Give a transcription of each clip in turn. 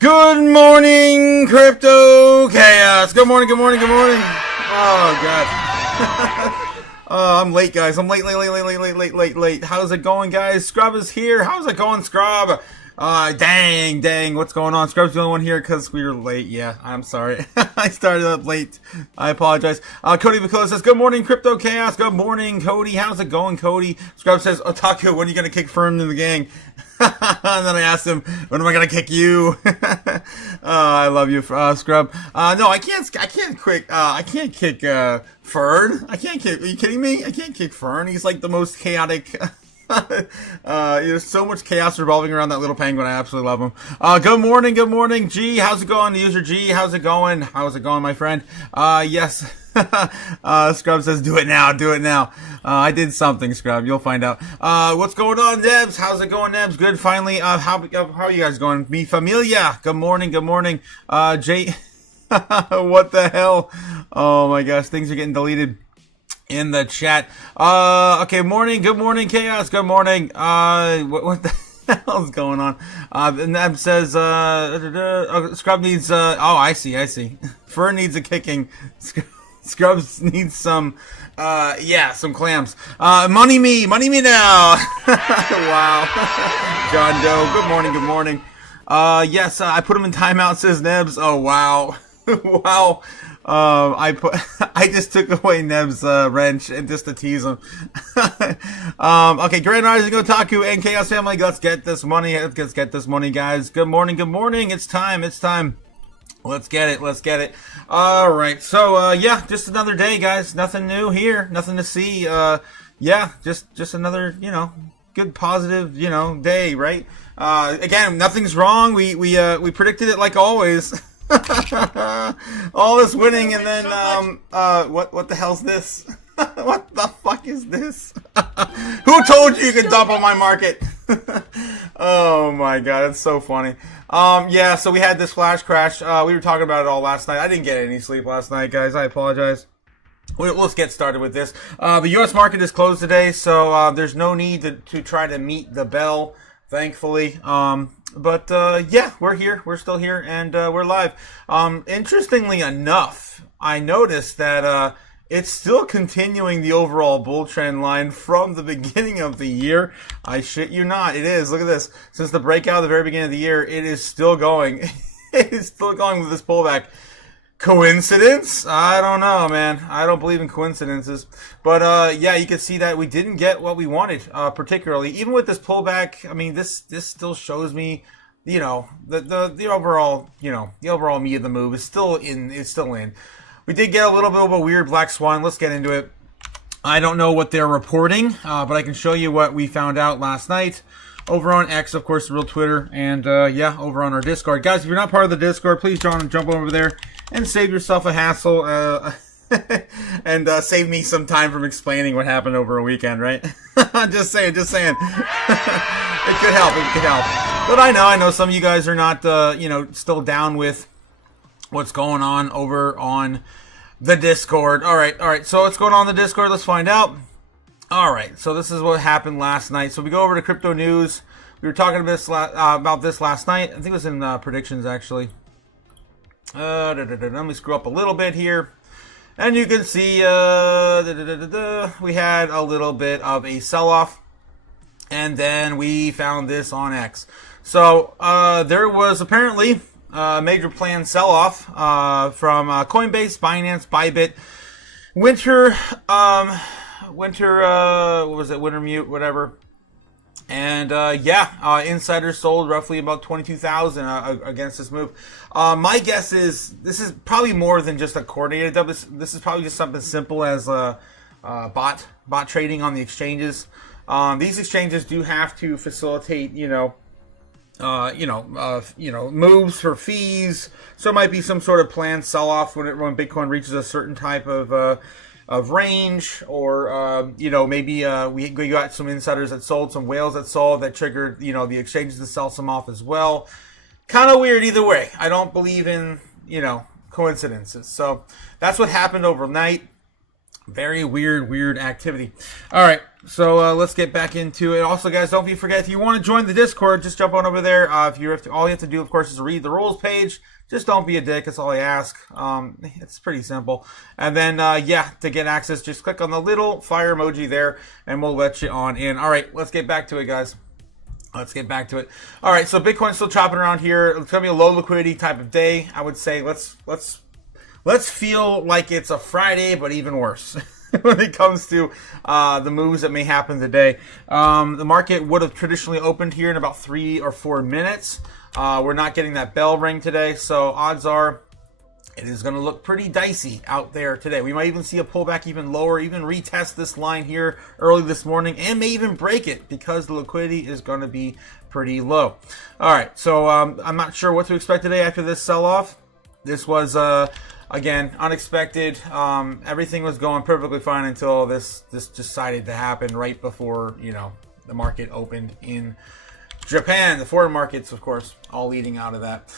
Good morning, Crypto Chaos. Good morning, good morning, good morning. Oh, God. I'm late, guys. I'm late. How's it going, guys? Scrub is here. How's it going, Scrub? Dang. What's going on? Scrub's the only one here because we were late. Yeah, I'm sorry. I started up late. I apologize. Cody McCullough says, good morning, Crypto Chaos. Good morning, Cody. How's it going, Cody? Scrub says, Otaku, when are you going to kick Fern in the gang? And then I asked him, when am I gonna kick you? I love you, Scrub. No, I can't kick, Fern. I can't kick, are you kidding me? I can't kick Fern. He's like the most chaotic. There's so much chaos revolving around that little penguin. I absolutely love him. Good morning, G. How's it going? The user G, how's it going? How's it going, my friend? Yes. Scrub says, do it now. I did something, Scrub. You'll find out. What's going on, Nebs? How's it going, Nebs? Good, finally. How are you guys going? Mi familia. Good morning. Jay. What the hell? Oh my gosh, things are getting deleted in the chat. Okay, good morning, Chaos. Good morning. What the hell's going on? Neb says, Scrub needs, I see. Fur needs a kicking. Scrubs needs some clams. Money me now. Wow. John Doe, good morning. Yes, I put him in timeout, says Nebs. Oh, wow. Wow. I just took away Neb's wrench and just to tease him. Okay, Grand Rising Otaku and Chaos Family, let's get this money. Let's get this money, guys. Good morning. It's time. Let's get it. All right. So, just another day, guys. Nothing new here. Nothing to see. Just another, good positive, day, right? Again, nothing's wrong. We predicted it like always. All this winning and then, what the hell's this? What the fuck is this? Who told you could dump on my market? Oh my god, it's so funny. So we had this flash crash. We were talking about it all last night. I didn't get any sleep last night, guys. I apologize. Let's get started with this. The U.S. market is closed today, so there's no need to try to meet the bell, thankfully. But we're here. We're still here, and we're live. Interestingly enough, I noticed that it's still continuing the overall bull trend line from the beginning of the year. I shit you not. It is. Look at this. Since the breakout at the very beginning of the year, it is still going. It is still going with this pullback. Coincidence? I don't know, man. I don't believe in coincidences. But, you can see that we didn't get what we wanted, particularly. Even with this pullback, I mean, this still shows me, the overall, the overall meat of the move is still in. We did get a little bit of a weird black swan. Let's get into it. I don't know what they're reporting, but I can show you what we found out last night over on X, of course, the real Twitter, and over on our Discord. Guys, if you're not part of the Discord, please jump over there and save yourself a hassle and save me some time from explaining what happened over a weekend, right? Just saying. It could help. But I know some of you guys are not, still down with what's going on over on the Discord. All right. So what's going on in the Discord? Let's find out. All right. So this is what happened last night. So we go over to crypto news. We were talking about this last night. I think it was in predictions, actually. Let me screw up a little bit here. And you can see we had a little bit of a sell-off. And then we found this on X. So there was apparently major planned sell-off from Coinbase, Binance, Bybit, Wintermute, whatever. And insiders sold roughly about 22,000 against this move. My guess is this is probably more than just a coordinated dump. This is probably just something simple as bot trading on the exchanges. These exchanges do have to facilitate, moves for fees. So it might be some sort of planned sell-off when Bitcoin reaches a certain type of range, or maybe we got some insiders that sold, some whales that sold, that triggered the exchanges to sell some off as well. Kind of weird either way. I don't believe in coincidences. So that's what happened overnight. Very weird activity. All right, so let's get back into it. Also, guys, don't forget, if you want to join the Discord, just jump on over there. All you have to do, of course, is read the rules page. Just don't be a dick. That's all I ask. It's pretty simple. And then, to get access, just click on the little fire emoji there, and we'll let you on in. All right, let's get back to it, guys. Let's get back to it. All right, so Bitcoin's still chopping around here. It's gonna be a low liquidity type of day. I would say let's feel like it's a Friday, but even worse when it comes to the moves that may happen today. The market would have traditionally opened here in about 3 or 4 minutes. We're not getting that bell ring today, so odds are it is going to look pretty dicey out there today. We might even see a pullback even lower, even retest this line here early this morning, and may even break it because the liquidity is going to be pretty low. All right, so I'm not sure what to expect today after this sell-off. This was again, unexpected. Everything was going perfectly fine until this decided to happen right before, the market opened in Japan. The foreign markets, of course, all leading out of that.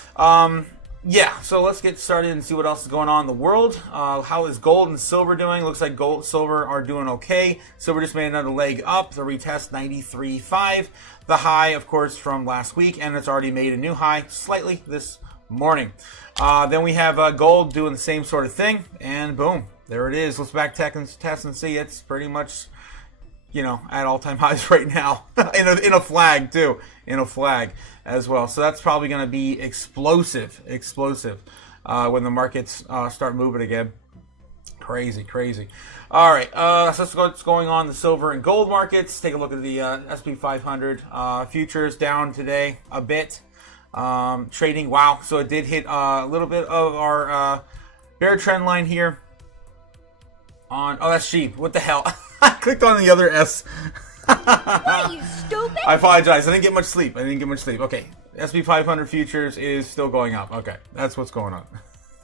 So let's get started and see what else is going on in the world. How is gold and silver doing? Looks like gold and silver are doing okay. Silver just made another leg up. The retest 93.5. The high, of course, from last week, and it's already made a new high slightly this morning. Then we have gold doing the same sort of thing, and boom, there it is. Let's back test and see. It's pretty much, at all-time highs right now. in a flag too, in a flag as well. So that's probably going to be explosive when the markets start moving again. Crazy. All right, so let's go what's going on in the silver and gold markets. Take a look at the S&P 500 futures down today a bit. Trading, wow, so it did hit a little bit of our bear trend line here on, that's sheep, what the hell. I clicked on the other S. What are you, stupid? I apologize, I didn't get much sleep. Okay, S&P 500 futures is still going up. Okay, that's what's going on.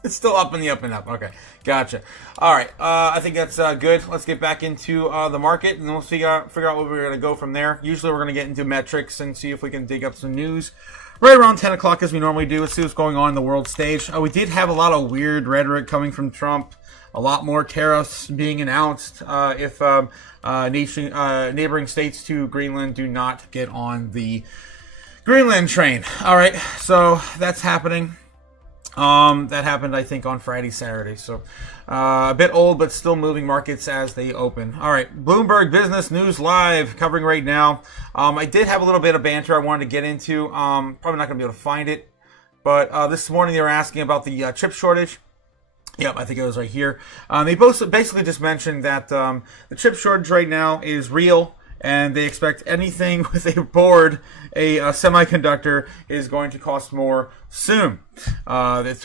It's still up and up. Okay, gotcha. All right, I think that's good. Let's get back into the market, and then we'll figure out where we're going to go from there. Usually we're going to get into metrics and see if we can dig up some news right around 10 o'clock as we normally do. Let's see what's going on in the world stage. We did have a lot of weird rhetoric coming from Trump. A lot more tariffs being announced if neighboring states to Greenland do not get on the Greenland train. All right, so that's happening. That happened, I think, on Friday, Saturday. So a bit old, but still moving markets as they open. All right, Bloomberg Business News Live covering right now. I did have a little bit of banter I wanted to get into. Probably not going to be able to find it. But this morning they were asking about the chip shortage. Yep, I think it was right here. They both basically just mentioned that the chip shortage right now is real. And they expect anything with a board, a semiconductor, is going to cost more soon. It's just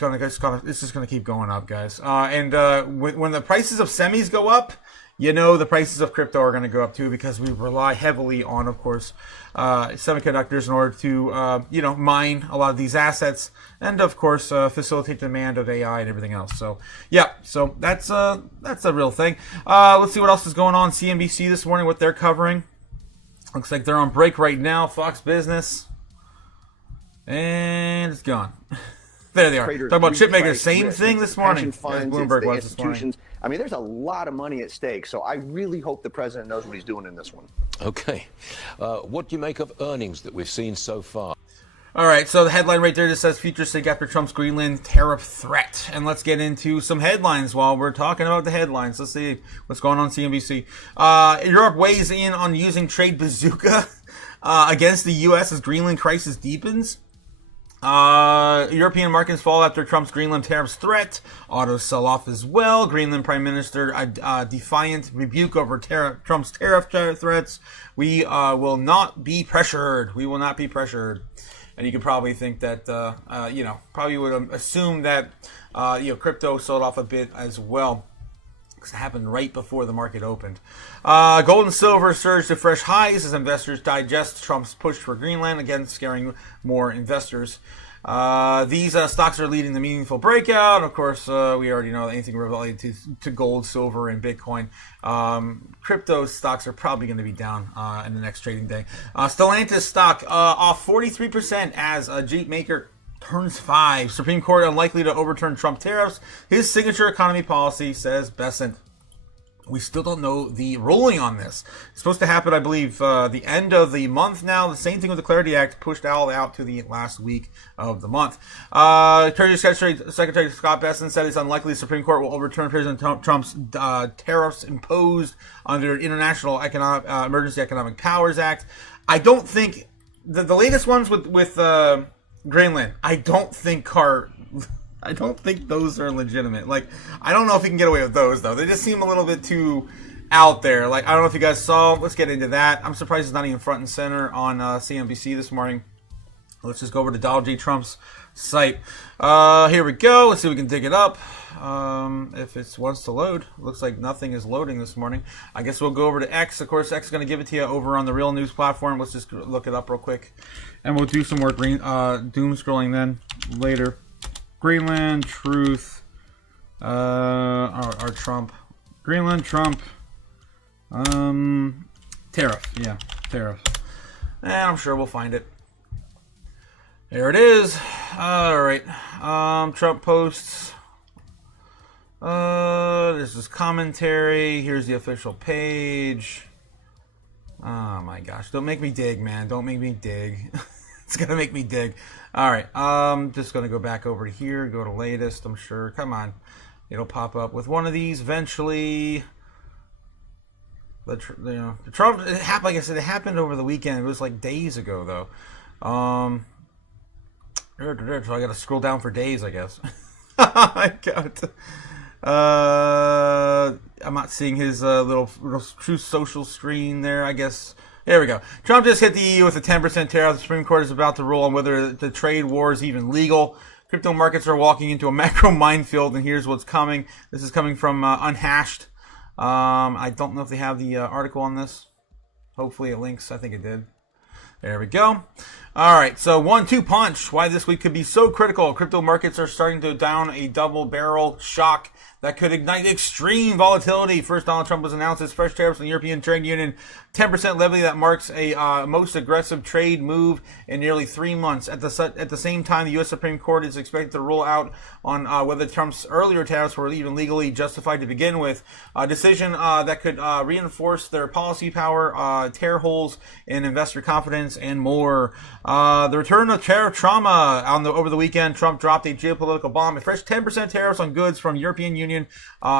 going to keep going up, guys. And when the prices of semis go up, the prices of crypto are going to go up too, because we rely heavily on, of course, semiconductors in order to, mine a lot of these assets and, of course, facilitate the demand of AI and everything else. So, so that's a real thing. Let's see what else is going on. CNBC this morning, what they're covering. Looks like they're on break right now. Fox Business. And it's gone. There they are. Talking about chip makers. Same thing this morning. Bloomberg was this morning. I mean, there's a lot of money at stake, so I really hope the president knows what he's doing in this one. Okay. What do you make of earnings that we've seen so far? All right, so the headline right there just says futures sink after Trump's Greenland tariff threat. And let's get into some headlines while we're talking about the headlines. Let's see what's going on CNBC. Europe weighs in on using trade bazooka against the U.S. as Greenland crisis deepens. European markets fall after Trump's Greenland tariffs threat. Autos sell off as well. Greenland Prime Minister defiant rebuke over Trump's tariff threats. We will not be pressured. We will not be pressured. And you could probably think that, probably would assume that, crypto sold off a bit as well. Because it happened right before the market opened. Gold and silver surged to fresh highs as investors digest Trump's push for Greenland, again scaring more investors. These stocks are leading the meaningful breakout. Of course, we already know anything related to gold, silver, and Bitcoin. Crypto stocks are probably going to be down in the next trading day. Stellantis stock off 43% as a Jeep maker turns 5. Supreme Court unlikely to overturn Trump tariffs. His signature economy policy, says Besant. We still don't know the ruling on this. It's supposed to happen, I believe, the end of the month now. The same thing with the Clarity Act, pushed all out to the last week of the month. Treasury Secretary Scott Bessent said it's unlikely the Supreme Court will overturn President Trump's tariffs imposed under International Emergency Economic Powers Act. I don't think the latest ones with Greenland, I don't think those are legitimate. Like, I don't know if you can get away with those, though. They just seem a little bit too out there. Like, I don't know if you guys saw. Let's get into that. I'm surprised it's not even front and center on CNBC this morning. Let's just go over to Donald J. Trump's site. Here we go. Let's see if we can dig it up. If it wants to load. Looks like nothing is loading this morning. I guess we'll go over to X. Of course, X is going to give it to you over on the Real News platform. Let's just look it up real quick. And we'll do some more doom scrolling then later. Greenland, truth, our Trump. Greenland, Trump, tariff. Yeah, tariff. And I'm sure we'll find it. There it is. All right. Trump posts. This is commentary. Here's the official page. Oh my gosh. Don't make me dig, man. Don't make me dig. It's going to make me dig. All right. Just going to go back over to here. Go to latest. I'm sure. Come on. It'll pop up with one of these eventually. The Trump, like I said, it happened over the weekend. It was like days ago, though. So I got to scroll down for days, I guess. I got. I'm not seeing his little true social screen there, I guess. There we go. Trump just hit the EU with a 10% tariff. The Supreme Court is about to rule on whether the trade war is even legal. Crypto markets are walking into a macro minefield, and here's what's coming. This is coming from Unhashed. I don't know if they have the article on this. Hopefully it links. I think it did. There we go. All right, so 1-2 punch. Why this week could be so critical. Crypto markets are starting to down a double barrel shock that could ignite extreme volatility. First, Donald Trump has announced his fresh tariffs on the European Trade Union, 10% levy that marks a most aggressive trade move in nearly 3 months. At the same time, the U.S. Supreme Court is expected to rule out on whether Trump's earlier tariffs were even legally justified to begin with. A decision that could reinforce their policy power, tear holes in investor confidence, and more. The return of tariff trauma. Over the weekend, Trump dropped a geopolitical bomb. A fresh 10% tariffs on goods from European Union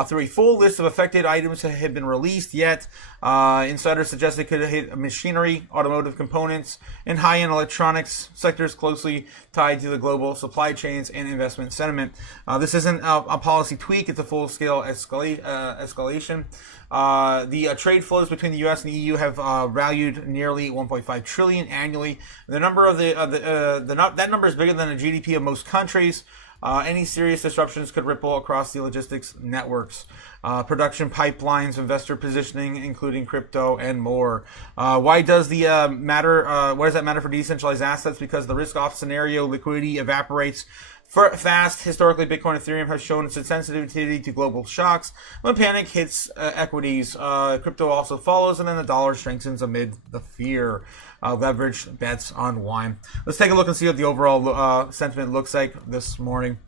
through a full list of affected items that have been released yet. Insiders suggest it could hit machinery, automotive components, and high-end electronics sectors closely tied to the global supply chains and investment sentiment. This isn't a policy tweak. It's a full-scale escalation. The trade flows between the U.S. and the EU have valued nearly $1.5 trillion annually. The number of that number is bigger than the GDP of most countries. Any serious disruptions could ripple across the logistics networks, production pipelines, investor positioning, including crypto, and more. Why does that matter for decentralized assets? Because the risk-off scenario, liquidity evaporates fast. Historically, Bitcoin and Ethereum have shown its sensitivity to global shocks. When panic hits equities, crypto also follows, and then the dollar strengthens amid the fear. Leverage bets unwind. Let's take a look and see what the overall sentiment looks like this morning.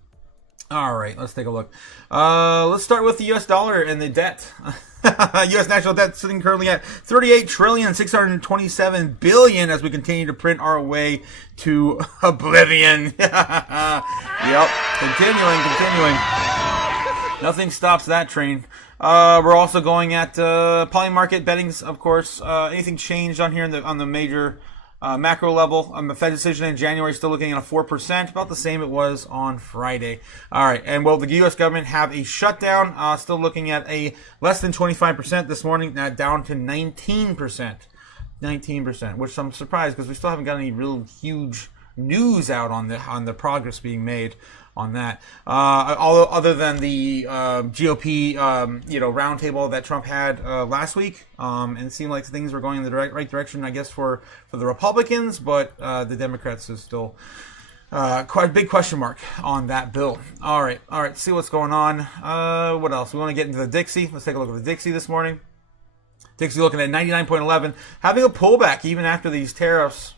All right, let's take a look. Let's start with the U.S. dollar and the debt. U.S. national debt sitting currently at $38,627 billion as we continue to print our way to oblivion. Yep, continuing. Nothing stops that train. We're also going at poly market bettings, of course. Anything changed on here on the major macro level? The Fed decision in January still looking at a 4%, about the same it was on Friday. All right, and will the U.S. government have a shutdown? Still looking at a less than 25% this morning, down to 19%. 19%, which I'm surprised because we still haven't got any real huge news out on the progress being made on that. Other than the GOP, roundtable that Trump had last week, and it seemed like things were going in the right direction, I guess, for the Republicans, but the Democrats is still quite a big question mark on that bill. All right, see what's going on. What else? We want to get into the Dixie. Let's take a look at the Dixie this morning. Dixie looking at 99.11, having a pullback even after these tariffs.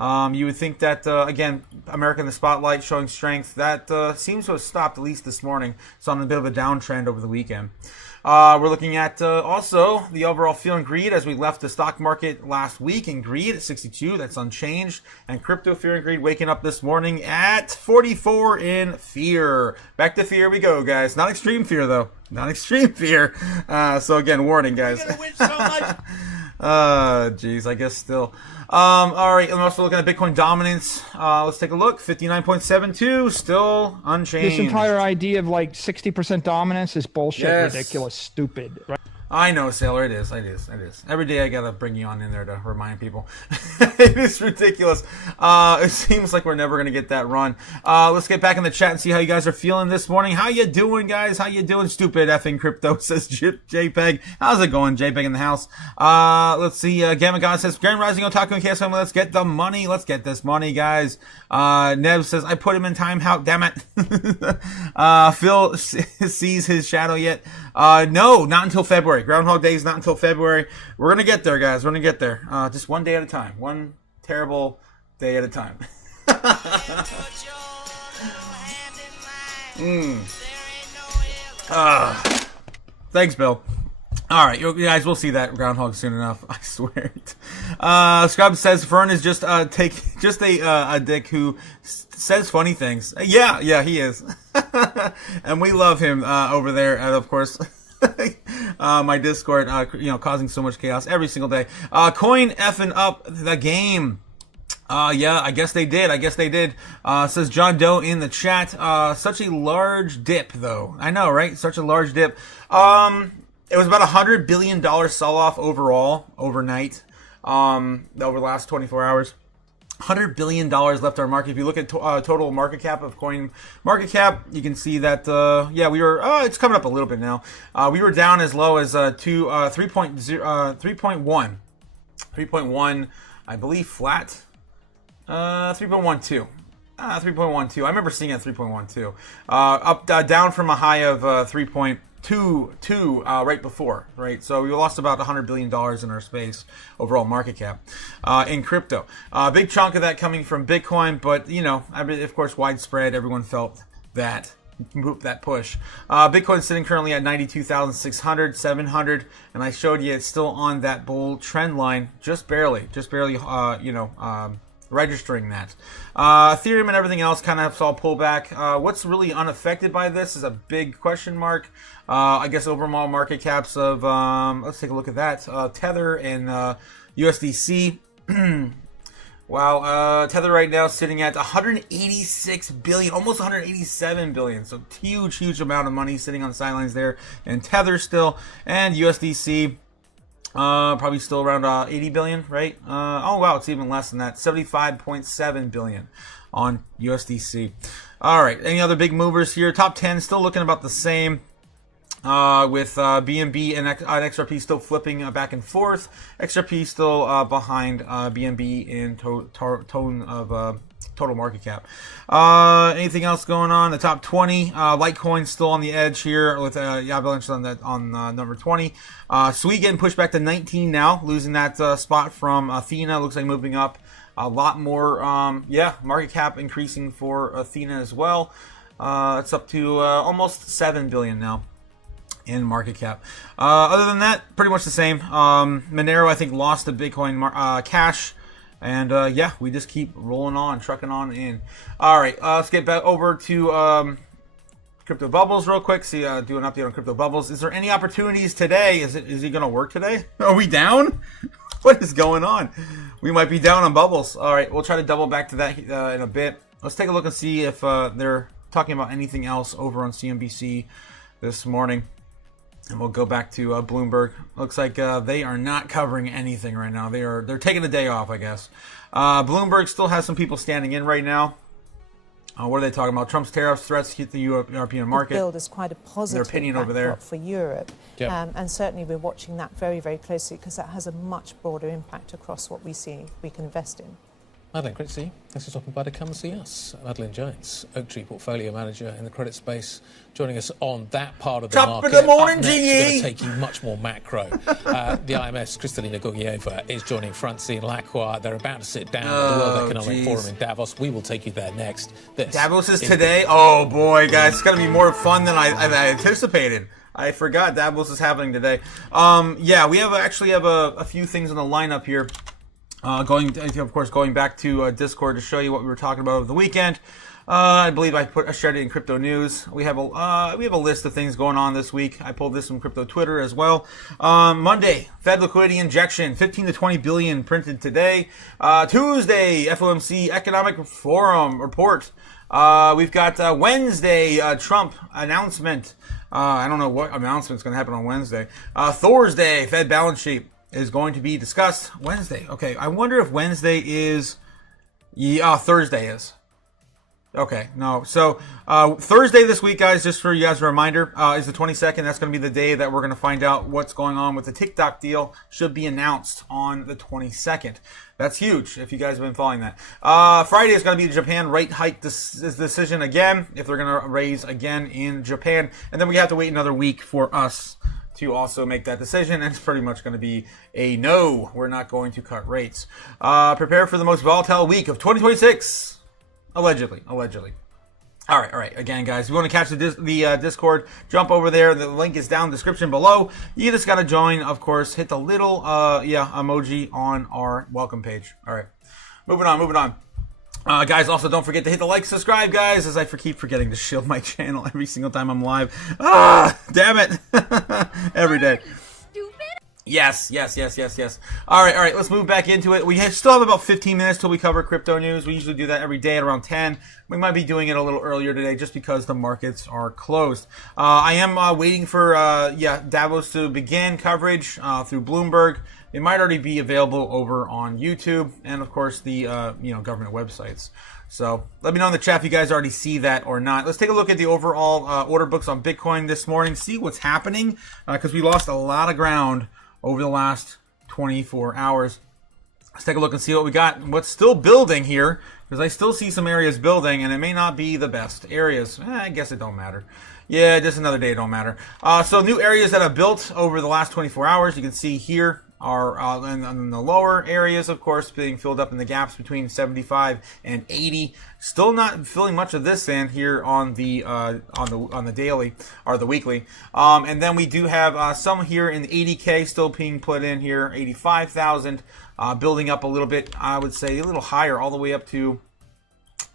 You would think that, again, America in the spotlight showing strength. That seems to have stopped, at least this morning. It's on a bit of a downtrend over the weekend. We're looking at also the overall fear and greed as we left the stock market last week in greed at 62. That's unchanged. And crypto fear and greed waking up this morning at 44 in fear. Back to fear we go, guys. Not extreme fear, though. Not extreme fear. So again, warning, guys. You're gonna win so much. Geez, I guess still. All right, I'm also looking at Bitcoin dominance. Let's take a look. 59.72, still unchanged. This entire idea of like 60% dominance is bullshit, Yes. ridiculous, stupid. Right? I know, Sailor. It is. It is. It is. Every day I gotta bring you on in there to remind people. It is ridiculous. It seems like we're never gonna get that run. Let's get back in the chat and see how you guys are feeling this morning. How you doing, guys? How you doing? Stupid effing crypto, says JPEG. How's it going, JPEG in the house? Let's see. Gamma God says, Grand Rising Otaku and Chaos Family, let's get the money. Let's get this money, guys. Nev says, I put him in timeout. Damn it. Phil sees his shadow yet? No, not until February. Groundhog Day is not until February. We're gonna get there, guys. We're gonna get there. Just one day at a time. One terrible day at a time. Thanks, Bill. All right, you guys, we'll see that Groundhog soon enough. I swear it. Scrub says Fern is just a dick who says funny things. Yeah, he is, and we love him over there. And of course, my Discord, causing so much chaos every single day. Coin effing up the game. Yeah, I guess they did. Says John Doe in the chat. Such a large dip, though. I know, right? Such a large dip. It was about $100 billion sell-off overall, overnight, over the last 24 hours. $100 billion left our market. If you look at total market cap of coin market cap, you can see that, we were, it's coming up a little bit now. We were down as low as 3.1, I believe, flat. 3.12. 3.12. I remember seeing it at 3.12. Down from a high of 3.22 right before, right? So we lost about $100 billion in our space, overall market cap, in crypto. Big chunk of that coming from Bitcoin, but, of course, widespread. Everyone felt that push. Bitcoin's sitting currently at 92,600, 700, and I showed you it's still on that bull trend line, just barely, registering that. Ethereum and everything else kind of saw pullback. What's really unaffected by this is a big question mark. I guess overall market caps of, let's take a look at that. Tether and USDC. Wow, Tether right now sitting at 186 billion, almost 187 billion. So huge amount of money sitting on the sidelines there. And Tether still, and USDC, probably still around 80 billion, right? Oh wow, it's even less than that. 75.7 billion on USDC. All right, any other big movers here? Top 10 still looking about the same. With BNB and XRP still flipping back and forth. XRP still behind BNB in tone of total market cap. Anything else going on? The top 20. Litecoin still on the edge here with Avalanche on number 20. Sui getting pushed back to 19 now, losing that spot from Athena. Looks like moving up a lot more. Market cap increasing for Athena as well. It's up to almost 7 billion now in market cap. Other than that, pretty much the same. Monero, I think, lost the Bitcoin Cash. And we just keep rolling on, trucking on in. All right, let's get back over to Crypto Bubbles real quick. See, do an update on Crypto Bubbles. Is there any opportunities today? Is he going to work today? Are we down? What is going on? We might be down on Bubbles. All right, we'll try to double back to that in a bit. Let's take a look and see if they're talking about anything else over on CNBC this morning. And we'll go back to Bloomberg. Looks like they are not covering anything right now. They're taking the day off, I guess. Bloomberg still has some people standing in right now. What are they talking about? Trump's tariffs threats hit the European market. Build is quite a positive Their opinion over there for Europe, Yep. and certainly we're watching that very, very closely because that has a much broader impact across what we see we can invest in. Madeline Critzy, thanks for stopping by to come and see us. Madeline Jones, Oaktree Portfolio Manager in the credit space, joining us on that part of the Top market. of the morning, Up next, GE. we're going to take you much more macro. The IMS, Kristalina Georgieva, is joining Francine Lacroix. They're about to sit down at the World Economic Forum in Davos. We will take you there next. This Davos is today? Oh, boy, guys. It's going to be more fun than I anticipated. I forgot Davos is happening today. Yeah, we actually have a few things on the lineup here. Of course, going back to Discord to show you what we were talking about over the weekend. I believe I shared it in Crypto News. We have a list of things going on this week. I pulled this from Crypto Twitter as well. Monday, Fed liquidity injection, 15 to 20 billion printed today. Tuesday, FOMC Economic Forum report. We've got Wednesday, Trump announcement. I don't know what announcement's going to happen on Wednesday. Thursday, Fed balance sheet is going to be discussed. Wednesday. Okay, I wonder if Wednesday is... Thursday is. Okay, no. So, Thursday this week, guys, just for you guys a reminder, is the 22nd. That's going to be the day that we're going to find out what's going on with the TikTok deal. Should be announced on the 22nd. That's huge, if you guys have been following that. Friday is going to be the Japan rate hike decision again, if they're going to raise again in Japan. And then we have to wait another week for us to also make that decision, and it's pretty much going to be a no. We're not going to cut rates. Prepare for the most volatile week of 2026. Allegedly. All right. Again, guys, if you want to catch the Discord, jump over there. The link is down in the description below. You just got to join, of course. Hit the little, emoji on our welcome page. All right. Moving on. Guys, also don't forget to hit the like, subscribe, guys, as I keep forgetting to shield my channel every single time I'm live. Damn it. Every day. Stupid. Yes. All right. Let's move back into it. We still have about 15 minutes till we cover crypto news. We usually do that every day at around 10. We might be doing it a little earlier today just because the markets are closed. I am waiting for Davos to begin coverage through Bloomberg. It might already be available over on YouTube and, of course, the government websites. So let me know in the chat if you guys already see that or not. Let's take a look at the overall order books on Bitcoin this morning, see what's happening, because we lost a lot of ground over the last 24 hours. Let's take a look and see what we got, what's still building here, because I still see some areas building, and it may not be the best areas. I guess it don't matter. Yeah, just another day, it don't matter. So new areas that have built over the last 24 hours, you can see here, are in the lower areas, of course, being filled up in the gaps between 75 and 80. Still not filling much of this in here on the daily or the weekly. And then we do have some here in the 80K still being put in here, 85,000, building up a little bit. I would say a little higher, all the way up to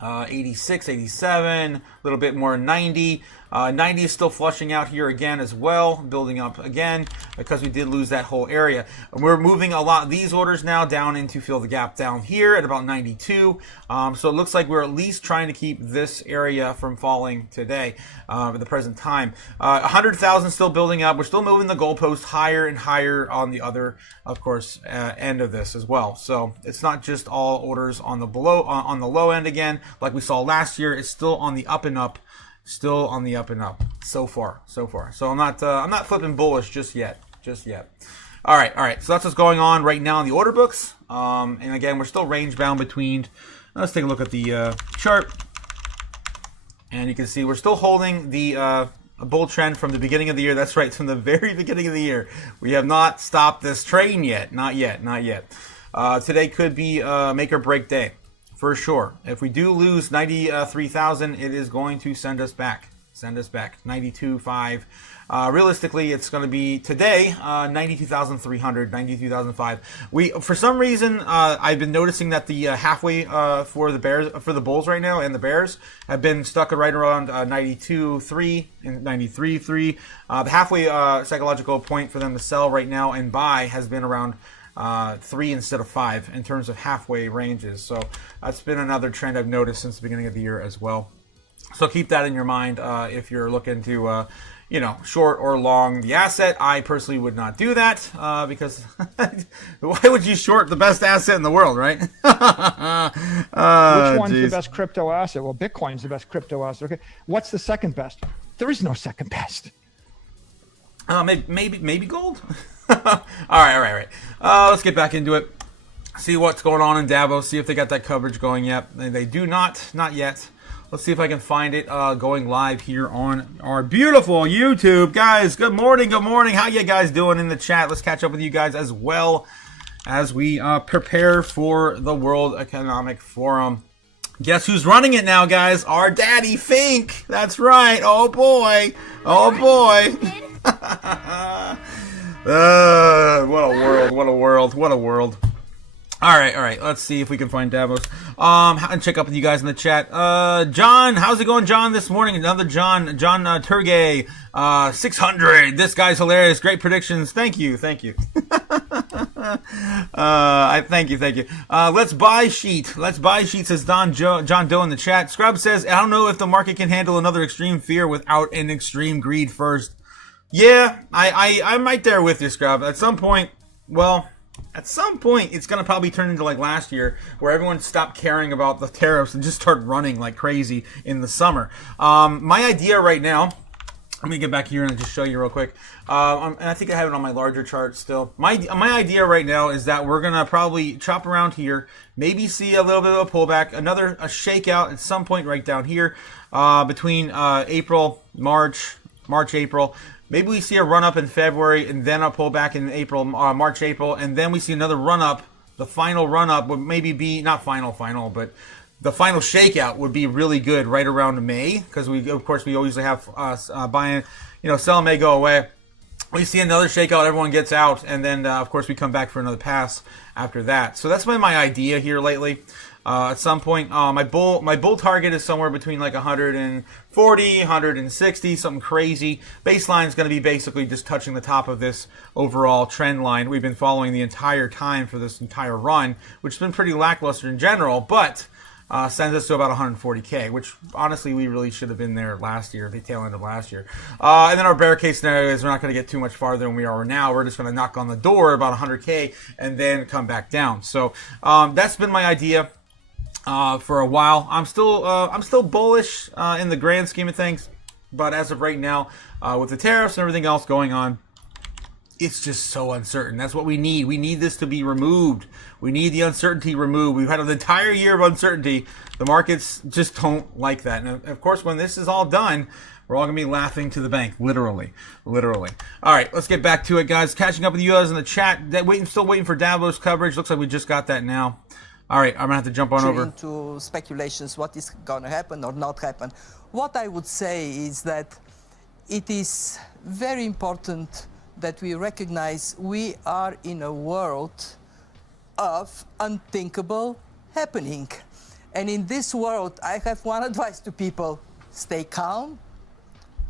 86, 87, a little bit more 90. 90 is still flushing out here again as well, building up again because we did lose that whole area. We're moving a lot of these orders now down into fill the gap down here at about 92. So it looks like we're at least trying to keep this area from falling today at the present time. 100,000 still building up. We're still moving the goalpost higher and higher on the other, of course, end of this as well. So it's not just all orders on the on the low end again, like we saw last year. It's still on the up and up. Still on the up and up so far. So I'm not flipping bullish just yet. All right. So that's what's going on right now in the order books. And again, we're still range bound between. Let's take a look at the chart, and you can see we're still holding the bull trend from the beginning of the year. That's right, from the very beginning of the year. We have not stopped this train yet. Not yet. Today could be make or break day. For sure. If we do lose 93,000, it is going to send us back. 92.5. Realistically, it's going to be today 92,300, 92,005. For some reason, I've been noticing that the halfway for the Bulls right now and the Bears have been stuck right around 92.3 and 93.3. The halfway psychological point for them to sell right now and buy has been around 3 instead of 5 in terms of halfway ranges. So that's been another trend I've noticed since the beginning of the year as well. So keep that in your mind if you're looking to, short or long the asset. I personally would not do that because why would you short the best asset in the world, right? Which one's the best crypto asset? Well, Bitcoin's the best crypto asset. Okay, what's the second best? There is no second best. Maybe gold. All right. Let's get back into it. see what's going on in Davos, see if they got that coverage going yet. They do not yet. Let's see if I can find it going live here on our beautiful YouTube. Guys, good morning. How you guys doing in the chat? Let's catch up with you guys as well as we prepare for the World Economic Forum. Guess who's running it now, guys? Our daddy Fink. That's right. Oh boy. What a world. All right. Let's see if we can find Davos. And check up with you guys in the chat. John, how's it going, John? This morning, another John Turgay, 600. This guy's hilarious. Great predictions. Thank you. Thank you. Let's buy sheet, says John Doe in the chat. Scrub says, I don't know if the market can handle another extreme fear without an extreme greed first. Yeah, I'm right there with you, Scrub. At some point, it's going to probably turn into like last year, where everyone stopped caring about the tariffs and just started running like crazy in the summer. My idea right now, let me get back here and just show you real quick. And I think I have it on my larger chart still. My idea right now is that we're going to probably chop around here, maybe see a little bit of a pullback, a shakeout at some point right down here between March, April. Maybe we see a run-up in February and then a pullback in March, April, and then we see another run-up. The final run-up would maybe be, not final, but the final shakeout would be really good right around May, because we always have buying, sell May, go away. We see another shakeout, everyone gets out, and then, of course, we come back for another pass after that. So that's been my idea here lately. At some point, my bull target is somewhere between like 140, 160, something crazy. Baseline is going to be basically just touching the top of this overall trend line we've been following the entire time for this entire run, which has been pretty lackluster in general, but sends us to about 140K, which honestly we really should have been there last year, the tail end of last year. And then our bear case scenario is we're not going to get too much farther than we are now. We're just going to knock on the door about 100K and then come back down. So that's been my idea for a while. I'm still bullish in the grand scheme of things, but as of right now, with the tariffs and everything else going on, it's just so uncertain. That's what we need. We need this to be removed. We need the uncertainty removed. We've had an entire year of uncertainty. The markets just don't like that. And of course, when this is all done, we're all going to be laughing to the bank. Literally. All right, let's get back to it, guys. Catching up with you guys in the chat. Still waiting for Davos coverage. Looks like we just got that now. All right, I'm going to have to jump on over. Into speculations, what is going to happen or not happen. What I would say is that it is very important that we recognize we are in a world of unthinkable happening. And in this world, I have one advice to people: stay calm,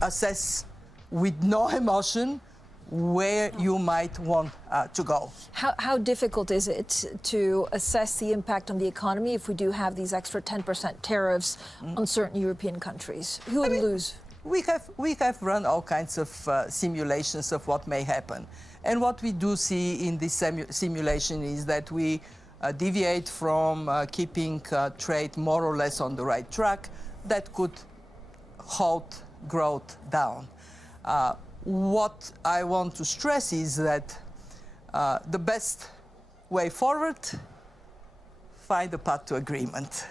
assess with no emotion where you might want to go. How difficult is it to assess the impact on the economy if we do have these extra 10% tariffs on certain European countries? Who would lose? We have run all kinds of simulations of what may happen. And what we do see in this simulation is that we deviate from keeping trade more or less on the right track. That could hold growth down. What I want to stress is that the best way forward, find a path to agreement.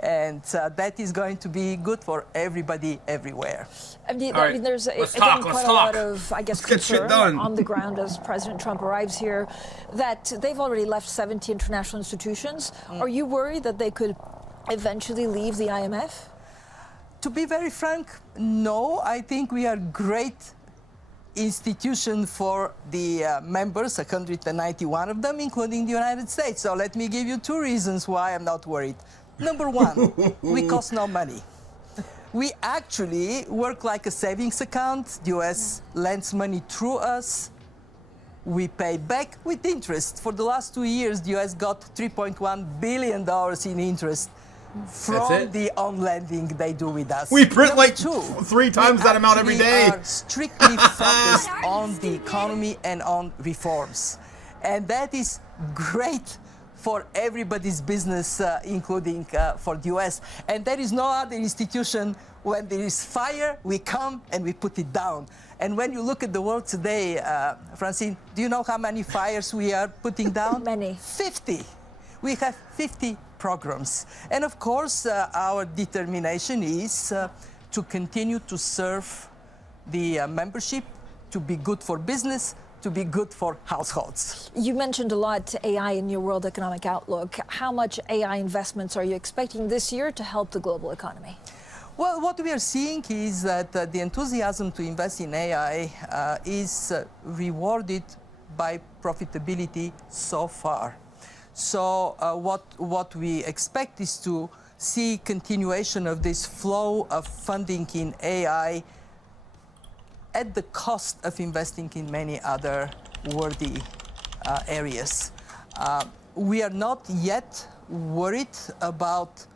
And that is going to be good for everybody everywhere. I mean, there's quite a lot of, I guess, concern on the ground as President Trump arrives here that they've already left 70 international institutions. Are you worried that they could eventually leave the IMF? To be very frank, no. I think we are great institution for the members, 191 of them, including the United States. So let me give you two reasons why I'm not worried. Number one, we cost no money. We actually work like a savings account. The US lends money through us. We pay back with interest. For the last 2 years, the US got $3.1 billion in interest from the on-lending they do with us. We print like 3 times that amount every day. We are strictly focused on the economy and on reforms. And that is great for everybody's business, including for the US. And there is no other institution. When there is fire, we come and we put it down. And when you look at the world today, Francine, do you know how many fires we are putting down? Many. 50. We have 50 programs. And of course, our determination is to continue to serve the membership, to be good for business, to be good for households. You mentioned a lot AI in your World Economic Outlook. How much AI investments are you expecting this year to help the global economy? Well, what we are seeing is that the enthusiasm to invest in AI is rewarded by profitability so far. So what we expect is to see continuation of this flow of funding in AI at the cost of investing in many other worthy areas. We are not yet worried about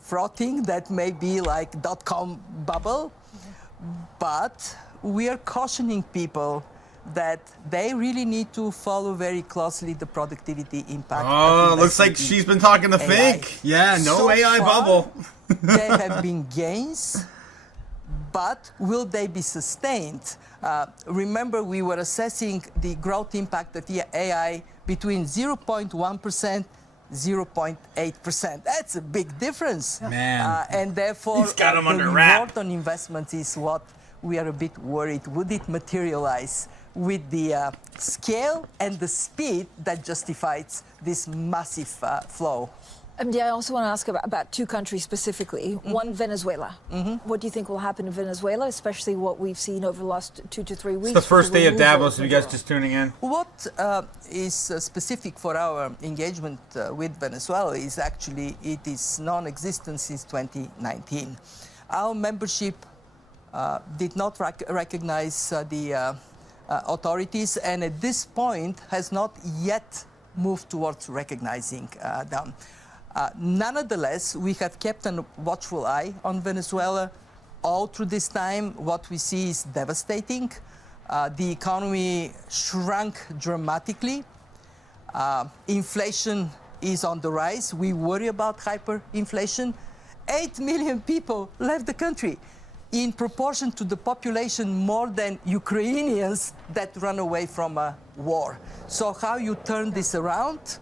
frothing that may be like dot-com bubble, but we are cautioning people that they really need to follow very closely the productivity impact. Oh, looks like she's been talking to Fink. Yeah, no so AI far, bubble. There have been gains, but will they be sustained? Remember, we were assessing the growth impact of the AI between 0.1%, 0.8%. That's a big difference. Man. And therefore, He's got 'em the under wrap. reward on investment is what we are a bit worried. Would it materialize with the scale and the speed that justifies this massive flow? I also want to ask about two countries specifically. One, Venezuela. What do you think will happen in Venezuela, especially what we've seen over the last 2 to 3 weeks? It's the first day of removal Davos, if you guys just tuning in. What is specific for our engagement with Venezuela is actually it is non-existent since 2019. Our membership did not recognize the authorities, and at this point has not yet moved towards recognizing them. Nonetheless, we have kept a watchful eye on Venezuela. All through this time, what we see is devastating. The economy shrunk dramatically. Inflation is on the rise. We worry about hyperinflation. 8 million people left the country. In proportion to the population, more than Ukrainians that run away from a war. So how you turn this around,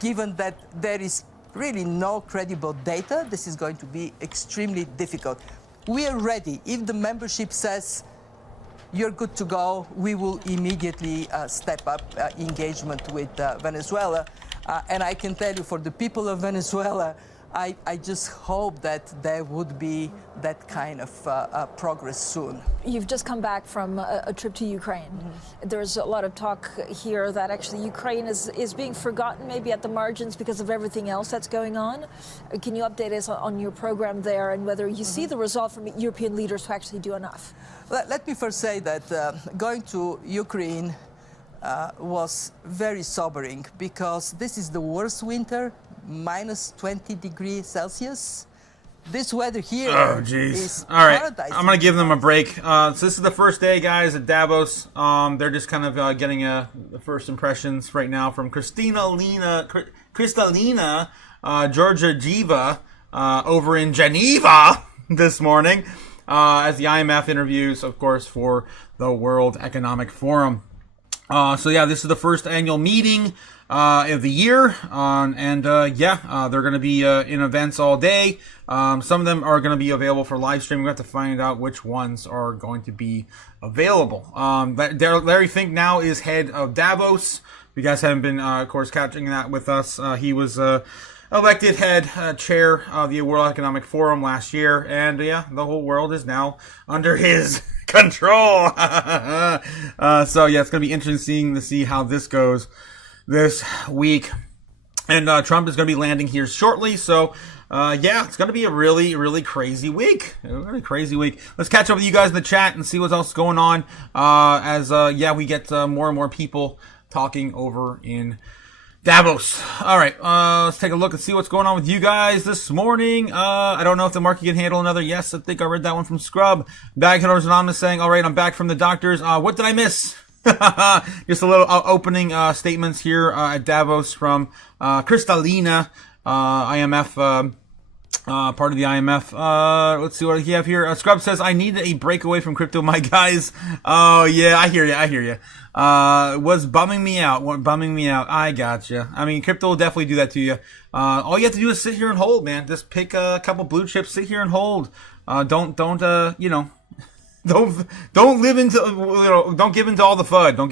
given that there is really no credible data, this is going to be extremely difficult. We are ready. If the membership says you're good to go, we will immediately step up engagement with Venezuela. And I can tell you, for the people of Venezuela, I just hope that there would be that kind of progress soon. You've just come back from a trip to Ukraine. There's a lot of talk here that actually Ukraine is being forgotten maybe at the margins because of everything else that's going on. Can you update us on your program there and whether you see the resolve from European leaders to actually do enough? Let me first say that going to Ukraine was very sobering because this is the worst winter, minus 20 degrees Celsius. This weather here is all right, paradise. I'm going to give them a break. So this is the first day, guys, at Davos. They're just kind of getting the first impressions right now from Kristalina Georgieva over in Geneva this morning as the IMF interviews, of course, for the World Economic Forum. So yeah, this is the first annual meeting of the year, they're going to be in events all day. Some of them are going to be available for live streaming. We have to find out which ones are going to be available. Larry Fink now is head of Davos. If you guys haven't been, of course, catching that with us, he was elected chair of the World Economic Forum last year, and the whole world is now under his control. So yeah, it's going to be interesting to see how this goes this week. And Trump is going to be landing here shortly. So it's going to be a really, really crazy week. A really crazy week. Let's catch up with you guys in the chat and see what else is going on as we get more and more people talking over in Davos. All right, let's take a look and see what's going on with you guys this morning. I don't know if the market can handle another. Yes, I think I read that one from Scrub. Bagheaders Anonymous saying, all right, I'm back from the doctors. What did I miss? Just a little opening statements here at Davos from Kristalina, IMF part of the IMF. Let's see what we have here. Scrub says, I need a break away from crypto, my guys. Oh, yeah, I hear you. Was bumming me out. I gotcha. I mean, crypto will definitely do that to you. All you have to do is sit here and hold, man. Just pick a couple blue chips, sit here and hold. Don't live into, don't give into all the FUD. All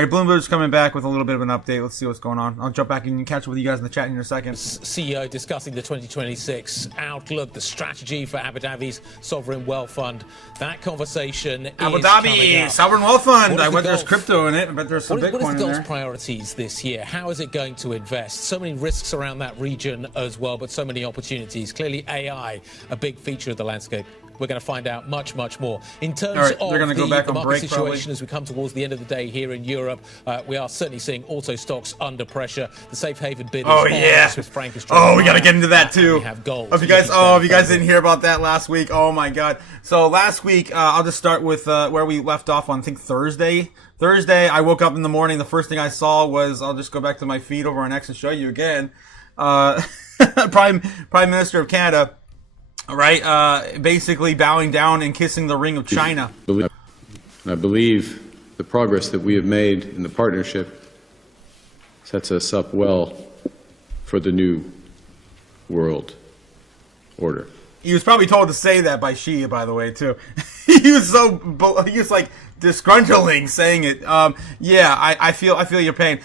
right, Bloomberg's coming back with a little bit of an update. Let's see what's going on. I'll jump back and catch up with you guys in the chat in a second. CEO discussing the 2026 outlook, the strategy for Abu Dhabi's sovereign wealth fund. That conversation Abu is Dhabi sovereign wealth fund. I bet there's crypto in it. I bet there's some Bitcoin in there. What is the Gulf's priorities this year? How is it going to invest? So many risks around that region as well, but so many opportunities. Clearly, AI, a big feature of the landscape. We're going to find out much more. In terms of the market situation as we come towards the end of the day here in Europe, we are certainly seeing auto stocks under pressure. The safe haven bid is Swiss franc is we got to get into that too. We have gold. If you guys didn't hear about that last week, oh my God. So last week, I'll just start with where we left off on, I think, Thursday. I woke up in the morning. The first thing I saw was, I'll just go back to my feed over on X and show you again. Prime Minister of Canada, right, basically bowing down and kissing the ring of China. I believe the progress that we have made in the partnership sets us up well for the new world order. He was probably told to say that by Xi, by the way, too. he was like disgruntling saying it. I feel your pain.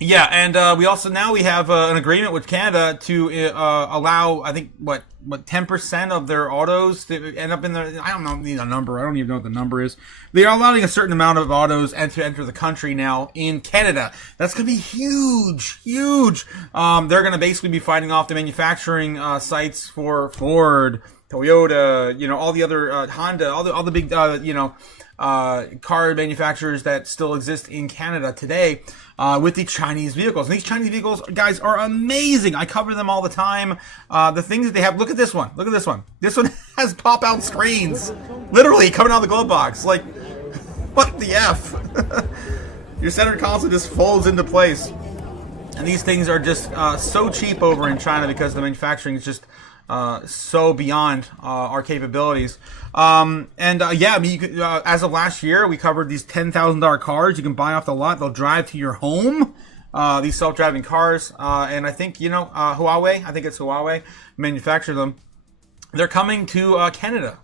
Yeah, and we also now we have an agreement with Canada to allow, I think, what 10% of their autos to end up in the, I don't need a number. I don't even know what the number is. They are allowing a certain amount of autos to enter the country now in Canada. That's going to be huge. They're going to basically be fighting off the manufacturing sites for Ford, Toyota, all the other Honda, all the big car manufacturers that still exist in Canada today, with the Chinese vehicles. And these Chinese vehicles, guys, are amazing. I cover them all the time. The things that they have, look at this one. This one has pop-out screens, literally coming out of the glove box. Like, what the F? Your center console just folds into place. And these things are just so cheap over in China because the manufacturing is just so beyond our capabilities. I mean, you could, as of last year, we covered these $10,000 cars you can buy off the lot. They'll drive to your home. These self-driving cars, and I think Huawei. I think it's Huawei manufacture them. They're coming to Canada.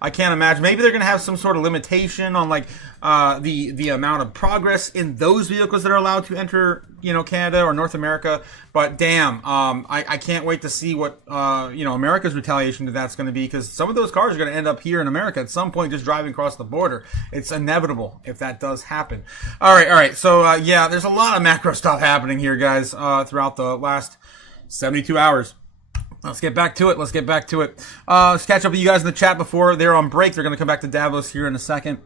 I can't imagine. Maybe they're going to have some sort of limitation on like the amount of progress in those vehicles that are allowed to enter, Canada or North America. But damn, I can't wait to see what America's retaliation to that's going to be, because some of those cars are going to end up here in America at some point, just driving across the border. It's inevitable if that does happen. All right. So there's a lot of macro stuff happening here, guys, throughout the last 72 hours. Let's get back to it. Let's catch up with you guys in the chat before they're on break. They're going to come back to Davos here in a second.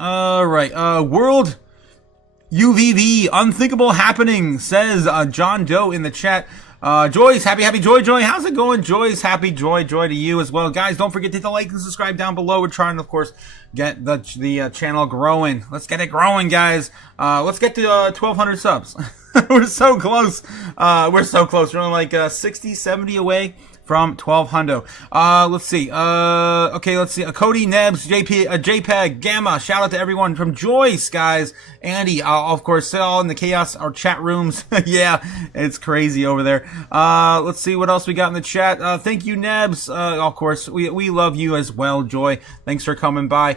All right. World UVV, unthinkable happening, says John Doe in the chat. Joyce, happy Joy. How's it going, Joyce? Happy Joy to you as well. Guys, don't forget to hit the like and subscribe down below. We're trying to, of course, get the channel growing. Let's get it growing, guys. Let's get to 1,200 subs. We're so close. We're only like 60, 70 away from 1,200. Let's see. Let's see. Cody, Nebs, JPEG, Gamma. Shout out to everyone from Joyce, guys. Andy, of course, all in the chaos, our chat rooms. Yeah, it's crazy over there. Let's see what else we got in the chat. Thank you, Nebs. Of course, we love you as well, Joy. Thanks for coming by.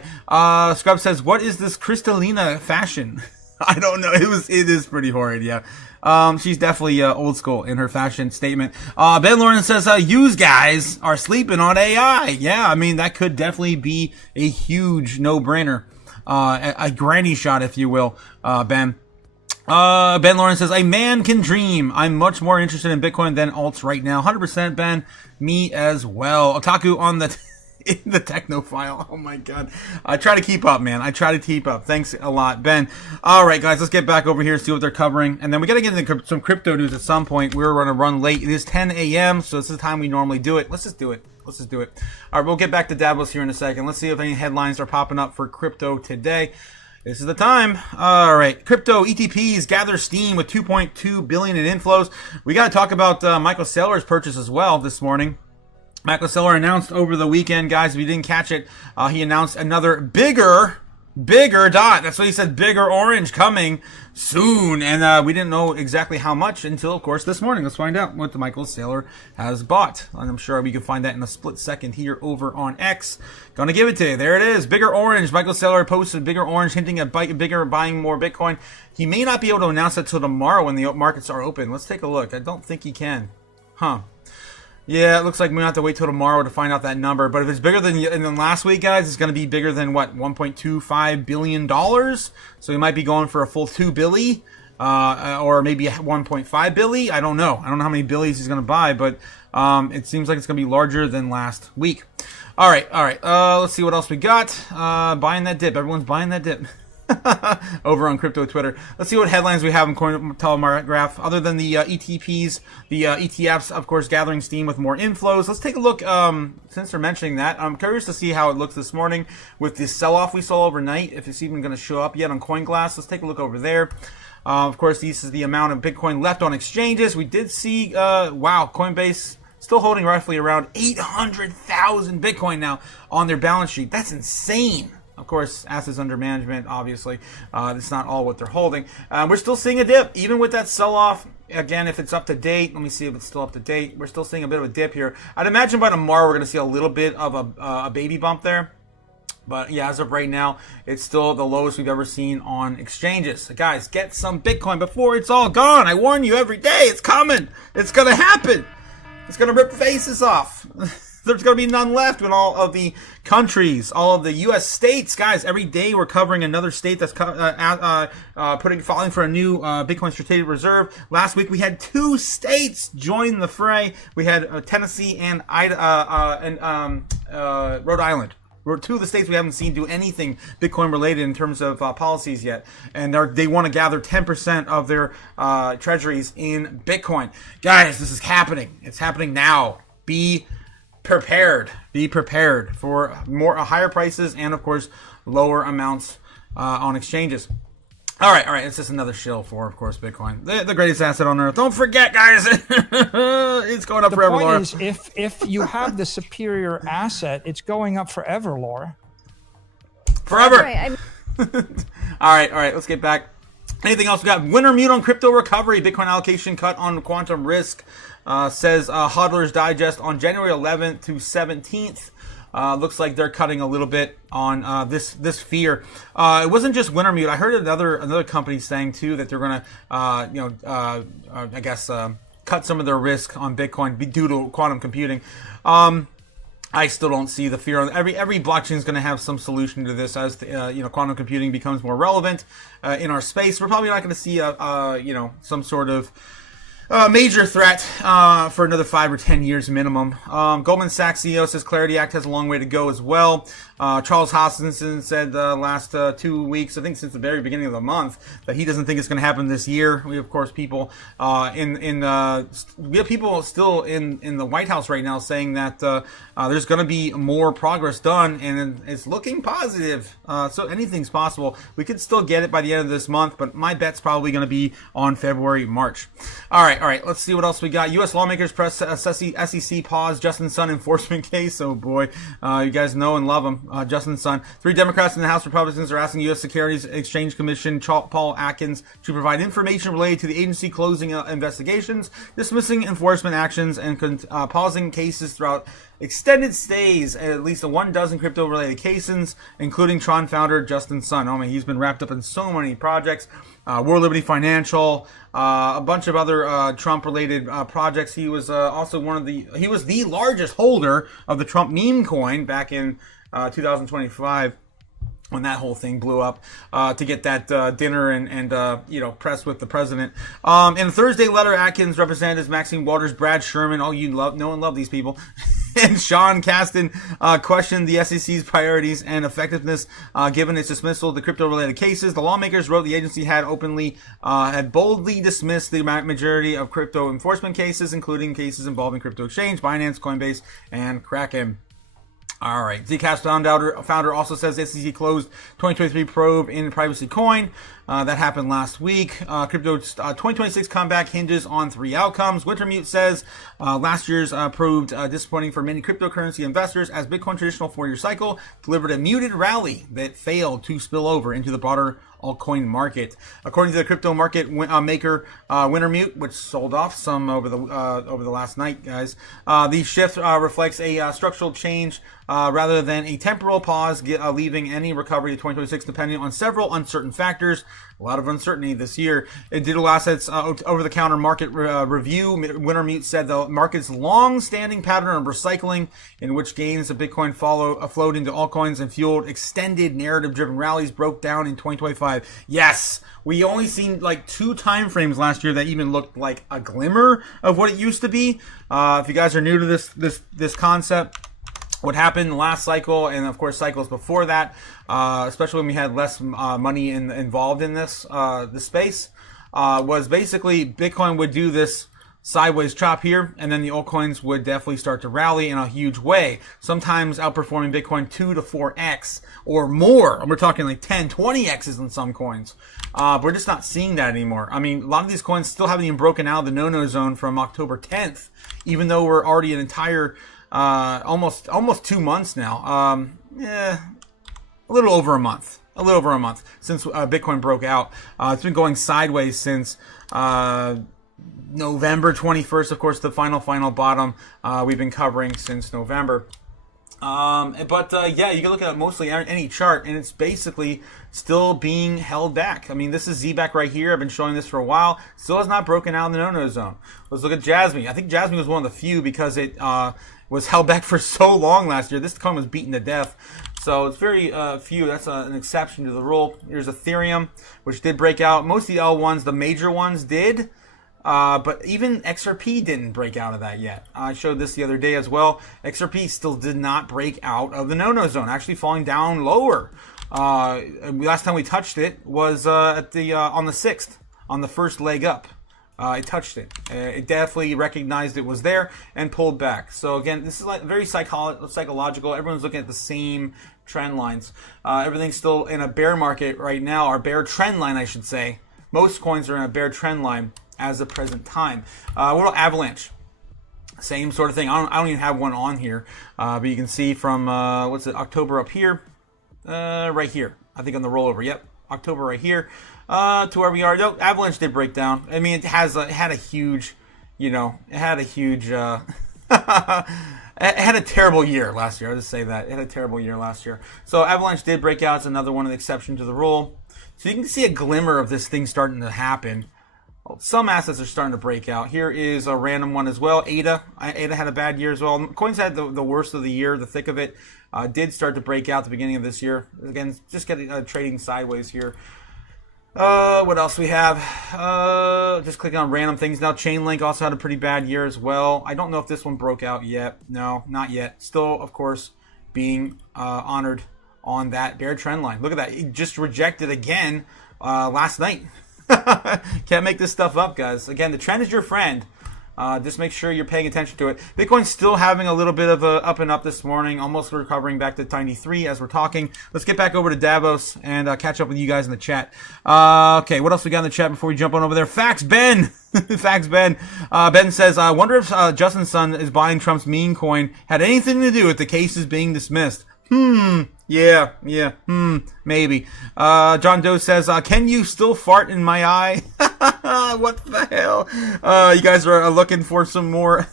Scrub says, what is this Kristalina fashion? I don't know. It is pretty horrid, yeah. She's definitely old school in her fashion statement. Ben Lauren says, "Use guys are sleeping on AI." Yeah, I mean that could definitely be a huge no-brainer, a granny shot, if you will. Ben. Ben Lauren says, "A man can dream. I'm much more interested in Bitcoin than alts right now." 100%, Ben. Me as well. Otaku on the. In the technophile. Oh my god. I try to keep up, man. Thanks a lot, Ben. All right, guys, let's get back over here and see what they're covering. And then we got to get into some crypto news at some point. We're going to run late. It is 10 a.m., so this is the time we normally do it. Let's just do it. All right, we'll get back to Davos here in a second. Let's see if any headlines are popping up for crypto today. This is the time. All right. Crypto ETPs gather steam with 2.2 billion in inflows. We got to talk about Michael Saylor's purchase as well this morning. Michael Saylor announced over the weekend, guys, if you didn't catch it, he announced another bigger dot. That's what he said, bigger orange coming soon. And we didn't know exactly how much until, of course, this morning. Let's find out what the Michael Saylor has bought. And I'm sure we can find that in a split second here over on X. Gonna give it to you. There it is. Bigger orange. Michael Saylor posted bigger orange, hinting at buying more Bitcoin. He may not be able to announce that till tomorrow when the markets are open. Let's take a look. I don't think he can. Yeah, it looks like we have to wait till tomorrow to find out that number. But if it's bigger than last week, guys, it's going to be bigger than, what, $1.25 billion? So he might be going for a full $2 billion, or maybe $1.5 billion. I don't know. I don't know how many billions he's going to buy, but it seems like it's going to be larger than last week. All right. Let's see what else we got. Buying that dip. Everyone's buying that dip. Over on crypto Twitter. Let's see what headlines we have in Cointelegraph. Other than the ETPs, the ETFs, of course, gathering steam with more inflows. Let's take a look. Since they're mentioning that, I'm curious to see how it looks this morning with the sell-off we saw overnight. If it's even going to show up yet on CoinGlass, let's take a look over there. Of course, this is the amount of Bitcoin left on exchanges. We did see, wow, Coinbase still holding roughly around 800,000 Bitcoin now on their balance sheet. That's insane. Of course, assets under management, obviously, it's not all what they're holding. We're still seeing a dip, even with that sell-off. Again, if it's up to date, let me see if it's still up to date. We're still seeing a bit of a dip here. I'd imagine by tomorrow we're going to see a little bit of a baby bump there. But yeah, as of right now, it's still the lowest we've ever seen on exchanges. So guys, get some Bitcoin before it's all gone. I warn you every day, it's coming. It's going to happen. It's going to rip faces off. There's going to be none left in all of the countries, all of the U.S. states. Guys, every day we're covering another state that's filing for a new Bitcoin strategic reserve. Last week we had 2 states join the fray. We had Tennessee and Rhode Island. We're 2 of the states we haven't seen do anything Bitcoin related in terms of policies yet. And they want to gather 10% of their treasuries in Bitcoin. Guys, this is happening. It's happening now. Be prepared for higher prices and, of course, lower amounts on exchanges. All right. It's just another shill for, of course, Bitcoin, the greatest asset on earth. Don't forget, guys, it's going up forever, Laura. The point is, if you have the superior asset, it's going up forever, Laura. Forever. All right. Let's get back. Anything else we got? Winter mute on crypto recovery. Bitcoin allocation cut on quantum risk. Says Hodler's Digest on January 11th to 17th. Looks like they're cutting a little bit on this fear. It wasn't just Wintermute. I heard another company saying too that they're going to cut some of their risk on Bitcoin due to quantum computing. I still don't see the fear. Every blockchain is going to have some solution to this as quantum computing becomes more relevant in our space. We're probably not going to see some sort of major threat for another 5 or 10 years minimum. Goldman Sachs CEO says Clarity Act has a long way to go as well. Charles Hoskinson said the last 2 weeks, I think since the very beginning of the month, that he doesn't think it's going to happen this year. We have, of course, people we have people still in the White House right now saying that there's going to be more progress done, and it's looking positive. So anything's possible. We could still get it by the end of this month, but my bet's probably going to be on February, March. All right. Let's see what else we got. U.S. lawmakers press SEC pause Justin Sun enforcement case. Oh boy, you guys know and love him. Justin Sun. 3 Democrats in the House Republicans are asking U.S. Securities Exchange Commission Paul Atkins to provide information related to the agency closing investigations, dismissing enforcement actions, and pausing cases throughout extended stays at least 12 crypto-related cases, including Tron founder Justin Sun. Oh man, he's been wrapped up in so many projects. World Liberty Financial, a bunch of other Trump-related projects. He was also he was the largest holder of the Trump meme coin back in 2025. When that whole thing blew up, to get that dinner and press with the president. In a Thursday letter, Atkins representatives Maxine Waters, Brad Sherman, know and love these people, and Sean Casten questioned the SEC's priorities and effectiveness given its dismissal of the crypto-related cases. The lawmakers wrote the agency had boldly dismissed the majority of crypto enforcement cases, including cases involving crypto exchange, Binance, Coinbase, and Kraken. All right. Zcash founder also says the SEC closed 2023 probe in privacy coin. That happened last week. Crypto 2026 comeback hinges on 3 outcomes. Wintermute says last year's proved disappointing for many cryptocurrency investors as Bitcoin traditional 4-year cycle delivered a muted rally that failed to spill over into the broader altcoin market. According to the crypto market maker Wintermute, which sold off some over the last night, guys, the shift reflects a structural change rather than a temporal pause, leaving any recovery to 2026 depending on several uncertain factors. A lot of uncertainty this year. In digital assets over-the-counter market review, Wintermute said the market's long-standing pattern of recycling, in which gains of Bitcoin flowed into altcoins and fueled extended narrative-driven rallies, broke down in 2025. Yes, we only seen like 2 time frames last year that even looked like a glimmer of what it used to be. If you guys are new to this concept, what happened in the last cycle, and of course cycles before that, especially when we had less money involved in this space, was basically Bitcoin would do this sideways chop here, and then the altcoins would definitely start to rally in a huge way, sometimes outperforming Bitcoin 2 to 4x or more. And we're talking like 10, 20x's in some coins. We're just not seeing that anymore. I mean, a lot of these coins still haven't even broken out of the no-no zone from October 10th, even though we're already an entire almost 2 months now. A little over a month since Bitcoin broke out. It's been going sideways since November 21st. Of course, the final bottom we've been covering since November. Yeah, you can look at mostly any chart, and it's basically still being held back. I mean, this is Z-back right here. I've been showing this for a while. Still has not broken out in the no-no zone. Let's look at Jasmine. I think Jasmine was one of the few because it was held back for so long last year. This coin was beaten to death. So it's very few. That's an exception to the rule. Here's Ethereum, which did break out. Most of the L1s, the major ones, did. But even XRP didn't break out of that yet. I showed this the other day as well. XRP still did not break out of the no-no zone, actually falling down lower. Last time we touched it was on the 6th, on the first leg up. It touched it. It definitely recognized it was there and pulled back. So again, this is like very psychological. Everyone's looking at the same trend lines. Everything's still in a bear market right now, or bear trend line, I should say. Most coins are in a bear trend line as of present time. What about Avalanche? Same sort of thing. I don't even have one on here, but you can see from October up here, right here. I think on the rollover. Yep, October right here. To where we are. No, Avalanche did break down. I mean, it had a huge, it had a terrible year last year. I'll just say that. It had a terrible year last year. So Avalanche did break out. It's another one of the exceptions to the rule. So you can see a glimmer of this thing starting to happen. Well, some assets are starting to break out. Here is a random one as well. ADA had a bad year as well. Coins had the worst of the year, the thick of it. Did start to break out at the beginning of this year. Again, just getting trading sideways here. What else we have? Just clicking on random things now. Chainlink also had a pretty bad year as well. I don't know if this one broke out yet. No, not yet. Still, of course, being honored on that bear trend line. Look at that. It just rejected again last night. Can't make this stuff up, guys. Again, the trend is your friend. Just make sure you're paying attention to it. Bitcoin's still having a little bit of a up and up this morning, almost recovering back to 93 as we're talking. Let's get back over to Davos and catch up with you guys in the chat. Okay, what else we got in the chat before we jump on over there? Facts Ben. Facts Ben. Ben says, I wonder if Justin's son is buying Trump's meme coin had anything to do with the cases being dismissed. Yeah, maybe. John Doe says, can you still fart in my eye? What the hell? You guys are looking for some more.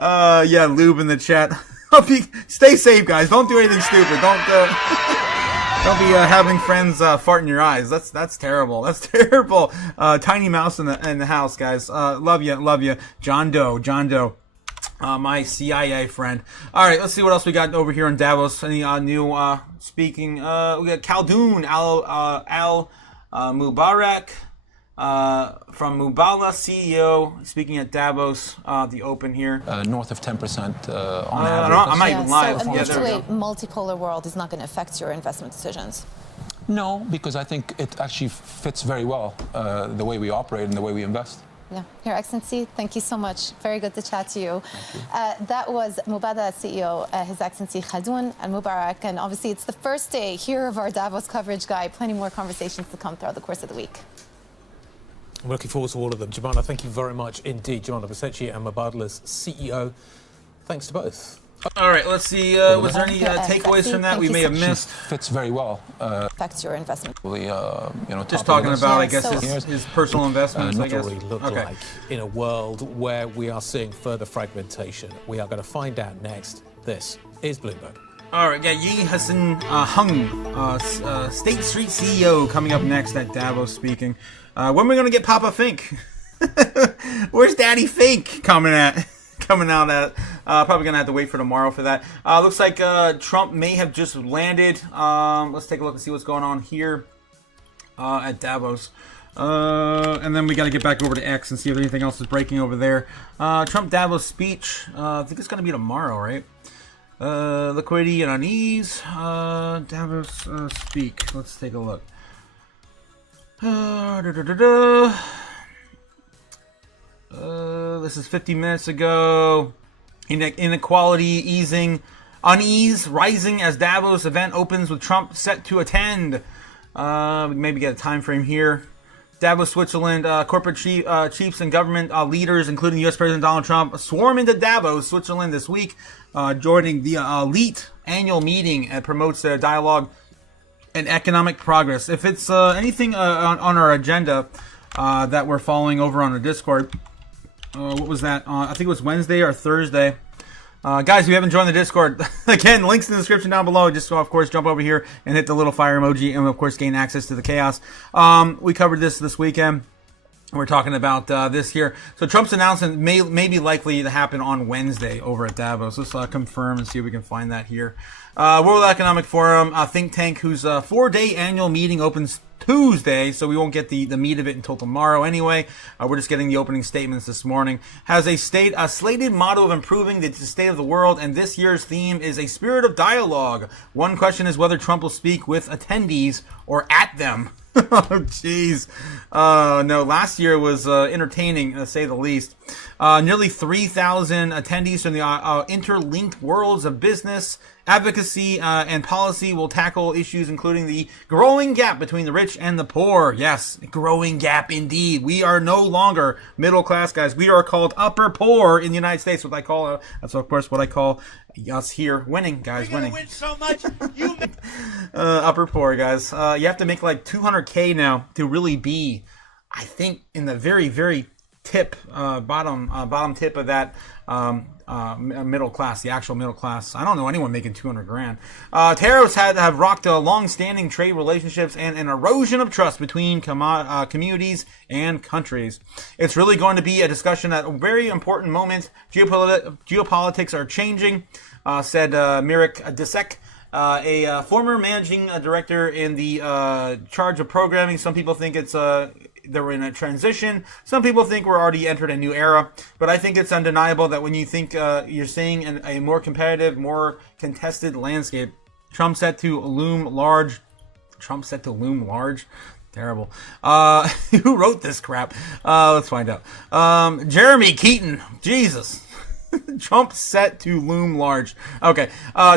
Yeah, lube in the chat. Stay safe, guys. Don't do anything stupid. Don't be having friends fart in your eyes. That's terrible. That's terrible. Tiny mouse in the house, guys. Love you. John Doe. My CIA friend. All right, let's see what else we got over here in Davos. Any new speaking? We got Khaldoon Al Mubarak from Mubala CEO speaking at Davos, the Open here. North of 10% on average. I'm not even live. So a multipolar world is not going to affect your investment decisions. No, because I think it actually fits very well the way we operate and the way we invest. Yeah, Your Excellency, thank you so much. Very good to chat to you. That was Mubada CEO, His Excellency Khadoun Al-Mubarak, and obviously it's the first day here of our Davos coverage, Guy. Plenty more conversations to come throughout the course of the week. I'm looking forward to all of them. Jemana, thank you very much indeed. Jemana Basechi and Mubadala's CEO. Thanks to both. All right, let's see. Was there any takeaways from that we may have missed? Fits very well. Affects your investment. Just talking about, I guess, his personal investments, I guess. What it look like in a world where we are seeing further fragmentation. We are going to find out next. This is Bloomberg. All right, yeah, Yi Hassan Hung, State Street CEO, coming up next at Davos speaking. When are we going to get Papa Fink? Where's Daddy Fink coming out at? Probably going to have to wait for tomorrow for that. Looks like Trump may have just landed. Let's take a look and see what's going on here at Davos. And then we got to get back over to X and see if anything else is breaking over there. Trump Davos speech. I think it's going to be tomorrow, right? Liquidity and unease. Davos speak. Let's take a look. This is 50 minutes ago. Inequality easing. Unease rising as Davos event opens with Trump set to attend. Maybe get a time frame here. Davos, Switzerland, corporate chiefs and government leaders, including U.S. President Donald Trump, swarm into Davos, Switzerland this week, joining the elite annual meeting and promotes dialogue and economic progress. If it's anything on our agenda that we're following over on the Discord, what was that? I think it was Wednesday or Thursday. Guys, if you haven't joined the Discord, again, links in the description down below. Just, of course, jump over here and hit the little fire emoji and, of course, gain access to the chaos. We covered this weekend. We're talking about this here. So Trump's announcement may be likely to happen on Wednesday over at Davos. Let's confirm and see if we can find that here. World Economic Forum, think tank, whose 4-day annual meeting opens Tuesday, so we won't get the meat of it until tomorrow anyway. We're just getting the opening statements this morning. Has a slated motto of improving the state of the world, and this year's theme is a spirit of dialogue. One question is whether Trump will speak with attendees or at them. Oh, jeez. No, last year was entertaining, to say the least. Nearly 3,000 attendees from the interlinked worlds of business, advocacy, and policy will tackle issues including the growing gap between the rich and the poor. Yes, growing gap indeed. We are no longer middle class, guys. We are called upper poor in the United States. That's of course what I call us here winning, guys. Winning. Win so much. Upper poor, guys. You have to make like 200K now to really be, I think, in the very, very tip, bottom tip of that middle class, the actual middle class. I don't know anyone making 200 grand. Tariffs have rocked long-standing trade relationships and an erosion of trust between communities and countries. It's really going to be a discussion at a very important moment. Geopolitics are changing, said Mirek Disek, a former managing director in the charge of programming. Some people think it's they're in a transition. Some people think we're already entered a new era. But I think it's undeniable that when you think you're seeing a more competitive, more contested landscape, Trump set to loom large. Terrible. Who wrote this crap? Let's find out. Jeremy Keaton. Jesus. Trump set to loom large. Okay.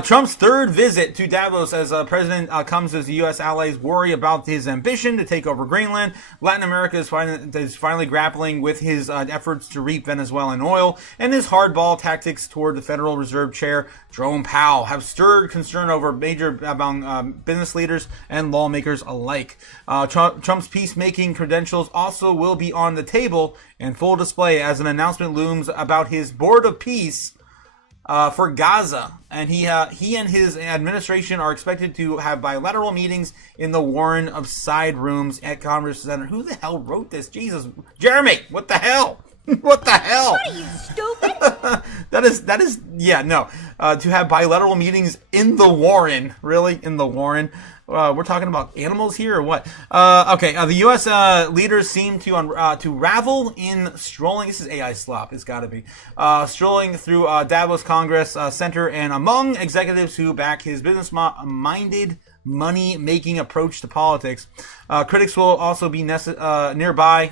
Trump's third visit to Davos as president comes as the U.S. allies worry about his ambition to take over Greenland. Latin America is finally grappling with his efforts to reap Venezuelan oil, and his hardball tactics toward the Federal Reserve Chair, Jerome Powell, have stirred concern over among business leaders and lawmakers alike. Trump's peacemaking credentials also will be on the table and full display as an announcement looms about his board of peace for Gaza, and he and his administration are expected to have bilateral meetings in the Warren of Side Rooms at Congress Center. Who the hell wrote this? Jesus, Jeremy, what the hell? What the hell? What are you, stupid? that is yeah, no. To have bilateral meetings in the Warren, really, in the Warren. We're talking about animals here or what? Okay, the U.S. leaders seem to ravel in strolling. This is AI slop. It's got to be strolling through Davos Congress Center and among executives who back his business-minded, money-making approach to politics. Critics will also be nearby.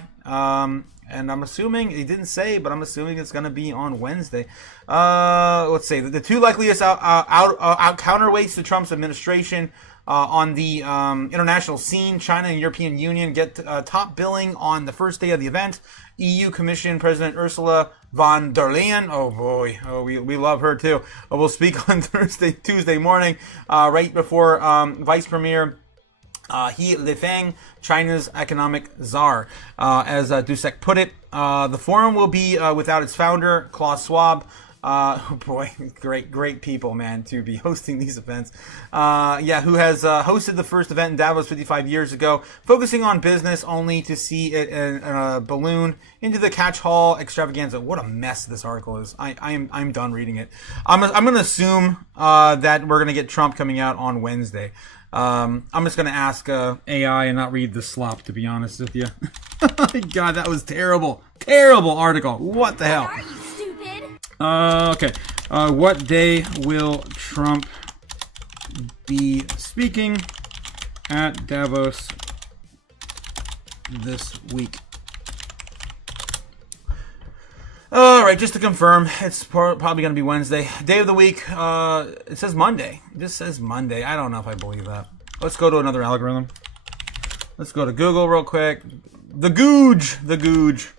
and I'm assuming he didn't say, but I'm assuming it's going to be on Wednesday. Let's say the two likeliest counterweights to Trump's administration on the international scene. China and European Union get top billing on the first day of the event. EU Commission President Ursula von der Leyen, oh boy, we love her too, will speak on Tuesday morning, right before Vice Premier He Lifeng, China's economic czar. As Dusek put it, the forum will be without its founder, Klaus Schwab. Oh boy, great people, man, to be hosting these events. Who has hosted the first event in Davos 55 years ago, focusing on business only to see it in a balloon into the catch-all extravaganza. What a mess this article is. I'm done reading it. I'm going to assume that we're going to get Trump coming out on Wednesday. I'm just going to ask AI and not read the slop, to be honest with you. God, that was terrible. Terrible article. What the hell? Okay. What day will Trump be speaking at Davos this week? All right, just to confirm, it's probably going to be Wednesday. Day of the week, it says Monday. It just says Monday. I don't know if I believe that. Let's go to another algorithm. Let's go to Google real quick. The Googe.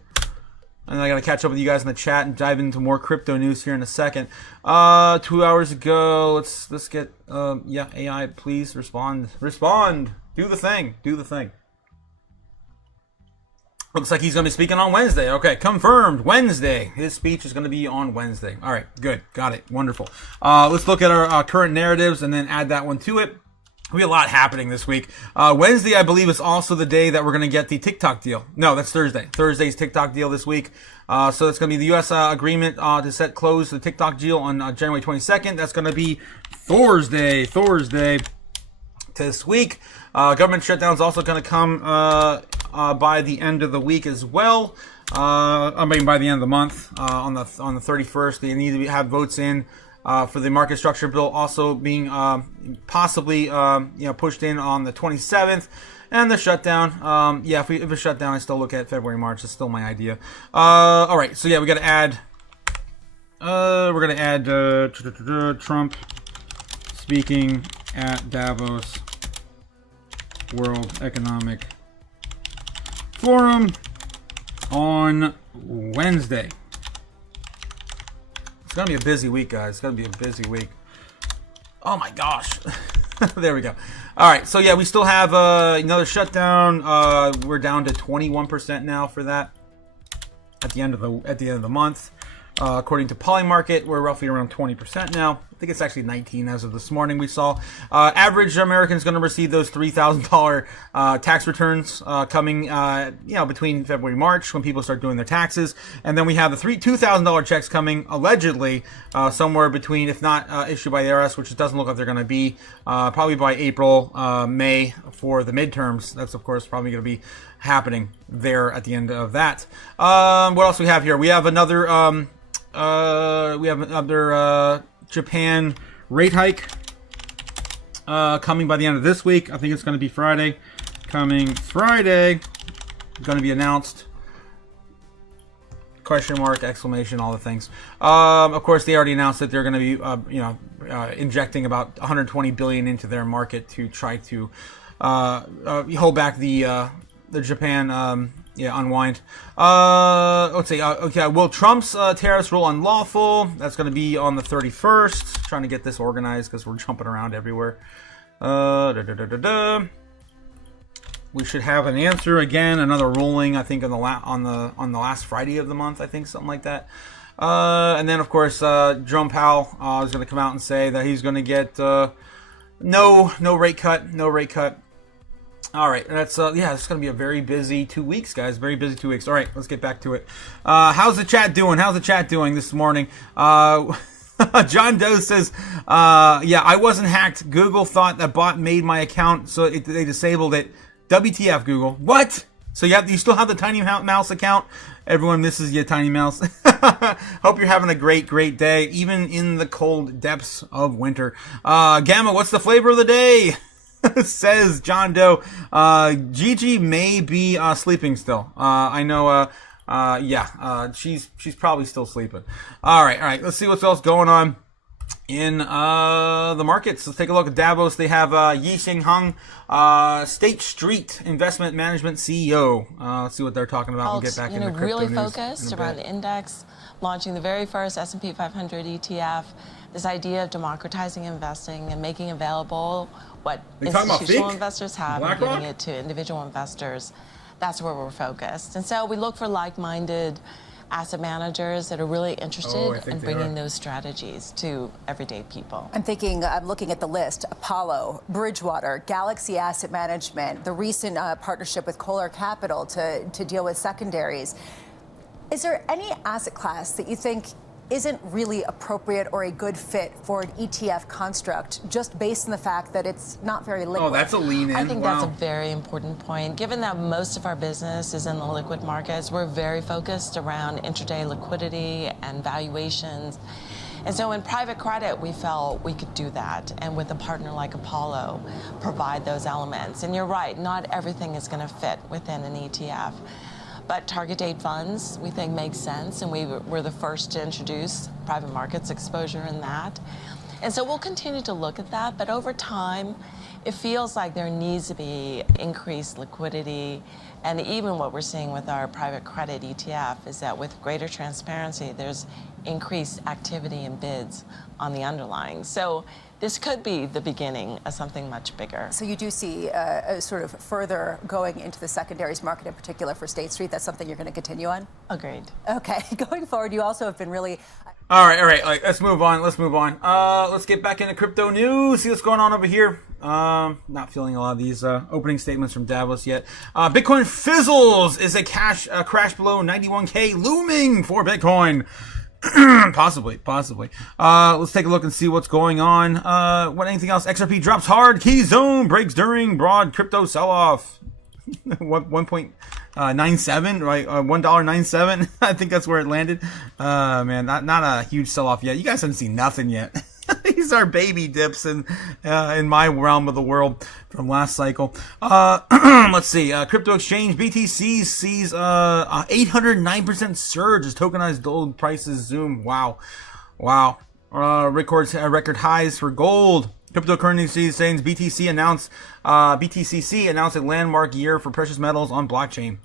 And I got to catch up with you guys in the chat and dive into more crypto news here in a second. 2 hours ago, let's get AI, please respond. Do the thing. Looks like he's going to be speaking on Wednesday. Okay, confirmed. Wednesday. His speech is going to be on Wednesday. All right, good. Got it. Wonderful. Let's look at our current narratives and then add that one to it. We have a lot happening this week. Wednesday, I believe, is also the day that we're going to get the TikTok deal. No, that's Thursday. Thursday's TikTok deal this week. So it's going to be the U.S. agreement to close the TikTok deal on January 22nd. That's going to be Thursday this week. Government shutdown is also going to come by the end of the week as well. By the end of the month, on the 31st. They need to have votes in. For the market structure bill also being possibly pushed in on the 27th, and the shutdown. If it's shut down, I still look at February, March. It's still my idea. All right, so we got to add. We're gonna add Trump speaking at Davos World Economic Forum on Wednesday. It's going to be a busy week, guys. It's going to be a busy week. Oh, my gosh. There we go. All right. So, we still have another shutdown. We're down to 21% now for that at the end of the month. According to Polymarket, we're roughly around 20% now. I think it's actually 19 as of this morning. We saw average Americans going to receive those $3,000 tax returns coming, between February and March when people start doing their taxes, and then we have the $2,000 checks coming allegedly somewhere between, if not issued by the IRS, which it doesn't look like they're going to be, probably by April, May for the midterms. That's of course probably going to be happening there at the end of that. What else we have here? We have another. Japan rate hike coming by the end of this week. I think it's going to be Friday. Coming Friday, going to be announced. Question mark, exclamation, all the things. Of course, they already announced that they're going to be, injecting about 120 billion into their market to try to hold back the Japan. Unwind. Let's see. Okay, will Trump's tariffs rule unlawful? That's going to be on the 31st. Trying to get this organized because we're jumping around everywhere. We should have an answer again. Another ruling, I think, on the last Friday of the month. I think something like that. And then, of course, Jerome Powell is going to come out and say that he's going to get no rate cut. All right, that's it's going to be a very busy 2 weeks, guys. Very busy 2 weeks. All right, let's get back to it. How's the chat doing this morning? John Doe says, I wasn't hacked. Google thought that bot made my account, so they disabled it. WTF, Google? What? So you still have the Tiny Mouse account? Everyone misses you, Tiny Mouse. Hope you're having a great day, even in the cold depths of winter. Gamma, what's the flavor of the day? Says John Doe. Gigi may be sleeping still. I know she's probably still sleeping. All right. Let's see what's else going on in the markets. Let's take a look at Davos. They have Yi Hung, State Street Investment Management CEO. Let's see what they're talking about. We'll get back into crypto really news focused around the index, launching the very first S&P 500 ETF. This idea of democratizing investing and making available what institutional investors have and giving it to individual investors. That's where we're focused. And so we look for like-minded asset managers that are really interested in bringing those strategies to everyday people. I'm looking at the list: Apollo, Bridgewater, Galaxy Asset Management, the recent partnership with Kohler Capital to deal with secondaries. Is there any asset class that you think isn't really appropriate or a good fit for an ETF construct, just based on the fact that it's not very liquid? Oh, that's a lean in. I think that's a very important point. Given that most of our business is in the liquid markets, we're very focused around intraday liquidity and valuations. And so in private credit, we felt we could do that, and with a partner like Apollo, provide those elements. And you're right, not everything is going to fit within an ETF. But target date funds, we think, makes sense, and we're the first to introduce private markets exposure in that. And so we'll continue to look at that, but over time, it feels like there needs to be increased liquidity. And even what we're seeing with our private credit ETF is that with greater transparency, there's increased activity and bids on the underlying. So this could be the beginning of something much bigger. So you do see a sort of further going into the secondaries market, in particular for State Street. That's something you're going to continue on? Agreed. Okay. Going forward, you also have been really... All right. Let's move on. Let's get back into crypto news. See what's going on over here. Not feeling a lot of these opening statements from Davos yet. Bitcoin fizzles. Is a crash below 91K looming for Bitcoin? Possibly. Let's take a look and see what's going on. Anything else? XRP drops hard. Key zone breaks during broad crypto sell-off. 1.97, right? $1.97. I think that's where it landed. Man, not a huge sell-off yet. You guys haven't seen nothing yet. These are baby dips in my realm of the world from last cycle. Let's see. Crypto exchange BTC sees 809% surge as tokenized gold prices zoom. Wow. Record highs for gold. Cryptocurrency saying BTCC announced a landmark year for precious metals on blockchain.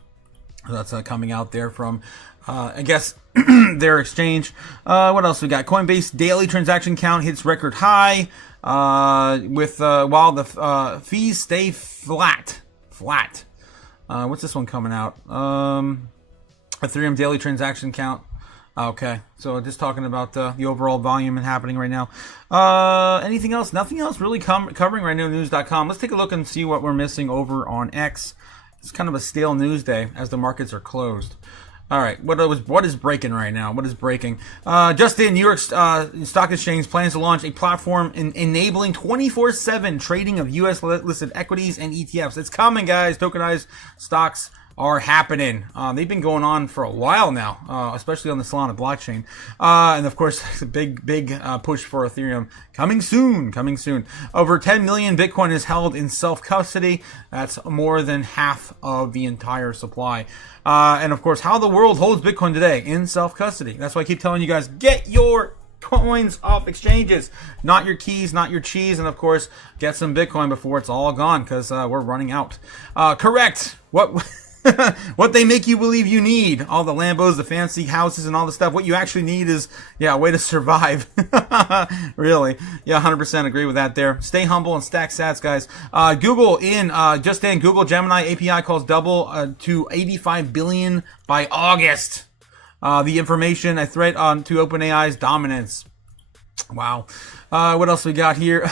That's coming out there from, I guess, their exchange. What else we got? Coinbase daily transaction count hits record high, while the fees stay flat. What's this one coming out? Ethereum daily transaction count. Okay, so just talking about the overall volume and happening right now. Anything else? Nothing else really covering right now. News.com. Let's take a look and see what we're missing over on X. It's kind of a stale news day as the markets are closed. All right, what is breaking right now? What is breaking? Just in, New York Stock Exchange plans to launch a platform enabling 24/7 trading of U.S. listed equities and ETFs. It's coming, guys. Tokenized stocks are happening. They've been going on for a while now, especially on the Solana blockchain. And of course, the big push for Ethereum coming soon. Over 10 million Bitcoin is held in self-custody. That's more than half of the entire supply. And of course, how the world holds Bitcoin today in self-custody. That's why I keep telling you guys, get your coins off exchanges, not your keys, not your cheese, and of course, get some Bitcoin before it's all gone, because we're running out. Correct. What they make you believe you need, all the Lambos, the fancy houses, and all the stuff. What you actually need is, a way to survive. Really. 100% agree with that there. Stay humble and stack sats, guys. Google Google Gemini API calls double to 85 billion by August. The information, a threat to OpenAI's dominance. Wow. What else we got here?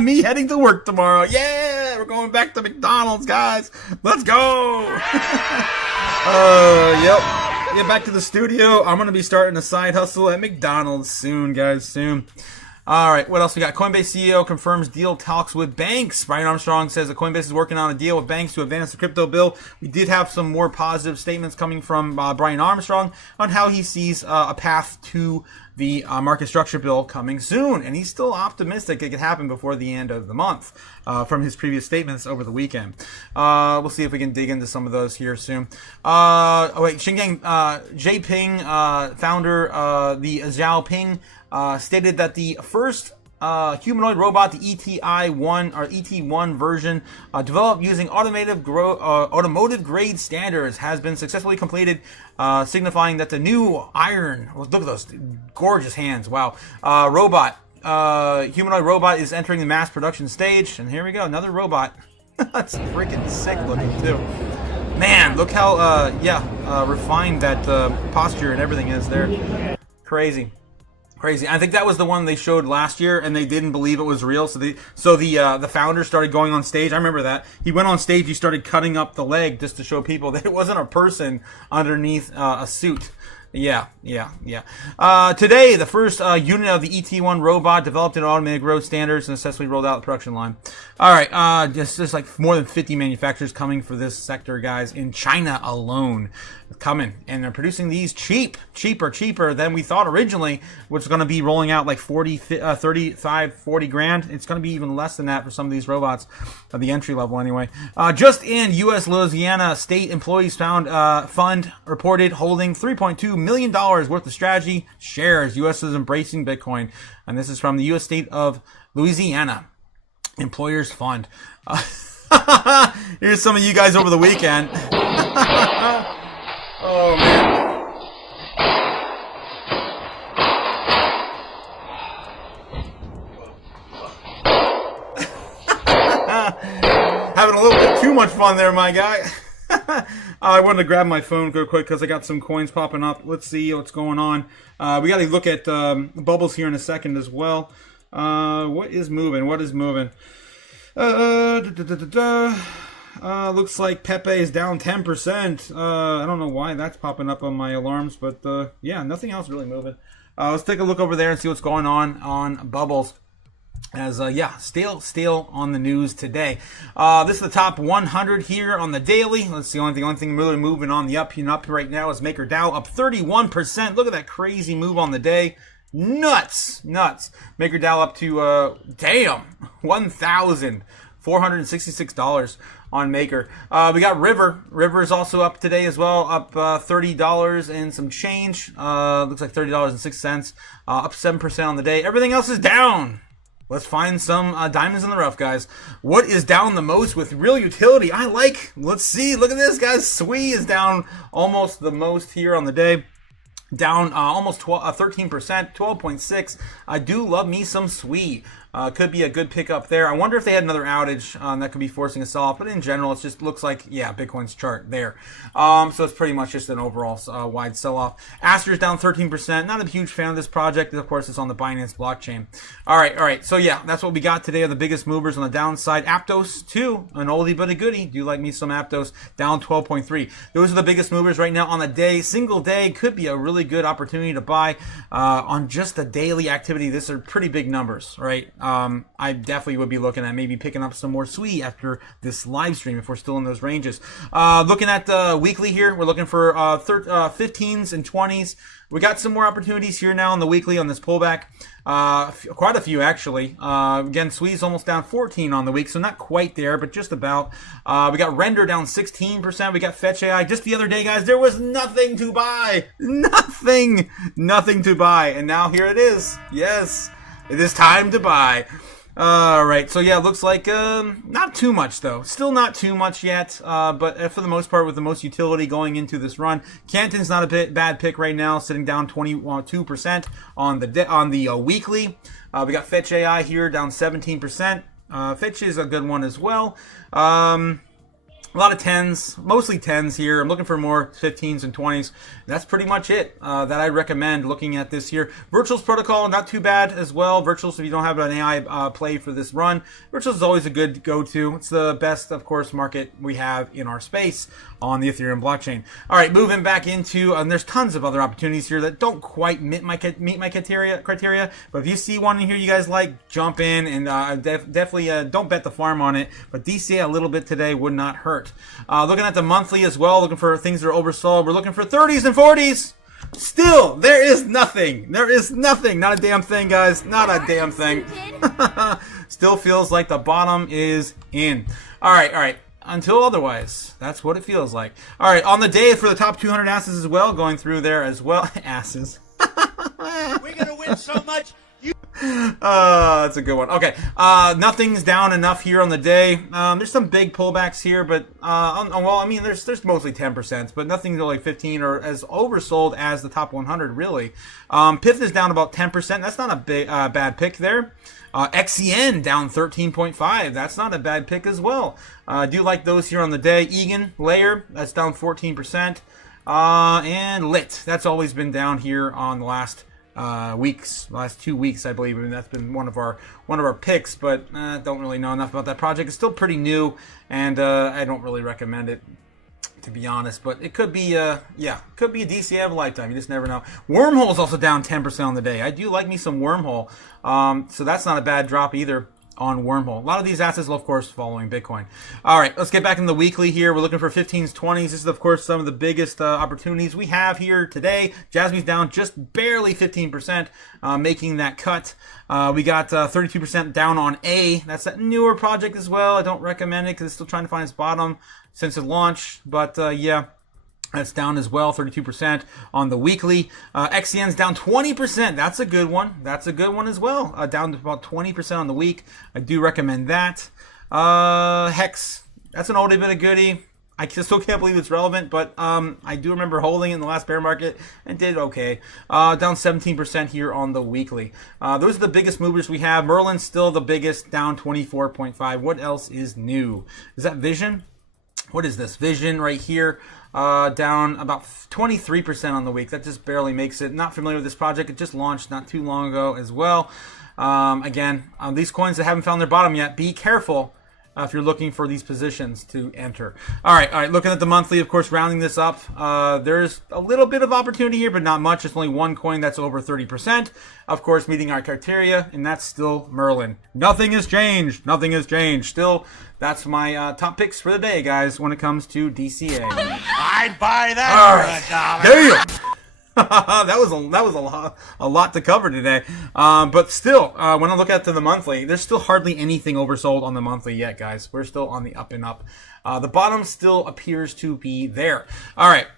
Me heading to work tomorrow. Yeah, we're going back to McDonald's, guys. Let's go. Yep. Get back to the studio. I'm going to be starting a side hustle at McDonald's soon, guys, soon. All right, what else we got? Coinbase CEO confirms deal talks with banks. Brian Armstrong says that Coinbase is working on a deal with banks to advance the crypto bill. We did have some more positive statements coming from Brian Armstrong on how he sees a path to the market structure bill coming soon, and he's still optimistic it could happen before the end of the month from his previous statements over the weekend. We'll see if we can dig into some of those here soon. Xinjiang Jinping, founder, the Xiaoping, stated that the first humanoid robot, the ETI-1 or ET-1 version, developed using automotive grade standards, has been successfully completed, signifying that the new iron, look at those gorgeous hands, wow, humanoid robot is entering the mass production stage. And here we go, another robot. That's freaking sick looking too. Man, look how refined that posture and everything is there. Crazy. I think that was the one they showed last year, and they didn't believe it was real. So the founder started going on stage. I remember that he went on stage. He started cutting up the leg just to show people that it wasn't a person underneath a suit. Yeah. Today, the first unit of the ET-1 robot developed in automated road standards and successfully rolled out the production line. All right, just like more than 50 manufacturers coming for this sector, guys, in China alone. Coming, and they're producing these cheaper than we thought originally, which is going to be rolling out like 35, 40 grand. It's going to be even less than that for some of these robots, at the entry level anyway. Just in, U.S. Louisiana State Employees Fund reported holding $3.2 million worth of strategy shares. U.S. is embracing Bitcoin, and this is from the U.S. state of Louisiana Employers Fund. Here's some of you guys over the weekend. Oh, man. Having a little bit too much fun there, my guy. I wanted to grab my phone real quick because I got some coins popping up. Let's see what's going on. We got to look at bubbles here in a second as well. What is moving? Looks like Pepe is down 10%. I don't know why that's popping up on my alarms, but yeah, nothing else really moving. Let's take a look over there and see what's going on bubbles. As still on the news today. This is the top 100 here on the daily. Let's see, the only thing really moving on the up and up right now is MakerDAO up 31%. Look at that crazy move on the day. Nuts. MakerDAO up to $1,466 on Maker. We got River. River is also up today as well, up $30 and some change. Looks like $30.06, up 7% on the day. Everything else is down. Let's find some diamonds in the rough, guys. What is down the most with real utility? Let's see. Look at this, guys. SWI is down almost the most here on the day. Down almost 13%, 12.6. I do love me some SWI. Could be a good pickup there. I wonder if they had another outage that could be forcing a sell-off. But in general, it just looks like, Bitcoin's chart there. So it's pretty much just an overall wide sell-off. Aster's down 13%. Not a huge fan of this project. Of course, it's on the Binance blockchain. All right. So, that's what we got today are the biggest movers on the downside. Aptos, too. An oldie but a goodie. Do like me some Aptos. Down 12.3. Those are the biggest movers right now on the day. Single day could be a really good opportunity to buy on just the daily activity. These are pretty big numbers, right? I definitely would be looking at maybe picking up some more SWI after this live stream if we're still in those ranges. Looking at the weekly here, we're looking for 15s and 20s. We got some more opportunities here now on the weekly on this pullback. Quite a few, actually. Again, SWI's almost down 14 on the week, so not quite there, but just about. We got Render down 16%. We got Fetch AI. Just the other day, guys, there was nothing to buy. Nothing to buy. And now here it is. Yes. It is time to buy. All right. So, it looks like not too much, though. Still not too much yet. But for the most part, with the most utility going into this run, Canton's not a bad pick right now, sitting down 22% on the weekly. We got Fetch AI here down 17%. Fetch is a good one as well. A lot of 10s, mostly 10s here. I'm looking for more 15s and 20s. That's pretty much it that I recommend looking at this here. Virtuals Protocol, not too bad as well. Virtuals, if you don't have an AI play for this run, Virtuals is always a good go-to. It's the best, of course, market we have in our space on the Ethereum blockchain. All right, moving back into, and there's tons of other opportunities here that don't quite meet my criteria. But if you see one in here you guys like, jump in and definitely don't bet the farm on it. But DCA a little bit today would not hurt. Looking at the monthly as well, looking for things that are oversold. We're looking for 30s and 40s. Still, there is nothing. There is nothing. Not a damn thing, guys. Not a damn thing. Still feels like the bottom is in. All right. Until otherwise, that's what it feels like. All right, on the day for the top 200 asses as well, going through there as well. Asses. We're going to win so much. That's a good one. Okay, nothing's down enough here on the day. There's some big pullbacks here, but well, I mean, there's mostly 10%, but nothing really 15 or as oversold as the top 100 really. Pith is down about 10%. That's not a big bad pick there. XEN down 13.5. That's not a bad pick as well. I do like those here on the day. Egan Layer, that's down 14%. And Lit, that's always been down here on the last last 2 weeks, I believe. I mean, that's been one of our picks, but don't really know enough about that project. It's still pretty new, and I don't really recommend it, to be honest. But it could be, could be a DCA of a lifetime. You just never know. Wormhole is also down 10% on the day. I do like me some Wormhole, so that's not a bad drop either on Wormhole. A lot of these assets, of course, following Bitcoin. All right, let's get back in the weekly here. We're looking for 15s, 20s. This is, of course, some of the biggest opportunities we have here today. Jasmine's down just barely 15%, making that cut. We got 32% down on A. That's that newer project as well. I don't recommend it because it's still trying to find its bottom since it launched. But, yeah. That's down as well, 32% on the weekly. XCN's down 20%. That's a good one. That's a good one as well. Down to about 20% on the week. I do recommend that. Hex. That's an oldie but a goodie. I still can't believe it's relevant, but I do remember holding it in the last bear market and did okay. Down 17% here on the weekly. Those are the biggest movers we have. Merlin's still the biggest, down 24.5. What else is new? Is that Vision? What is this? Vision right here. Down about 23% on the week. That just barely makes it. Not familiar with this project. It just launched not too long ago as well. Again, these coins that haven't found their bottom yet, be careful if you're looking for these positions to enter. All right. Looking at the monthly, of course, rounding this up, there's a little bit of opportunity here, but not much. It's only one coin that's over 30%. Of course, meeting our criteria, and that's still Merlin. Nothing has changed. Nothing has changed. Still, that's my top picks for the day, guys, when it comes to DCA. I'd buy that for $1. There you go. that was a lot to cover today. But still, when I look at the monthly, there's still hardly anything oversold on the monthly yet, guys. We're still on the up and up. The bottom still appears to be there. All right.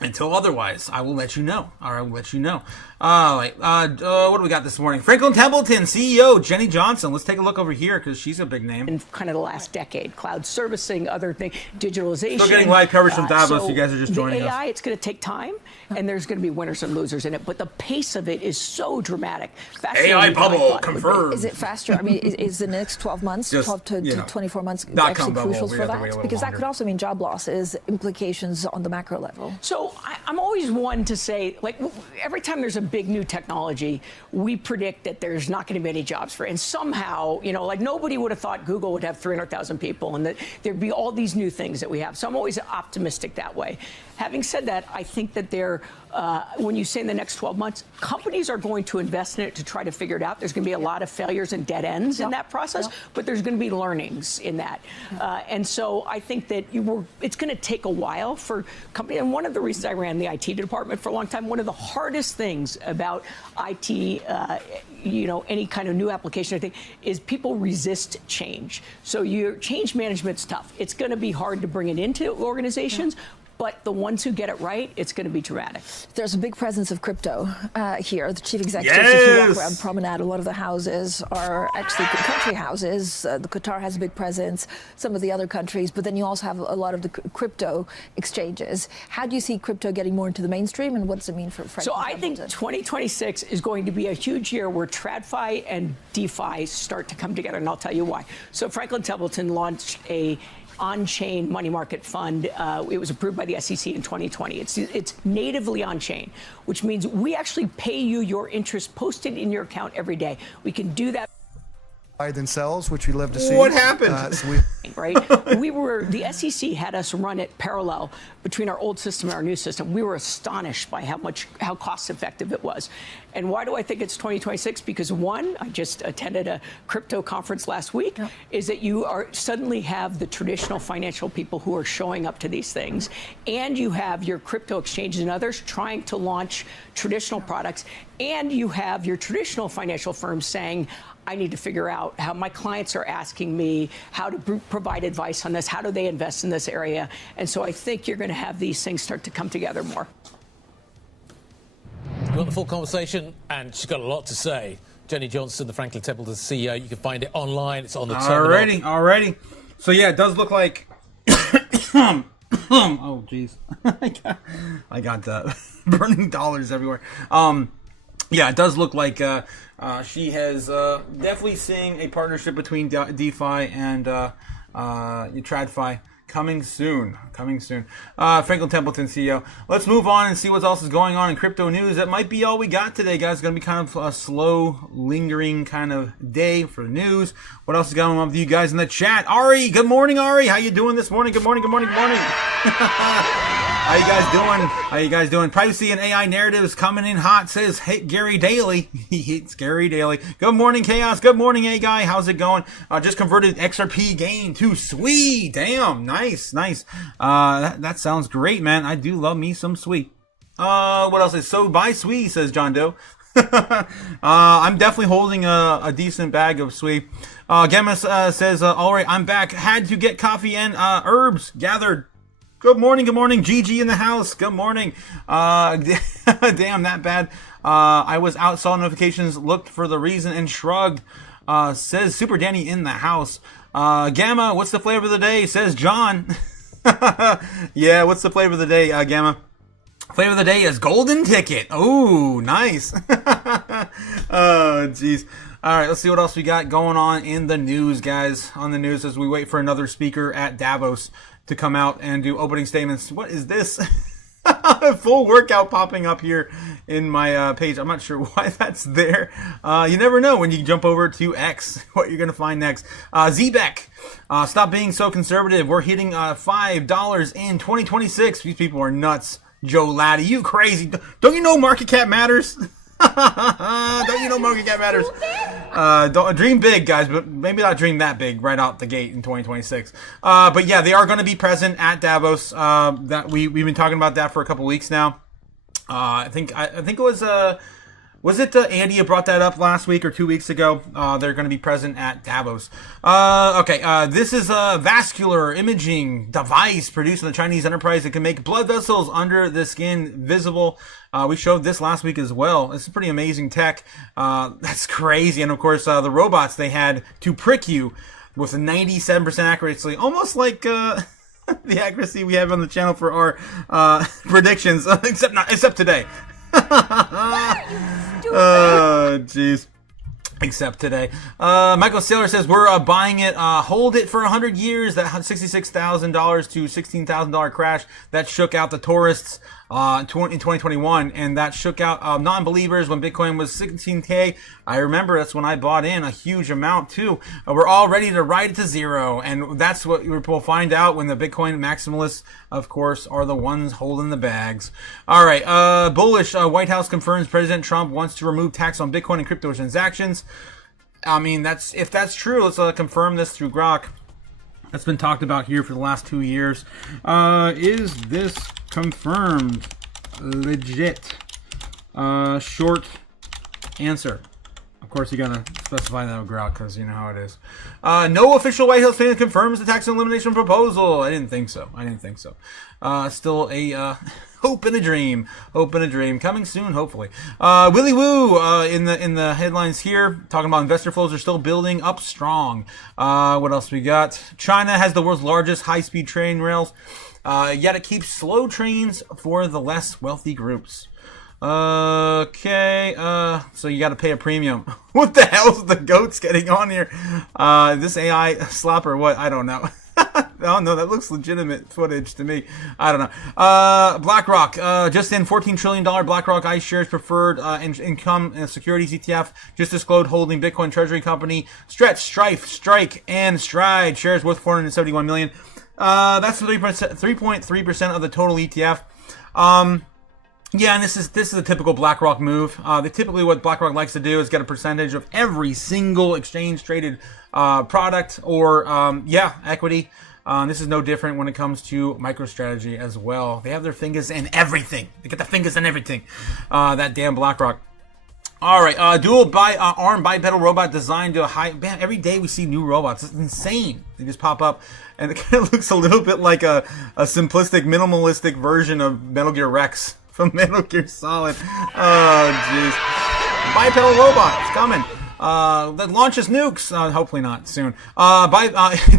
Until otherwise, I will let you know. All right, I will let you know. What do we got this morning? Franklin Templeton, CEO, Jenny Johnson. Let's take a look over here because she's a big name. In kind of the last decade, cloud servicing, other things, digitalization. Still getting live coverage from Davos. So you guys are just joining AI, us. it's going to take time, and there's going to be winners and losers in it. But the pace of it is so dramatic. AI bubble confirmed. Is it faster? I mean, is the next 12 months, just, 12 to 24 months actually crucial for that? Because that could also mean job losses, implications on the macro level. So I'm always one to say, like, every time there's a big new technology, we predict that there's not going to be any jobs for it. And somehow, like nobody would have thought Google would have 300,000 people and that there'd be all these new things that we have. So I'm always optimistic that way. Having said that, I think that when you say in the next 12 months, companies are going to invest in it to try to figure it out. There's going to be a lot of failures and dead ends in that process, but there's going to be learnings in that. And so I think that it's going to take a while for companies. And one of the reasons I ran the IT department for a long time, one of the hardest things about IT, any kind of new application or thing, is people resist change. So your change management's tough. It's going to be hard to bring it into organizations. But the ones who get it right, it's going to be dramatic. There's a big presence of crypto here. The chief executive, if you walk around Promenade, a lot of the houses are actually country houses. The Qatar has a big presence, some of the other countries, but then you also have a lot of the crypto exchanges. How do you see crypto getting more into the mainstream, and what does it mean for Franklin So I think 2026 is going to be a huge year where TradFi and DeFi start to come together, and I'll tell you why. So Franklin Templeton launched a on-chain money market fund. It was approved by the SEC in 2020. It's natively on-chain, which means we actually pay you your interest posted in your account every day. We can do that. By themselves, which we love to see. What happened? Right? The SEC had us run it parallel between our old system and our new system. We were astonished by how cost effective it was. And why do I think it's 2026? Because one, I just attended a crypto conference last week, is that you suddenly have the traditional financial people who are showing up to these things, and you have your crypto exchanges and others trying to launch traditional products, and you have your traditional financial firms saying, I need to figure out how my clients are asking me how to provide advice on this. How do they invest in this area? And so I think you're going to have these things start to come together more. You want the full conversation? And she's got a lot to say. Jenny Johnson, the Franklin Templeton CEO. You can find it online. It's on the terminal. Alrighty. So yeah, it does look like. Oh jeez, I got burning dollars everywhere. Yeah, it does look like she has definitely seeing a partnership between DeFi and TradFi coming soon. Franklin Templeton, CEO. Let's move on and see what else is going on in crypto news. That might be all we got today, guys. It's going to be kind of a slow, lingering kind of day for the news. What else is going on with you guys in the chat? Ari, good morning, Ari. How you doing this morning? Good morning. How you guys doing? Privacy and AI narratives coming in hot, says Gary Daly. He hates Gary Daly. Good morning, Chaos. Good morning, A-Guy. How's it going? Just converted XRP gain to SWE. Damn, nice. That sounds great, man. I do love me some SWE. What else is so buy SWE, says John Doe. I'm definitely holding a decent bag of SWE. Gemma says, all right, I'm back. Had to get coffee and herbs gathered. Good morning. GG in the house. Good morning. Damn, that bad. I was out, saw notifications, looked for the reason, and shrugged. Says Super Danny in the house. Gamma, what's the flavor of the day? Says John. Yeah, what's the flavor of the day, Gamma? Flavor of the day is golden ticket. Oh, nice. Oh, jeez. All right, let's see what else we got going on in the news, guys. On the news as we wait for another speaker at Davos to come out and do opening statements. What is this? Full workout popping up here in my page. I'm not sure why that's there. You never know when you jump over to X what you're going to find next. Zbeck, stop being so conservative. We're hitting $5 in 2026. These people are nuts. Joe Laddie, you crazy. Don't you know market cap matters? Don't you know market cap matters? Don't dream big, guys, but maybe not dream that big right out the gate in 2026. But yeah, they are going to be present at Davos. That we've been talking about that for a couple weeks now. I think it was it Andy who brought that up last week or 2 weeks ago? They're going to be present at Davos. This is a vascular imaging device produced in the Chinese enterprise that can make blood vessels under the skin visible. We showed this last week as well. It's pretty amazing tech. That's crazy. And of course, the robots they had to prick you with 97% accuracy, almost like the accuracy we have on the channel for our predictions, except today. Oh, jeez. Except today. Michael Saylor says, we're buying it. Hold it for 100 years. That $66,000 to $16,000 crash that shook out the tourists in 2021. And that shook out non-believers when Bitcoin was 16K. I remember that's when I bought in a huge amount too. We're all ready to ride it to zero. And that's what we'll find out when the Bitcoin maximalists, of course, are the ones holding the bags. All right. Bullish. White House confirms President Trump wants to remove tax on Bitcoin and crypto transactions. I mean, if that's true, let's confirm this through Grok. That's been talked about here for the last 2 years. Is this confirmed? Legit? Short answer. Of course, you gotta specify that with Grok because you know how it is. No official White House plan confirms the tax elimination proposal. I didn't think so. Still a hope and a dream. Coming soon, hopefully. Willy Woo in the headlines here, talking about investor flows are still building up strong. What else we got? China has the world's largest high-speed train rails, yet it keeps slow trains for the less wealthy groups. Okay, so you got to pay a premium. What the hell's the goats getting on here? This AI slop or what? I don't know. Oh no, that looks legitimate footage to me. I don't know. BlackRock, just in $14 trillion BlackRock iShares preferred income and securities ETF just disclosed holding Bitcoin treasury company Stretch, Strife, Strike, and Stride shares worth $471 million. That's 3.3% of the total ETF. Yeah, and this is a typical BlackRock move. Typically what BlackRock likes to do is get a percentage of every single exchange traded product or equity. This is no different when it comes to MicroStrategy as well. They have their fingers in everything. They get the fingers in everything. That damn BlackRock. All right, dual arm bipedal robot designed to man, every day we see new robots. It's insane. They just pop up, and it kind of looks a little bit like a simplistic, minimalistic version of Metal Gear Rex from Metal Gear Solid. Oh, jeez. Bipedal robot. It's coming. That launches nukes. Hopefully not soon.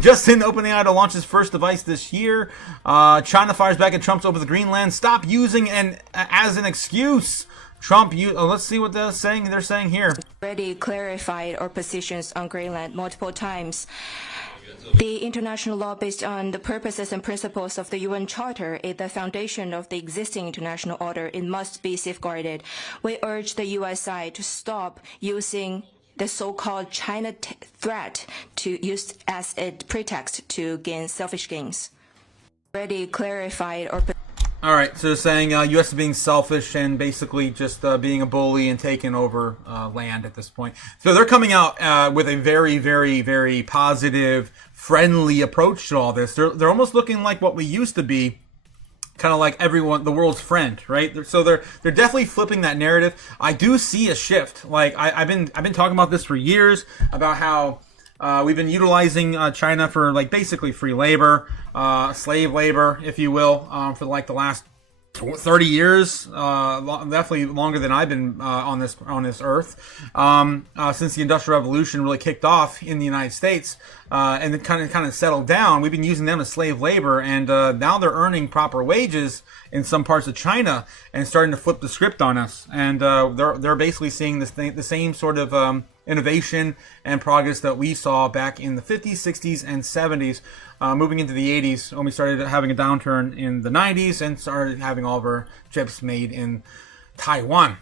Just in OpenAI to launch its first device this year. China fires back at Trump's over the Greenland. Stop using as an excuse. Trump, let's see what they're saying. They're saying here. Already clarified our positions on Greenland multiple times. The international law based on the purposes and principles of the UN Charter is the foundation of the existing international order. It must be safeguarded. We urge the US side to stop using the so-called China threat to use as a pretext to gain selfish gains. Already clarified or... All right, so they're saying U.S. is being selfish and basically just being a bully and taking over land at this point. So they're coming out with a very, very, very positive, friendly approach to all this. They're almost looking like what we used to be, kind of like everyone, the world's friend, right? So they're definitely flipping that narrative. I do see a shift. Like I've been talking about this for years about how we've been utilizing China for like basically free labor, slave labor, if you will, for like the last 30 years, definitely longer than I've been on this earth, since the Industrial Revolution really kicked off in the United States, and it kind of settled down. We've been using them as slave labor, and now they're earning proper wages in some parts of China and starting to flip the script on us. And they're basically seeing the same sort of innovation and progress that we saw back in the 50s, 60s, and 70s, moving into the 80s when we started having a downturn in the 90s and started having all of our chips made in Taiwan.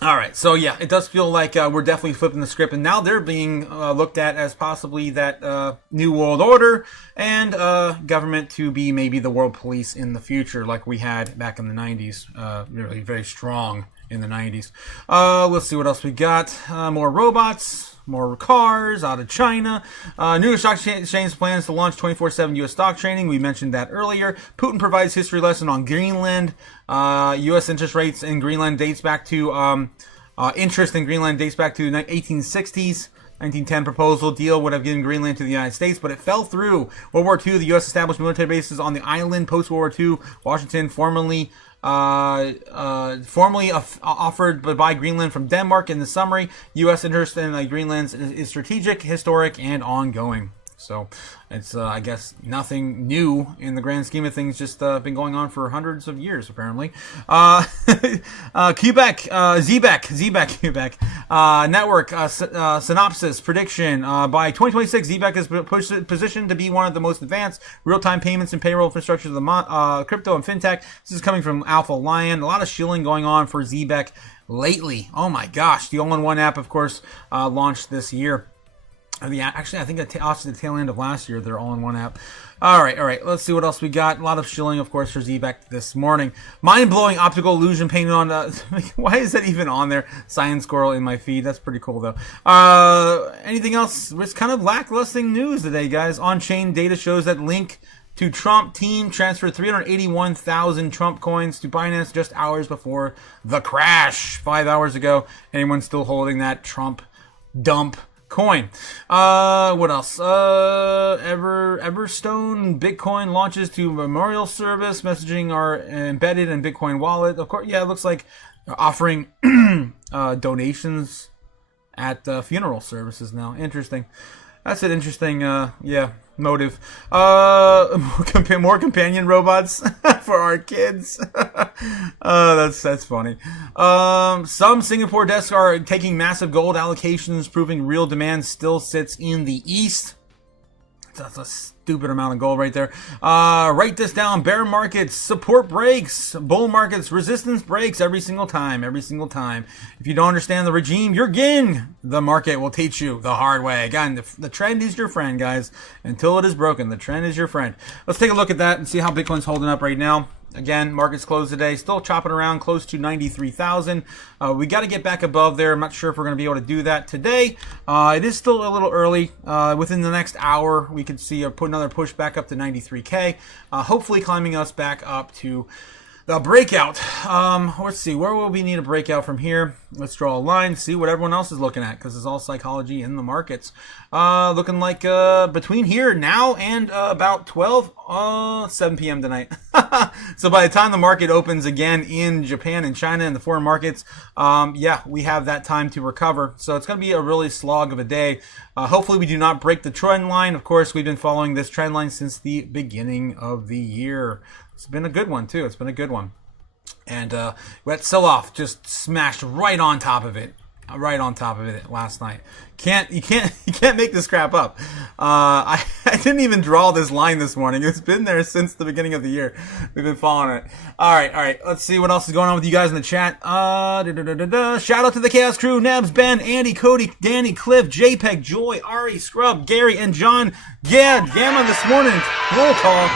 All right, so yeah, it does feel like we're definitely flipping the script, and now they're being looked at as possibly that new world order and government to be maybe the world police in the future, like we had back in the 90s, really very strong in the 90s. Let's see what else we got. More robots, more cars out of China. New York Stock Exchange plans to launch 24/7 U.S. stock trading. We mentioned that earlier. Putin provides history lesson on Greenland. U.S. interest rates in Greenland dates back to interest in Greenland dates back to 1860s. 1910 proposal deal would have given Greenland to the United States, but it fell through. World War II, the U.S. established military bases on the island. Post-World War II, Washington formally offered to buy Greenland from Denmark. In the summary, U.S. interest in Greenland is strategic, historic, and ongoing. So it's, I guess, nothing new in the grand scheme of things, just been going on for hundreds of years, apparently. Quebec, network, synopsis, prediction. By 2026, Zebek is positioned to be one of the most advanced real-time payments and payroll infrastructure of the crypto and fintech. This is coming from Alpha Lion. A lot of shilling going on for Zebek lately. Oh my gosh. The all-in-one app, of course, launched this year. Actually, I think off to the tail end of last year, they're all in one app. All right. Let's see what else we got. A lot of shilling, of course, for Zebek this morning. Mind-blowing optical illusion painted on... why is that even on there? Science Squirrel in my feed. That's pretty cool, though. Anything else? It's kind of lackluster news today, guys. On-chain data shows that link to Trump team transferred 381,000 Trump coins to Binance just hours before the crash. 5 hours ago. Anyone still holding that Trump dump coin? What else? Everstone Bitcoin launches to memorial service. Messaging are embedded in Bitcoin wallet. Of course, yeah, it looks like offering donations at funeral services now. Interesting. That's an interesting, motive. More companion robots for our kids. That's funny. Some Singapore desks are taking massive gold allocations, proving real demand still sits in the East. That's a stupid amount of gold right there. Write this down. Bear markets, support breaks. Bull markets, resistance breaks every single time. Every single time. If you don't understand the regime, you're getting. The market will teach you the hard way. Again, the trend is your friend, guys. Until it is broken, the trend is your friend. Let's take a look at that and see how Bitcoin's holding up right now. Again, markets closed today, still chopping around close to 93,000. We got to get back above there. I'm not sure if we're going to be able to do that today. It is still a little early. Within the next hour, we could see put another push back up to 93K. Hopefully climbing us back up to the breakout. Let's see, where will we need a breakout from here? Let's draw a line, see what everyone else is looking at, because it's all psychology in the markets. Looking like between here now and about 7 p.m. tonight. So by the time the market opens again in Japan and China and the foreign markets, yeah, we have that time to recover. So it's going to be a really slog of a day. Hopefully we do not break the trend line. Of course, we've been following this trend line since the beginning of the year. It's been a good one, too. It's been a good one. And that sell-off just smashed right on top of it. Right on top of it last night. You can't make this crap up. I didn't even draw this line this morning. It's been there since the beginning of the year. We've been following it. All right. Let's see what else is going on with you guys in the chat. Shout out to the Chaos Crew: Nebs, Ben, Andy, Cody, Danny, Cliff, JPEG, Joy, Ari, Scrub, Gary, and John. Yeah, Gamma this morning. Roll call.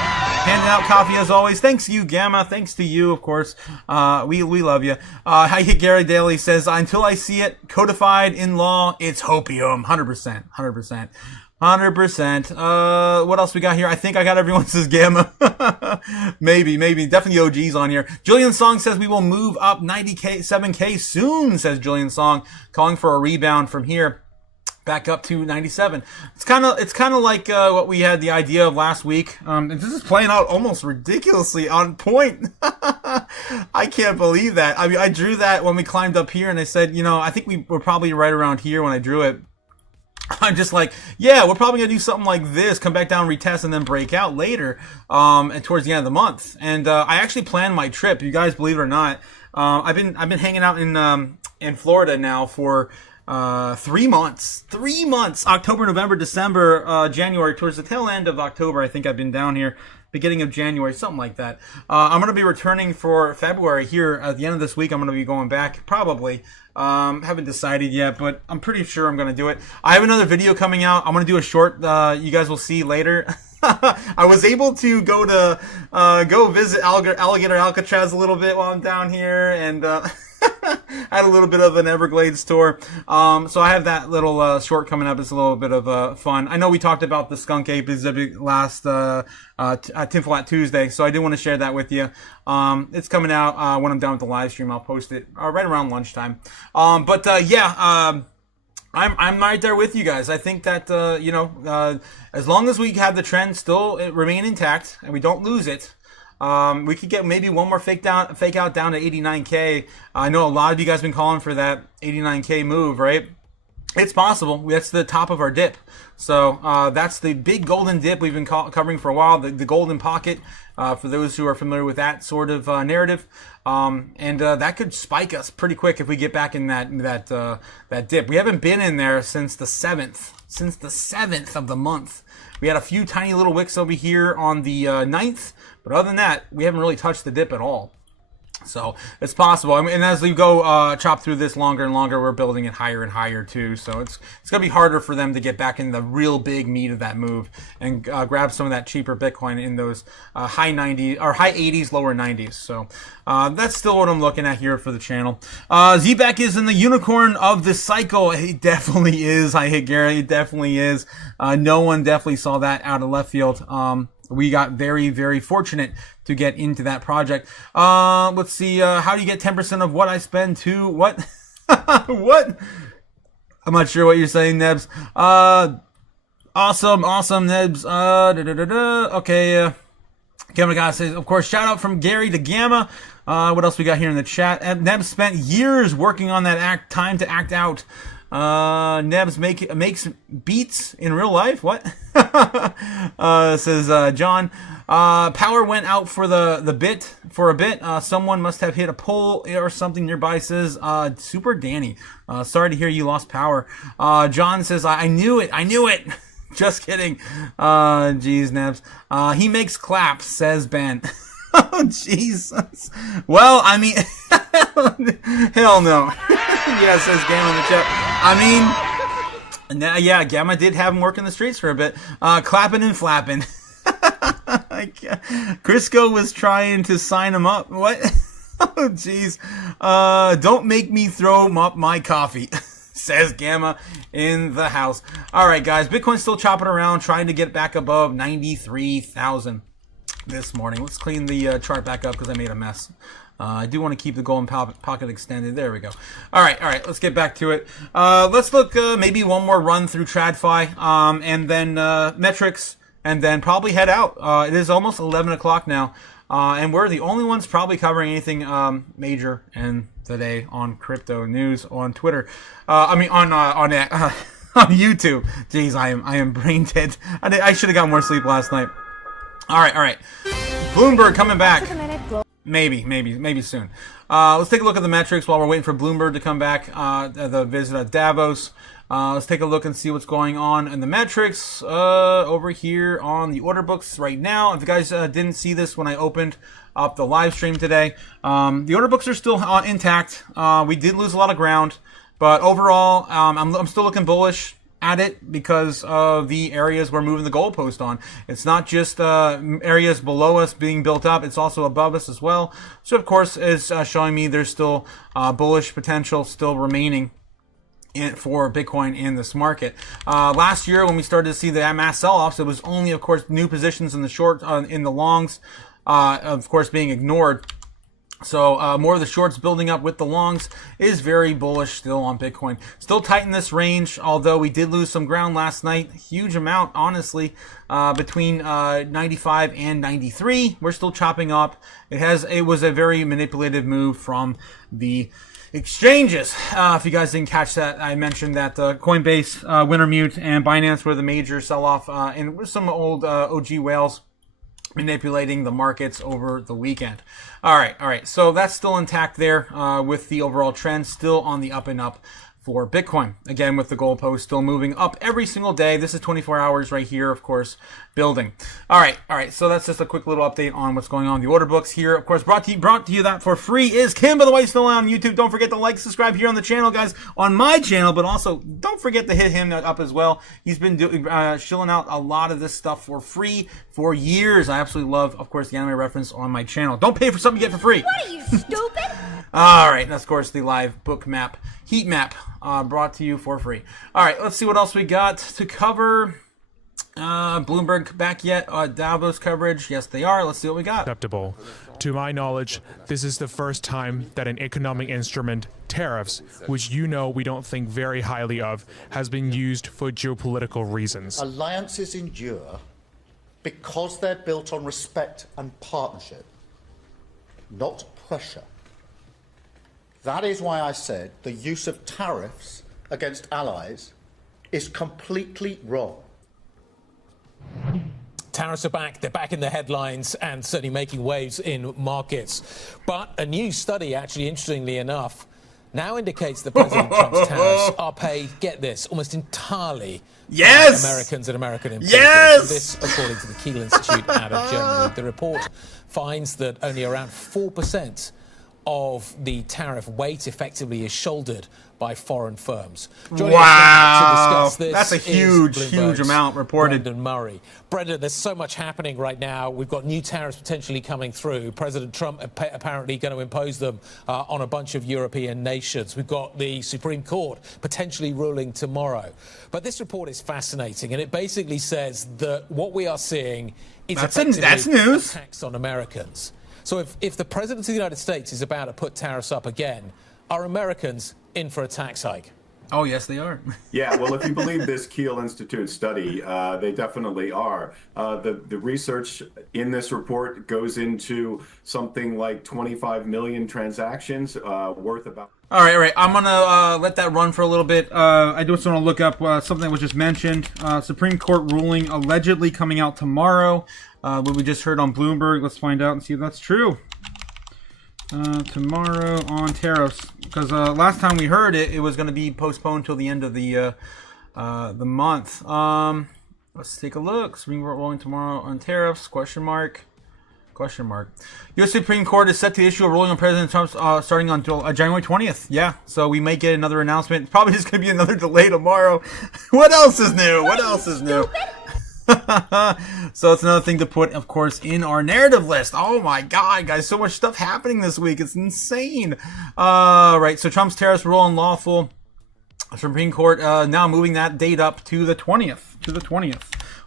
Handing out coffee as always. Thanks to you, Gamma. Thanks to you, of course. We love you. Hi, Gary Daly says, until I see it codified in law, it's hopium. 100%. What else we got here? I think I got everyone, says Gamma. maybe. Definitely OG's on here. Jillian Song says we will move up 90K, 7K soon, says Jillian Song, calling for a rebound from here. Back up to 97. It's kind of like what we had the idea of last week. And this is playing out almost ridiculously on point. I can't believe that. I mean, I drew that when we climbed up here, and I said, I think we were probably right around here when I drew it. I'm just like, yeah, we're probably gonna do something like this, come back down, retest, and then break out later, and towards the end of the month. And I actually planned my trip. You guys believe it or not, I've been hanging out in Florida now for 3 months. October, November, December, January, towards the tail end of October. I think I've been down here, beginning of January, something like that. I'm going to be returning for February here at the end of this week. I'm going to be going back, probably. Haven't decided yet, but I'm pretty sure I'm going to do it. I have another video coming out. I'm going to do a short, you guys will see later. I was able to go visit Alligator Alcatraz a little bit while I'm down here, and had a little bit of an Everglades tour. So I have that little short coming up. It's a little bit of fun. I know we talked about the skunk ape exhibit last Tinfoil Hat Tuesday, so I did want to share that with you. It's coming out when I'm done with the live stream. I'll post it right around lunchtime. I'm right there with you guys. I think that as long as we have the trend still remain intact and we don't lose it, we could get maybe one more fake out down to 89K. I know a lot of you guys have been calling for that 89K move, right? It's possible. That's the top of our dip. So that's the big golden dip we've been covering for a while, the golden pocket, for those who are familiar with that sort of narrative. And that could spike us pretty quick if we get back in that dip. We haven't been in there since the 7th of the month. We had a few tiny little wicks over here on the 9th, but other than that, we haven't really touched the dip at all. So it's possible. I mean, and as we go chop through this longer and longer, we're building it higher and higher too. So it's going to be harder for them to get back in the real big meat of that move and grab some of that cheaper Bitcoin in those high 90s or high 80s, lower 90s. So that's still what I'm looking at here for the channel. Z-Back is in the unicorn of the cycle. He definitely is. I hit Gary. It definitely is. No one definitely saw that out of left field. We got very, very fortunate to get into that project. Let's see. How do you get 10% of what I spend to what? What? I'm not sure what you're saying, Nebs. Awesome, Nebs. Okay. Gamma guy says, of course, shout out from Gary to Gamma. What else we got here in the chat? Nebs spent years working on that time to act out. Nebs makes beats in real life. What? Says John. Power went out for a bit. Someone must have hit a pole or something nearby, says Super Danny. Sorry to hear you lost power. John says, I knew it. Just kidding. Jeez, Nebs. He makes claps, says Ben. Oh, Jesus. Well, I mean, hell no. Yeah, says Gamma in the chat. I mean, yeah, Gamma did have him work in the streets for a bit. Clapping and flapping. Crisco was trying to sign him up. What? Oh, jeez. Don't make me throw up my coffee, says Gamma in the house. All right, guys. Bitcoin's still chopping around, trying to get back above 93,000 this morning. Let's clean the chart back up because I made a mess. I do want to keep the golden pocket extended. There we go. All right. Let's get back to it. Let's look maybe one more run through TradFi, and then metrics, and then probably head out. It is almost 11 o'clock now, and we're the only ones probably covering anything major in the day on crypto news on Twitter. On YouTube. Jeez, I am brain dead. I should have got more sleep last night. All right. Bloomberg coming back. Maybe soon. Let's take a look at the metrics while we're waiting for Bloomberg to come back. The visit at Davos. Let's take a look and see what's going on in the metrics over here on the order books right now. If you guys didn't see this when I opened up the live stream today, the order books are still intact. We did lose a lot of ground, but overall, I'm still looking bullish at it because of the areas we're moving the goalpost on. It's not just areas below us being built up, it's also above us as well. So of course it's showing me there's still bullish potential still remaining for Bitcoin in this market. Last year when we started to see the mass sell-offs, it was only of course new positions in the short, in the longs, of course being ignored. So more of the shorts building up with the longs is very bullish still on Bitcoin. Still tight in this range, although we did lose some ground last night. Huge amount, honestly, between 95 and 93. We're still chopping up. It was a very manipulative move from the exchanges. If you guys didn't catch that, I mentioned that Coinbase, Wintermute, and Binance were the major sell-off, and with some old OG whales manipulating the markets over the weekend. All right. So that's still intact there with the overall trend still on the up and up for Bitcoin. Again, with the goalpost still moving up every single day. This is 24 hours right here, of course, building. All right. So that's just a quick little update on what's going on in the order books here. Of course, brought to you that for free is Kim, by the way, still on YouTube. Don't forget to like, subscribe here on the channel, guys, on my channel, but also don't forget to hit him up as well. He's been shilling out a lot of this stuff for free for years. I absolutely love, of course, the anime reference on my channel. Don't pay for something you get for free. What are you, stupid? All right, and of course the live book map, heat map, brought to you for free. All right, let's see what else we got to cover. Bloomberg back yet? Davos coverage? Yes, they are. Let's see what we got. Acceptable. To my knowledge, this is the first time that an economic instrument, tariffs, which we don't think very highly of, has been used for geopolitical reasons. Alliances endure because they're built on respect and partnership, not pressure. That is why I said the use of tariffs against allies is completely wrong. Tariffs are back. They're back in the headlines and certainly making waves in markets. But a new study, actually, interestingly enough, now indicates that President Trump's tariffs are paid, get this, almost entirely by Americans and American importers. This, according to the Kiel Institute out of Germany. The report finds that only around 4% of the tariff weight effectively is shouldered by foreign firms. Joining us now to discuss this, that's a huge amount reported. Brendan Murray. Brendan, there's so much happening right now. We've got new tariffs potentially coming through. President Trump apparently going to impose them on a bunch of European nations. We've got the Supreme Court potentially ruling tomorrow. But this report is fascinating, and it basically says that what we are seeing is effectively a tax on Americans. So if the President of the United States is about to put tariffs up again, are Americans in for a tax hike? Oh, yes, they are. Yeah, well, if you believe this Kiel Institute study, they definitely are. The research in this report goes into something like 25 million transactions worth about... All right. I'm going to let that run for a little bit. I just want to look up something that was just mentioned. Supreme Court ruling allegedly coming out tomorrow. What we just heard on Bloomberg. Let's find out and see if that's true. Tomorrow on tariffs. Because last time we heard it was going to be postponed till the end of the month. Let's take a look. Supreme Court ruling tomorrow on tariffs? Question mark. Question mark. U.S. Supreme Court is set to issue a ruling on President Trump starting on January 20th. Yeah, so we may get another announcement. It's probably just going to be another delay tomorrow. What else is new? What else is new? So it's another thing to put, of course, in our narrative list. Oh my God, guys, so much stuff happening this week. It's insane. Right, so Trump's tariffs rule unlawful. Supreme Court now moving that date up to the 20th.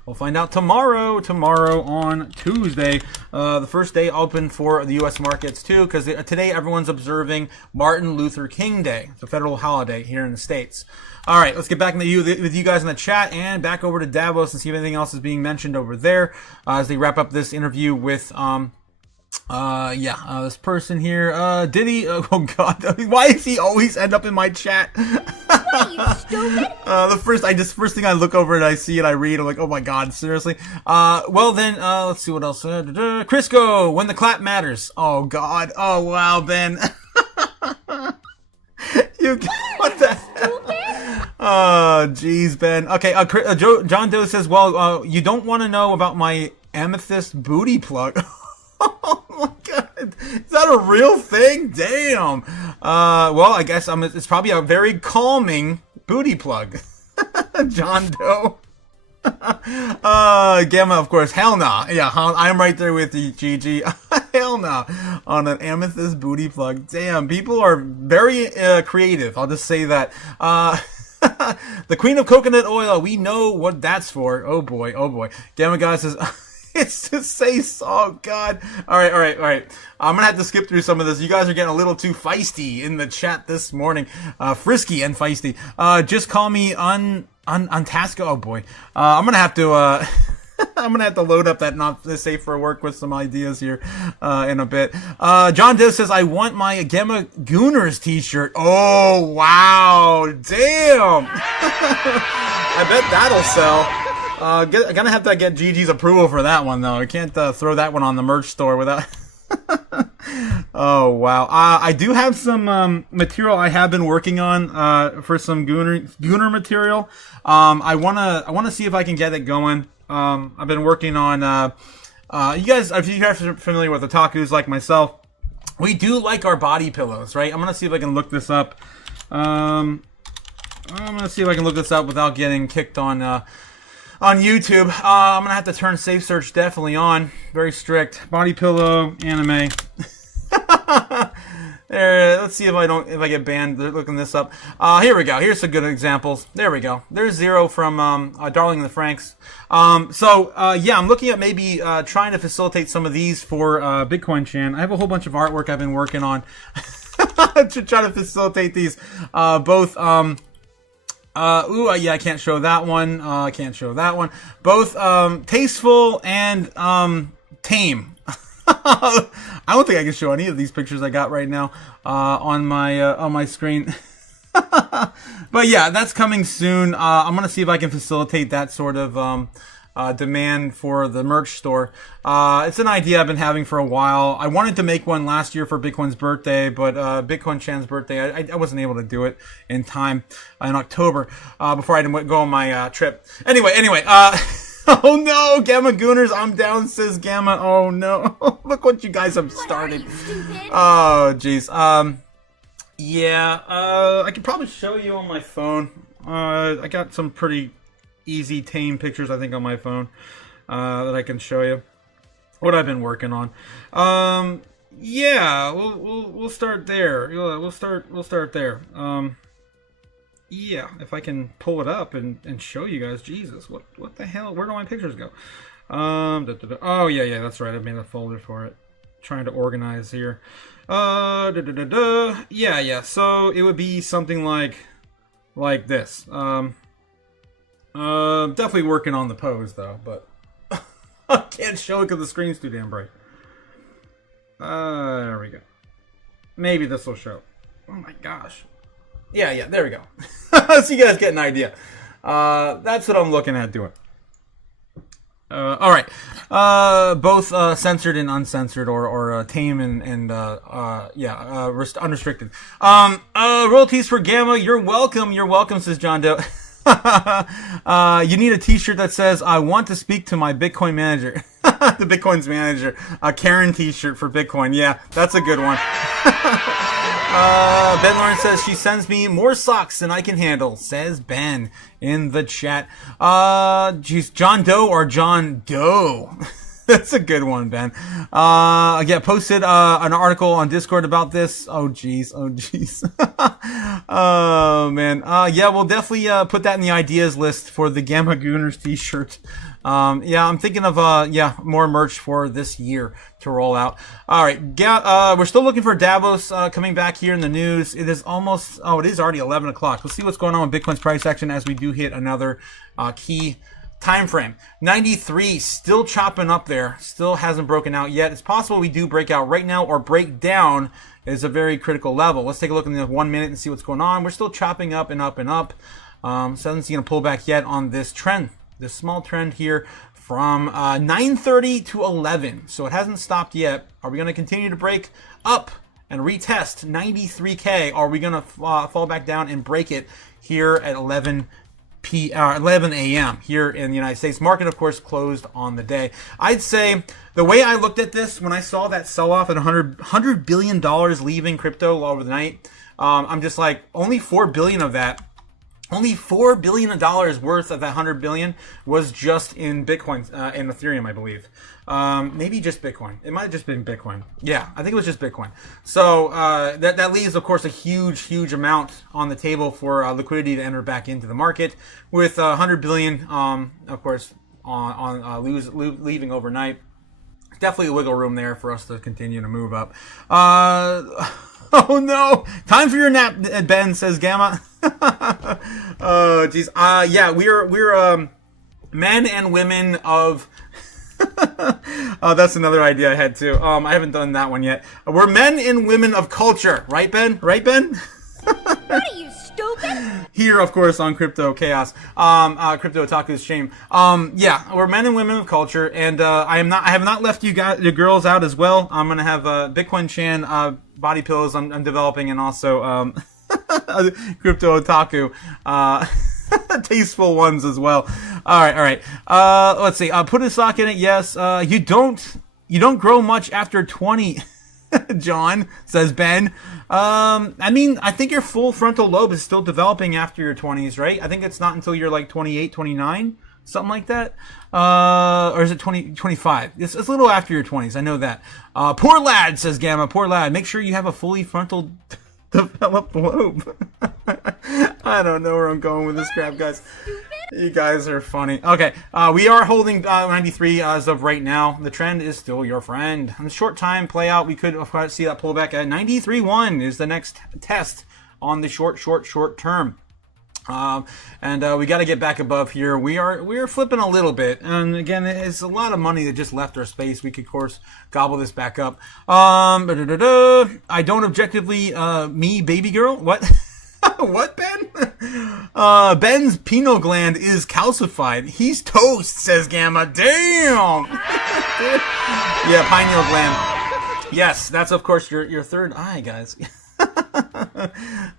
We'll find out tomorrow on Tuesday. The first day open for the U.S. markets, too, because today everyone's observing Martin Luther King Day. It's a federal holiday here in the States. All right, let's get back with you guys in the chat and back over to Davos and see if anything else is being mentioned over there as they wrap up this interview with this person here. Diddy, oh God, why does he always end up in my chat? What are you, stupid? The first thing I look over and I see it, I read, I'm like, oh my God, seriously? Well then, let's see what else. Crisco, when the clap matters. Oh God, oh wow, Ben. What the hell? Oh, jeez, Ben. Okay, John Doe says, well, you don't want to know about my amethyst booty plug. Oh my God, is that a real thing? Damn. Well, I guess it's probably a very calming booty plug. John Doe. Gamma, of course. Hell nah. Yeah, I'm right there with you, Gigi. Hell nah. On an amethyst booty plug. Damn, people are very creative. I'll just say that. The Queen of Coconut Oil. We know what that's for. Oh boy. Oh boy. Gamma guy says. It's to say, oh God. All right. I'm gonna have to skip through some of this. You guys are getting a little too feisty in the chat this morning. Frisky and feisty. Just call me Untaska. Oh boy. I'm gonna have to I'm gonna have to load up that not safe for work with some ideas here in a bit. John Div says, I want my Gemma Gooners t-shirt. Oh wow. Damn. I bet that'll sell. Gonna have to get Gigi's approval for that one, though. I can't throw that one on the merch store without... Oh, wow. I do have some material I have been working on for some Gooner material. I wanna see if I can get it going. I've been working on... you guys, if you guys are familiar with otakus like myself, we do like our body pillows, right? I'm gonna see if I can look this up. I'm gonna see if I can look this up without getting kicked on YouTube. I'm gonna have to turn safe search definitely on. Very strict. Body pillow, anime. There, let's see if I get banned looking this up. Here we go. Here's some good examples. There we go. There's Zero from Darling in the Franks. Yeah, I'm looking at maybe trying to facilitate some of these for Bitcoin Chan. I have a whole bunch of artwork I've been working on to try to facilitate these. Both yeah, I can't show that one. I can't show that one. Both tasteful and tame. I don't think I can show any of these pictures I got right now on my screen. But yeah, that's coming soon. I'm gonna see if I can facilitate that sort of demand for the merch store. It's an idea I've been having for a while. I wanted to make one last year for Bitcoin's birthday, but Bitcoin Chan's birthday, I wasn't able to do it in time in October before I go on my trip. Anyway. Oh no, Gamma Gooners, I'm down, says Gamma. Oh no, look what you guys have started. Oh jeez. Yeah. I could probably show you on my phone. I got some pretty easy tame pictures I think on my phone that I can show you what I've been working on. Yeah, we'll start there. We'll start there. Yeah, if I can pull it up and show you guys. Jesus, what the hell? Where do my pictures go? Oh yeah, that's right. I made a folder for it. Trying to organize here. Yeah. So it would be something like this. Definitely working on the pose though, but I can't show it because the screen's too damn bright. There we go. Maybe this will show. Oh my gosh. Yeah, there we go. So you guys get an idea. That's what I'm looking at doing. All right. Both censored and uncensored, or tame and unrestricted. Royalties for Gamma. You're welcome, says John Doe. You need a t-shirt that says, I want to speak to my Bitcoin manager. The Bitcoin's manager. A Karen t-shirt for Bitcoin. Yeah, that's a good one. Ben Lawrence says she sends me more socks than I can handle, says Ben in the chat. Geez, John Doe or John Doe? That's a good one, Ben. Yeah, posted an article on Discord about this. Oh, geez. Oh, geez. Oh, man. Yeah, we'll definitely put that in the ideas list for the Gamma Gooners t-shirt. Yeah, I'm thinking of, yeah, more merch for this year to roll out. All right. We're still looking for Davos coming back here in the news. It is almost, it is already 11 o'clock. Let's see what's going on with Bitcoin's price action as we do hit another key time frame. 93 still chopping up there, still hasn't broken out yet. It's possible we do break out right now or break down is a very critical level. Let's take a look in the 1 minute and see what's going on. We're still chopping up and up and up. So I haven't seen a pullback yet on this trend, this small trend here from 9:30 to 11. So it hasn't stopped yet. Are we going to continue to break up and retest 93K? Or are we going to fall back down and break it here at 11 a.m. here in the United States? Market, of course, closed on the day. I'd say the way I looked at this when I saw that sell-off at $100 billion leaving crypto over the night, I'm just like, only $4 billion of that, only $4 billion worth of that $100 billion was just in Bitcoin and Ethereum, I believe. Maybe just Bitcoin. It might have just been Bitcoin. Yeah, I think it was just Bitcoin. So that leaves, of course, a huge amount on the table for liquidity to enter back into the market, with 100 billion, of course, leaving overnight. Definitely a wiggle room there for us to continue to move up. Oh no! Time for your nap, Ben, says Gamma. Oh geez. Yeah, we're men and women of. Oh, that's another idea I had too. I haven't done that one yet. We're men and women of culture, right, Ben? Right, Ben? What are you, stupid? Here, of course, on Crypto Chaos, Crypto Otaku's shame. Yeah, we're men and women of culture, and I have not left you guys, your girls out as well. I'm gonna have Bitcoin Chan body pillows I'm developing, and also Crypto Otaku. Tasteful ones as well. All right. Let's see. Put a sock in it. Yes. You don't grow much after 20. John, says Ben. I mean, I think your full frontal lobe is still developing after your 20s, right? I think it's not until you're like 28, 29, something like that. Or is it 25? It's a little after your 20s. I know that. Poor lad, says Gamma. Poor lad. Make sure you have a fully frontal developed lobe. I don't know where I'm going with this crap, guys. You guys are funny. Okay, we are holding 93 as of right now. The trend is still your friend. On the short time play out, we could see that pullback at 93.1 is the next test on the short term. And we got to get back above here. We are flipping a little bit, and again, it's a lot of money that just left our space. We could, of course, gobble this back up. I don't objectively me baby girl. What? What, Ben? Ben's pineal gland is calcified. He's toast, says Gamma. Damn. Yeah, pineal gland. Yes, that's of course your third eye, guys.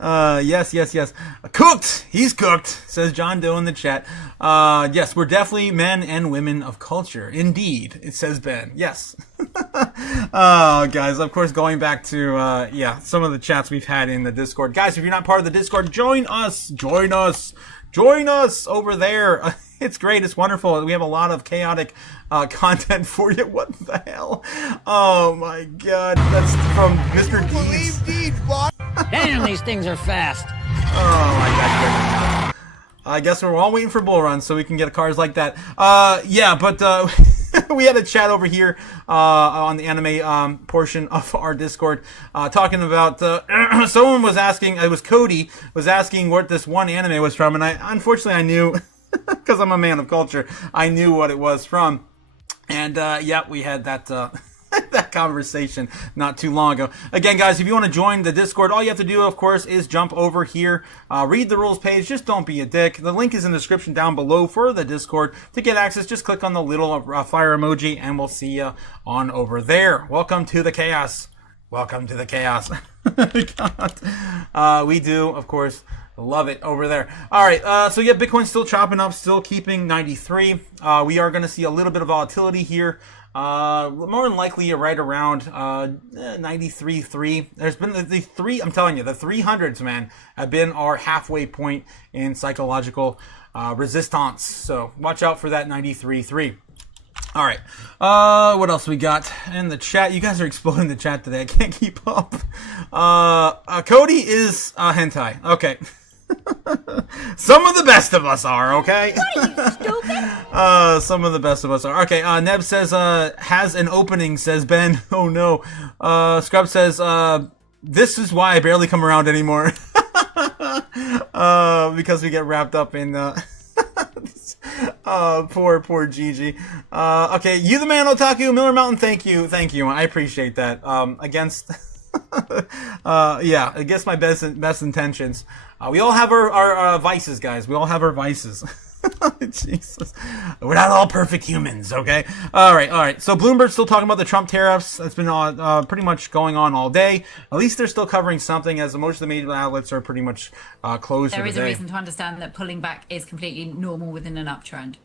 Yes. Cooked. He's cooked, says John Doe in the chat. Yes, we're definitely men and women of culture. Indeed, it says Ben. Yes. Oh, guys, of course, going back to, some of the chats we've had in the Discord. Guys, if you're not part of the Discord, join us over there. It's great. It's wonderful. We have a lot of chaotic content for you. What the hell? Oh, my God. That's from Mr. Deeds. Damn, these things are fast. Oh, my God. I guess we're all waiting for bull runs so we can get cars like that. We had a chat over here on the anime portion of our Discord talking about someone was asking, it was Cody, was asking what this one anime was from, and unfortunately I knew, because I'm a man of culture, I knew what it was from. And we had that that conversation not too long ago. Again, guys, if you want to join the Discord, all you have to do, of course, is jump over here, read the rules page. Just don't be a dick. The link is in the description down below for the Discord. To get access, just click on the little fire emoji, and we'll see you on over there. Welcome to the chaos. Welcome to the chaos. God. We do, of course, Love it over there. All right, so yeah, Bitcoin's still chopping up, still keeping 93. We are going to see a little bit of volatility here. More than likely right around 93.3. There's been the three, I'm telling you, the 300s, man, have been our halfway point in psychological resistance. So watch out for that 93.3. All right, what else we got in the chat? You guys are exploding the chat today. I can't keep up. Cody is hentai. Okay. Some of the best of us are, okay? What are you, stupid? Some of the best of us are. Okay, Neb says, has an opening, says Ben. Oh no. Scrub says, this is why I barely come around anymore. Because we get wrapped up in, poor Gigi. Okay, you the man, Otaku, Miller Mountain, thank you. I appreciate that. Against my best intentions. We all have our vices, guys. We all have our vices. Jesus. We're not all perfect humans, okay? All right. So Bloomberg's still talking about the Trump tariffs. That's been pretty much going on all day. At least they're still covering something, as most of the major outlets are pretty much closed for the day. There is a reason to understand that pulling back is completely normal within an uptrend.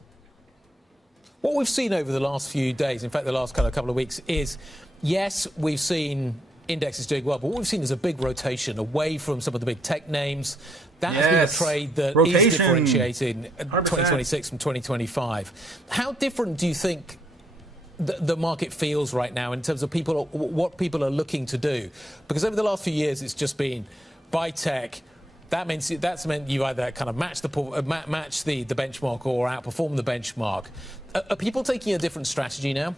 What we've seen over the last few days, in fact, the last couple of weeks, is, yes, we've seen indexes doing well, but what we've seen is a big rotation away from some of the big tech names. That has been a trade that is differentiating 2026 from 2025. How different do you think the market feels right now in terms of what people are looking to do? Because over the last few years, it's just been buy tech. That's meant you either kind of match the benchmark or outperform the benchmark. Are people taking a different strategy now?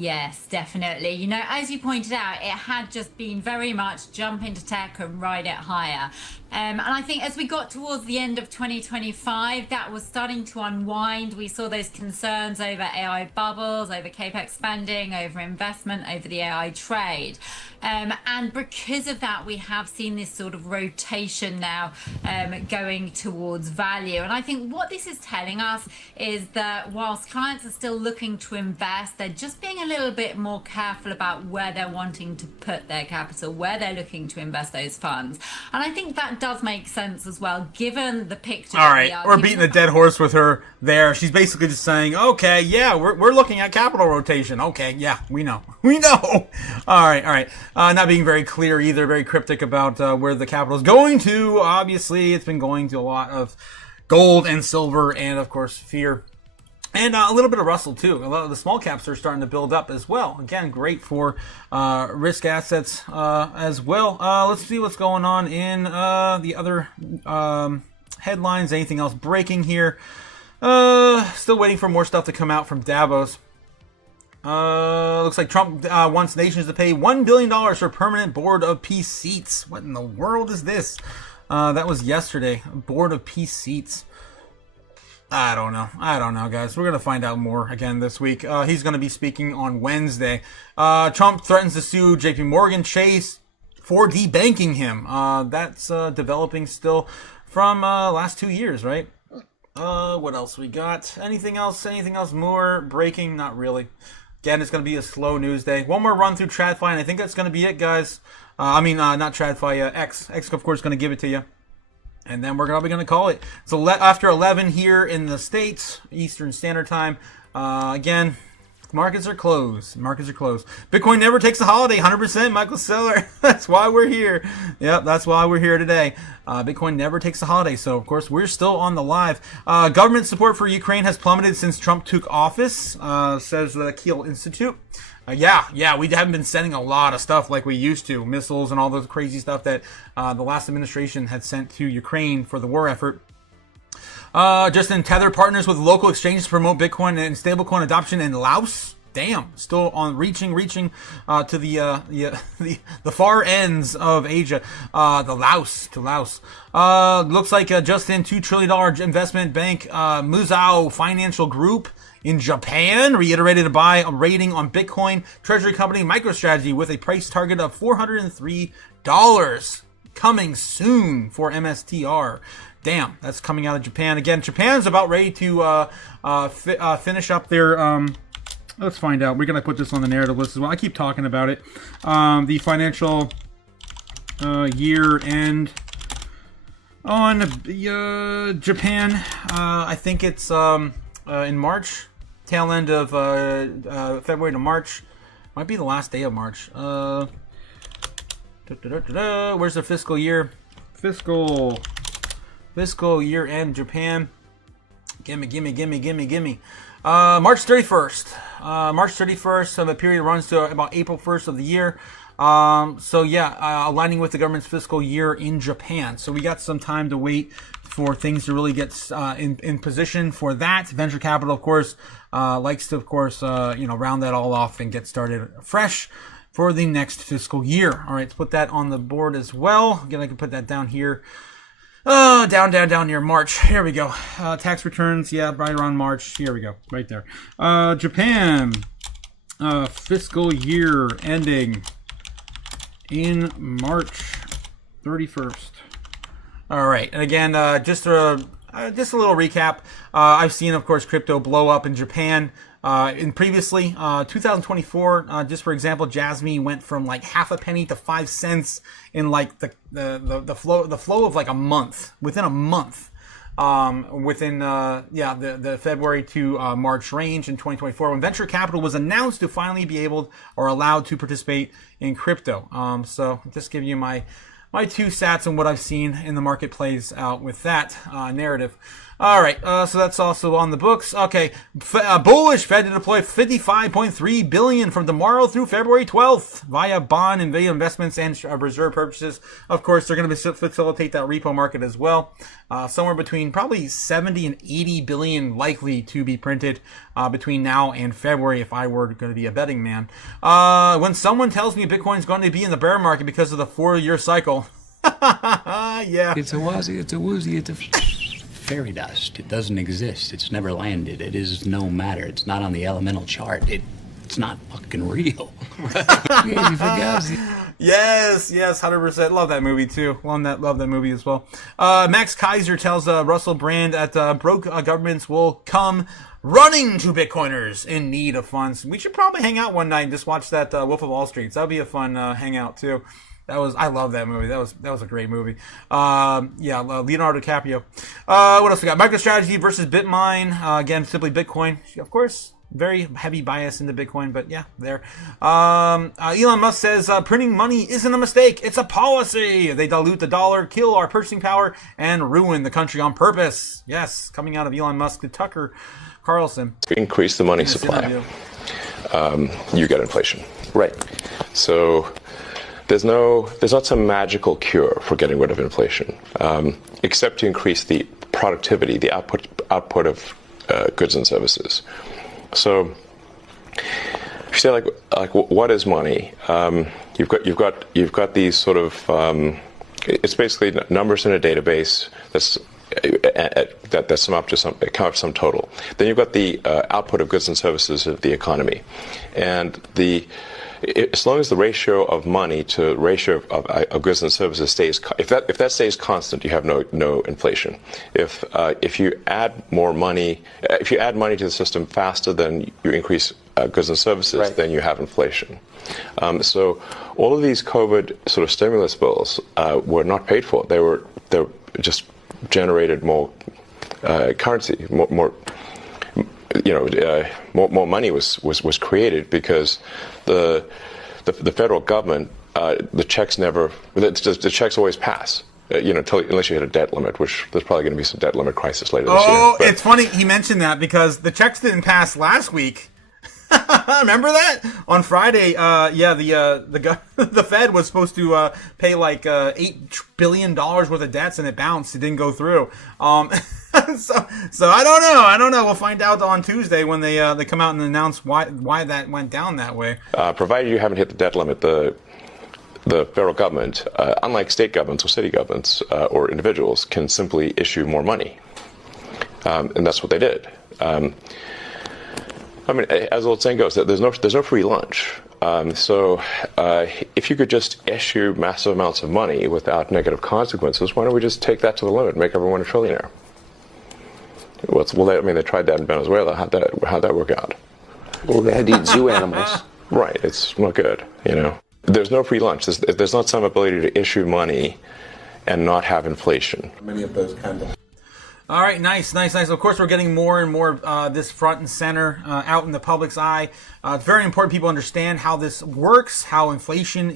Yes, definitely. You know, as you pointed out, it had just been very much jump into tech and ride it higher. And I think as we got towards the end of 2025, that was starting to unwind. We saw those concerns over AI bubbles, over capex spending, over investment, over the AI trade. And because of that, we have seen this sort of rotation now going towards value. And I think what this is telling us is that whilst clients are still looking to invest, they're just being a little bit more careful about where they're wanting to put their capital, where they're looking to invest those funds. And I think that does make sense as well, given the picture. All right, we're beating a dead horse with her there. She's basically just saying, okay, yeah, we're looking at capital rotation. Okay, yeah, we know. All right. Not being very clear either, very cryptic about where the capital is going to. Obviously, it's been going to a lot of gold and silver and, of course, fear. And a little bit of Russell, too. A lot of the small caps are starting to build up as well. Again, great for risk assets as well. Let's see what's going on in the other headlines. Anything else breaking here? Still waiting for more stuff to come out from Davos. Looks like Trump wants nations to pay $1 billion for permanent Board of Peace seats. What in the world is this? That was yesterday. Board of Peace seats. I don't know, guys. We're going to find out more again this week. He's going to be speaking on Wednesday. Trump threatens to sue JP Morgan Chase for debanking him. That's developing still from last 2 years, right? What else we got? Anything else more breaking? Not really. Again, it's going to be a slow news day. One more run through TradFi, and I think that's going to be it, guys. Not TradFi, X. X, of course, going to give it to you. And then we're probably going to call it. So after 11 here in the States, Eastern Standard Time. Again, markets are closed. Bitcoin never takes a holiday. 100%, Michael Seller. That's why we're here. Yep, that's why we're here today. Bitcoin never takes a holiday. So, of course, we're still on the live. Government support for Ukraine has plummeted since Trump took office, says the Kiel Institute. Yeah, we haven't been sending a lot of stuff like we used to, missiles and all those crazy stuff that the last administration had sent to Ukraine for the war effort. Justin Tether partners with local exchanges to promote Bitcoin and stablecoin adoption in Laos. Damn, still on reaching to the far ends of Asia. To Laos. Looks like Justin $2 trillion investment bank Muzao Financial Group in Japan reiterated a buy rating on Bitcoin treasury company MicroStrategy with a price target of $403 coming soon for MSTR. Damn, that's coming out of Japan. Again, Japan's about ready to finish up their... let's find out. We're going to put this on the narrative list as well. I keep talking about it. The financial year-end On Japan, I think it's in March, tail end of February to March. Might be the last day of March. Where's the fiscal year? Fiscal year end Japan. Gimme. March 31st. March 31st. So the period runs to about April 1st of the year. Aligning with the government's fiscal year in Japan. So we got some time to wait for things to really get in position for that. Venture capital, of course, likes to, of course, round that all off and get started fresh for the next fiscal year. All right, let's put that on the board as well. Again, I can put that down here. Down near March. Here we go. Tax returns, yeah, right around March. Here we go, right there. Japan, fiscal year ending in March 31st. All right, and again, just a little recap. I've seen, of course, crypto blow up in Japan. In previously, 2024, just for example, Jasmine went from like half a penny to 5 cents in like the flow of like a month, within a month, the February to March range in 2024, when venture capital was announced to finally be able or allowed to participate in crypto. So just give you my 2 sats on what I've seen in the marketplace out with that narrative. All right, so that's also on the books. Okay, bullish Fed to deploy $55.3 billion from tomorrow through February 12th via bond and value investments and reserve purchases. Of course, they're going to facilitate that repo market as well. Somewhere between probably 70 and 80 billion likely to be printed between now and February if I were going to be a betting man. When someone tells me Bitcoin is going to be in the bear market because of the 4-year cycle, yeah. It's a woozy, it's a fairy dust. It doesn't exist. It's never landed. It is no matter. It's not on the elemental chart. It's not fucking real. Yes, 100%. Love that movie too. Love that movie as well. Max Kaiser tells Russell Brand that broke governments will come running to Bitcoiners in need of funds. We should probably hang out one night and just watch that Wolf of Wall Street. That would be a fun hangout too. I love that movie. That was a great movie. Leonardo DiCaprio. What else we got? MicroStrategy versus BitMine. Again, simply Bitcoin. Of course, very heavy bias into Bitcoin, but yeah, there. Elon Musk says printing money isn't a mistake. It's a policy. They dilute the dollar, kill our purchasing power, and ruin the country on purpose. Yes, coming out of Elon Musk to Tucker Carlson. To increase the money supply, you get inflation. Right. So there's not some magical cure for getting rid of inflation, except to increase the productivity, the output of goods and services. So, if you say like what is money? You've got these sort of it's basically numbers in a database that sum up to some total. Then you've got the output of goods and services of the economy, and as long as the ratio of money to ratio of goods and services stays, if that stays constant, you have no inflation. If you add money to the system faster than you increase goods and services, right, then you have inflation. So all of these COVID sort of stimulus bills were not paid for. They just generated more currency, more money was created because the federal government, the checks always pass, unless you hit a debt limit, which there's probably going to be some debt limit crisis later this year. Oh, it's funny he mentioned that because the checks didn't pass last week. Remember that? On Friday, the Fed was supposed to pay like $8 billion worth of debts, and it bounced. It didn't go through. So I don't know. We'll find out on Tuesday when they come out and announce why that went down that way. Provided you haven't hit the debt limit, the federal government, unlike state governments or city governments or individuals, can simply issue more money, and that's what they did. I mean, as the old saying goes, there's no free lunch. So if you could just issue massive amounts of money without negative consequences, why don't we just take that to the limit and make everyone a trillionaire? They tried that in Venezuela. How'd that work out? Well, they had to eat zoo animals. Right. It's not good, There's no free lunch. There's not some ability to issue money and not have inflation. Many of those kind of. All right, nice. Of course, we're getting more and more this front and center out in the public's eye. It's very important people understand how this works, how inflation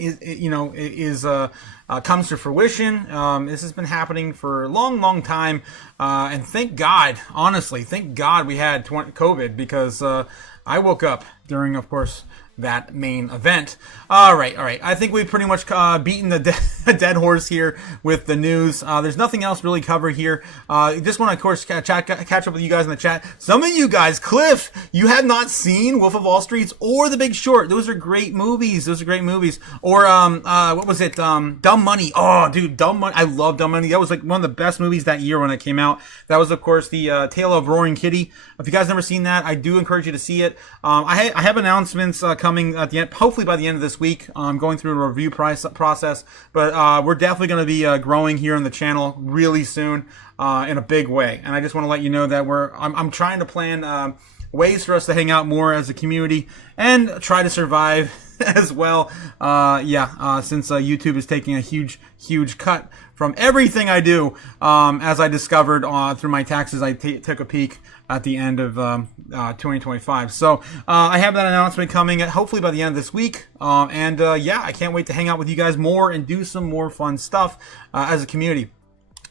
comes to fruition. This has been happening for a long time, and thank God, honestly, thank God we had COVID, because I woke up during, of course, that main event. All right. I think we've pretty much beaten the dead horse here with the news. There's nothing else really covered here. Just want to, of course, catch up with you guys in the chat. Some of you guys, Cliff, you have not seen Wolf of Wall Street or The Big Short. Those are great movies. Or what was it? Dumb Money. Oh, dude, Dumb Money. I love Dumb Money. That was like one of the best movies that year when it came out. That was, of course, the Tale of Roaring Kitty. If you guys never seen that, I do encourage you to see it. I have announcements coming at the end, hopefully by the end of this week. I'm going through a review process, but we're definitely going to be growing here on the channel really soon in a big way. And I just want to let you know that I'm trying to plan ways for us to hang out more as a community and try to survive as well. Since YouTube is taking a huge cut from everything I do, as I discovered through my taxes. I took a peek at the end of 2025. So I have that announcement coming hopefully by the end of this week. I can't wait to hang out with you guys more and do some more fun stuff as a community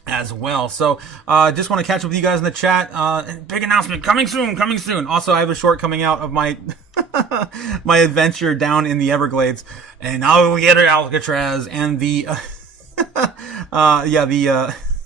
as well. So just want to catch up with you guys in the chat. Big announcement coming soon. Also, I have a short coming out of my my adventure down in the Everglades, and now we get Alcatraz and the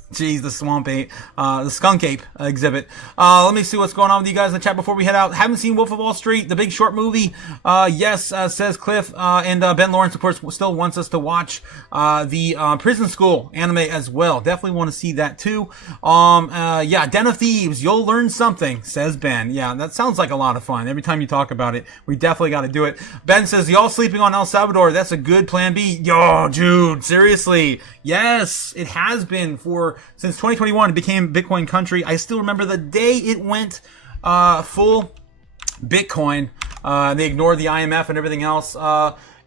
the swamp ape, the skunk ape exhibit. Let me see what's going on with you guys in the chat before we head out. Haven't seen Wolf of Wall Street, The Big Short movie? Yes, says Cliff. And Ben Lawrence, of course, still wants us to watch the Prison School anime as well. Definitely want to see that too. Den of Thieves, you'll learn something, says Ben. Yeah, that sounds like a lot of fun. Every time you talk about it, we definitely got to do it. Ben says, y'all sleeping on El Salvador? That's a good plan B. Yo, dude, seriously. Yes, it has been since 2021. It became Bitcoin country. I still remember the day it went full Bitcoin. They ignored the IMF and everything else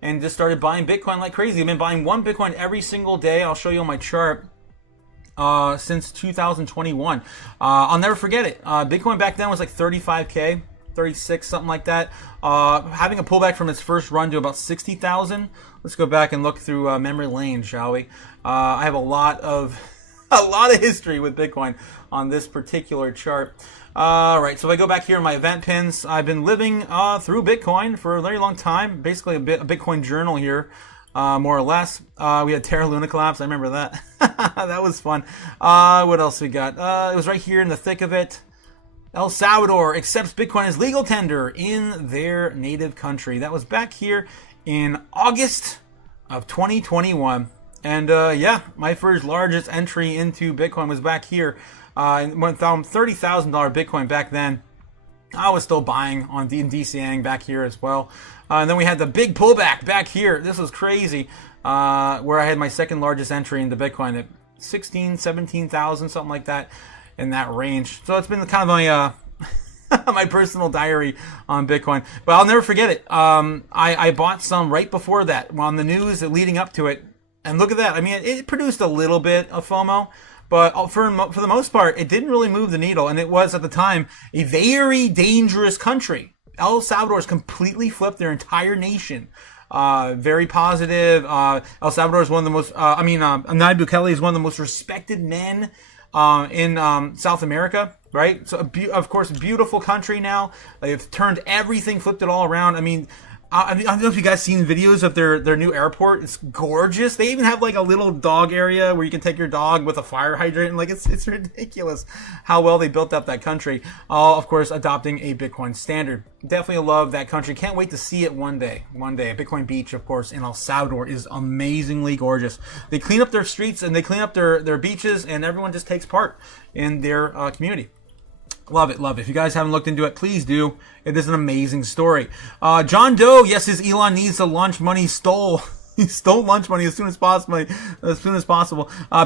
and just started buying Bitcoin like crazy. I've been buying one Bitcoin every single day. I'll show you on my chart since 2021. I'll never forget it. Bitcoin back then was like 35K, 36, something like that. Having a pullback from its first run to about 60,000. Let's go back and look through memory lane, shall we? I have a lot of history with Bitcoin on this particular chart. All right, so if I go back here in my event pins, I've been living through Bitcoin for a very long time. Basically a Bitcoin journal here, more or less. We had Terra Luna collapse. I remember that. That was fun. What else we got? It was right here in the thick of it. El Salvador accepts Bitcoin as legal tender in their native country. That was back here in August of 2021. And my first largest entry into Bitcoin was back here. Went down $30,000 Bitcoin back then. I was still buying in DCAing back here as well. And then we had the big pullback back here. This was crazy. Where I had my second largest entry into Bitcoin at 16, 17,000, something like that, in that range. So it's been kind of my my personal diary on Bitcoin. But I'll never forget it. I bought some right before that on the news leading up to it. And look at that. I mean, it produced a little bit of FOMO, but for the most part, it didn't really move the needle. And it was, at the time, a very dangerous country. El Salvador has completely flipped their entire nation. Very positive. El Salvador is one of the most, Nayib Bukele is one of the most respected men in South America, right? So, of course, beautiful country now. They've turned everything, flipped it all around. I don't know if you guys seen videos of their new airport. It's gorgeous. They even have like a little dog area where you can take your dog with a fire hydrant. Like it's ridiculous how well they built up that country. All, of course, adopting a Bitcoin standard. Definitely love that country. Can't wait to see it one day. Bitcoin Beach, of course, in El Salvador is amazingly gorgeous. They clean up their streets and they clean up their beaches, and everyone just takes part in their community. Love it. If you guys haven't looked into it, please do. It is an amazing story. John Doe, yes, his Elon needs the launch money stole. He stole lunch money as soon as possible.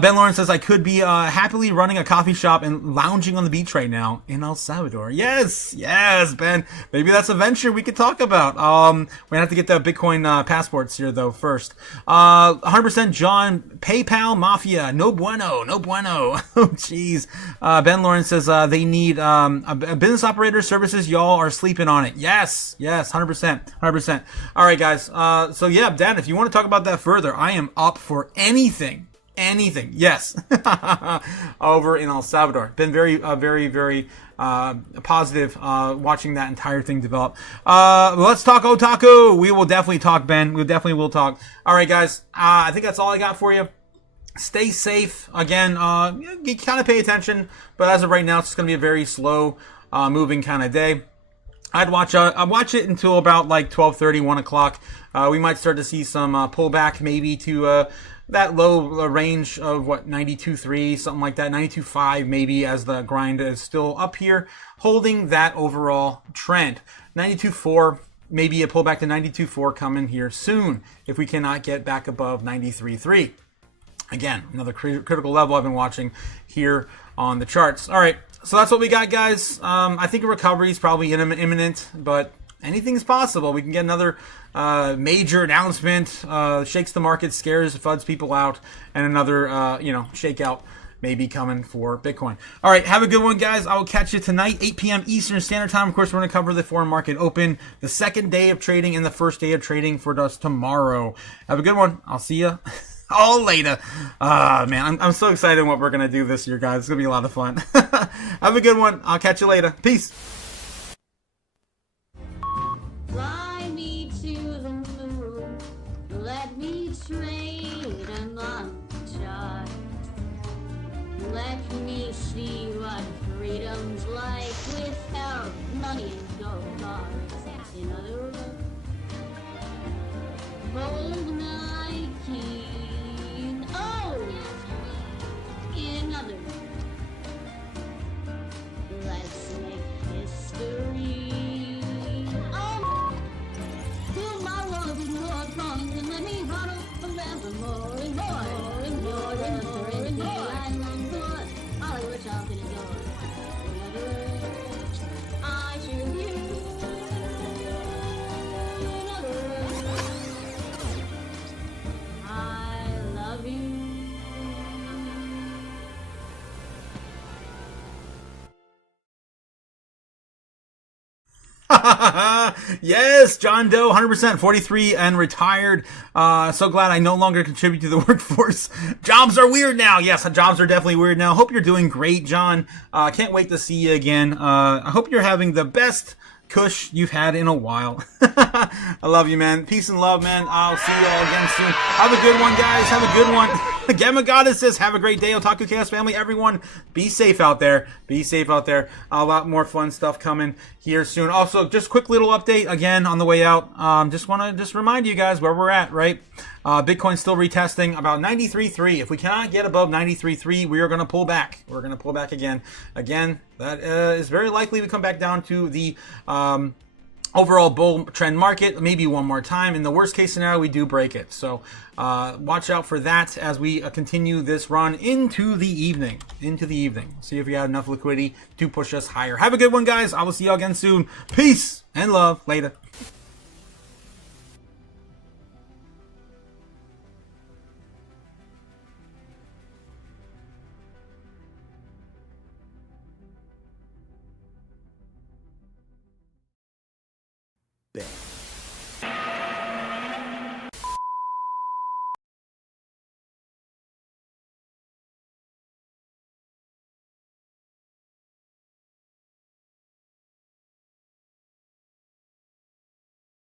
Ben Lawrence says, I could be happily running a coffee shop and lounging on the beach right now in El Salvador. Yes, Ben. Maybe that's a venture we could talk about. We have to get the Bitcoin passports here though first. 100% John, PayPal Mafia. No bueno. Oh jeez. Ben Lawrence says they need a business operator services. Y'all are sleeping on it. Yes, 100%. All right, guys. So yeah, Dan, if you want to talk about that further, I am up for anything. Yes. Over in El Salvador. Been very positive watching that entire thing develop. Let's talk otaku. We will definitely talk, Ben. We definitely will talk. All right, guys. I think that's all I got for you. Stay safe. Again, you kind of pay attention, but as of right now, it's just going to be a very slow moving kind of day. I'd watch it until about like 12:30, 1 o'clock. We might start to see some pullback maybe to that low range of 92.3, something like that, 92.5 maybe, as the grind is still up here, holding that overall trend. 92.4, maybe a pullback to 92.4 coming here soon if we cannot get back above 93.3. Again, another critical level I've been watching here on the charts. All right. So that's what we got, guys. I think a recovery is probably imminent, but anything's possible. We can get another major announcement, shakes the market, scares, FUDs people out, and another, shakeout maybe coming for Bitcoin. All right, have a good one, guys. I will catch you tonight, 8 p.m. Eastern Standard Time. Of course, we're going to cover the foreign market open, the second day of trading, and the first day of trading for us tomorrow. Have a good one. I'll see you all later. Man, I'm so excited what we're going to do this year, guys. It's going to be a lot of fun. Have a good one. I'll catch you later. Peace. Fly me to the moon. Let me trade among the stars. Let me see what freedom's like without money and gold bars. In other words, hold my key. Oh! In other words, let's make history. Oh! Till my wannabe Lord comes and let me huddle forever more and more and more and more and more. I'm on board. Hollywood talking is yours. In other words, I choose you. In other words, I love you. Yes, John Doe, 100%, 43 and retired. So glad I no longer contribute to the workforce. Jobs are weird now. Yes, jobs are definitely weird now. Hope you're doing great, John. Can't wait to see you again. I hope you're having the best Kush you've had in a while. I love you, man. Peace and love, man. I'll see you all again soon. Have a good one, guys. Have a good one. Gamma Goddess says, have a great day, Otaku Chaos family. Everyone, be safe out there. Be safe out there. A lot more fun stuff coming here soon. Also, just quick little update again on the way out. Just want to remind you guys where we're at, right? Bitcoin's still retesting about 93.3. If we cannot get above 93.3, we are going to pull back. We're going to pull back again. Again, that is very likely we come back down to the overall bull trend market, maybe one more time. In the worst case scenario, we do break it. So watch out for that as we continue this run into the evening. See if we have enough liquidity to push us higher. Have a good one, guys. I will see you all again soon. Peace and love. Later.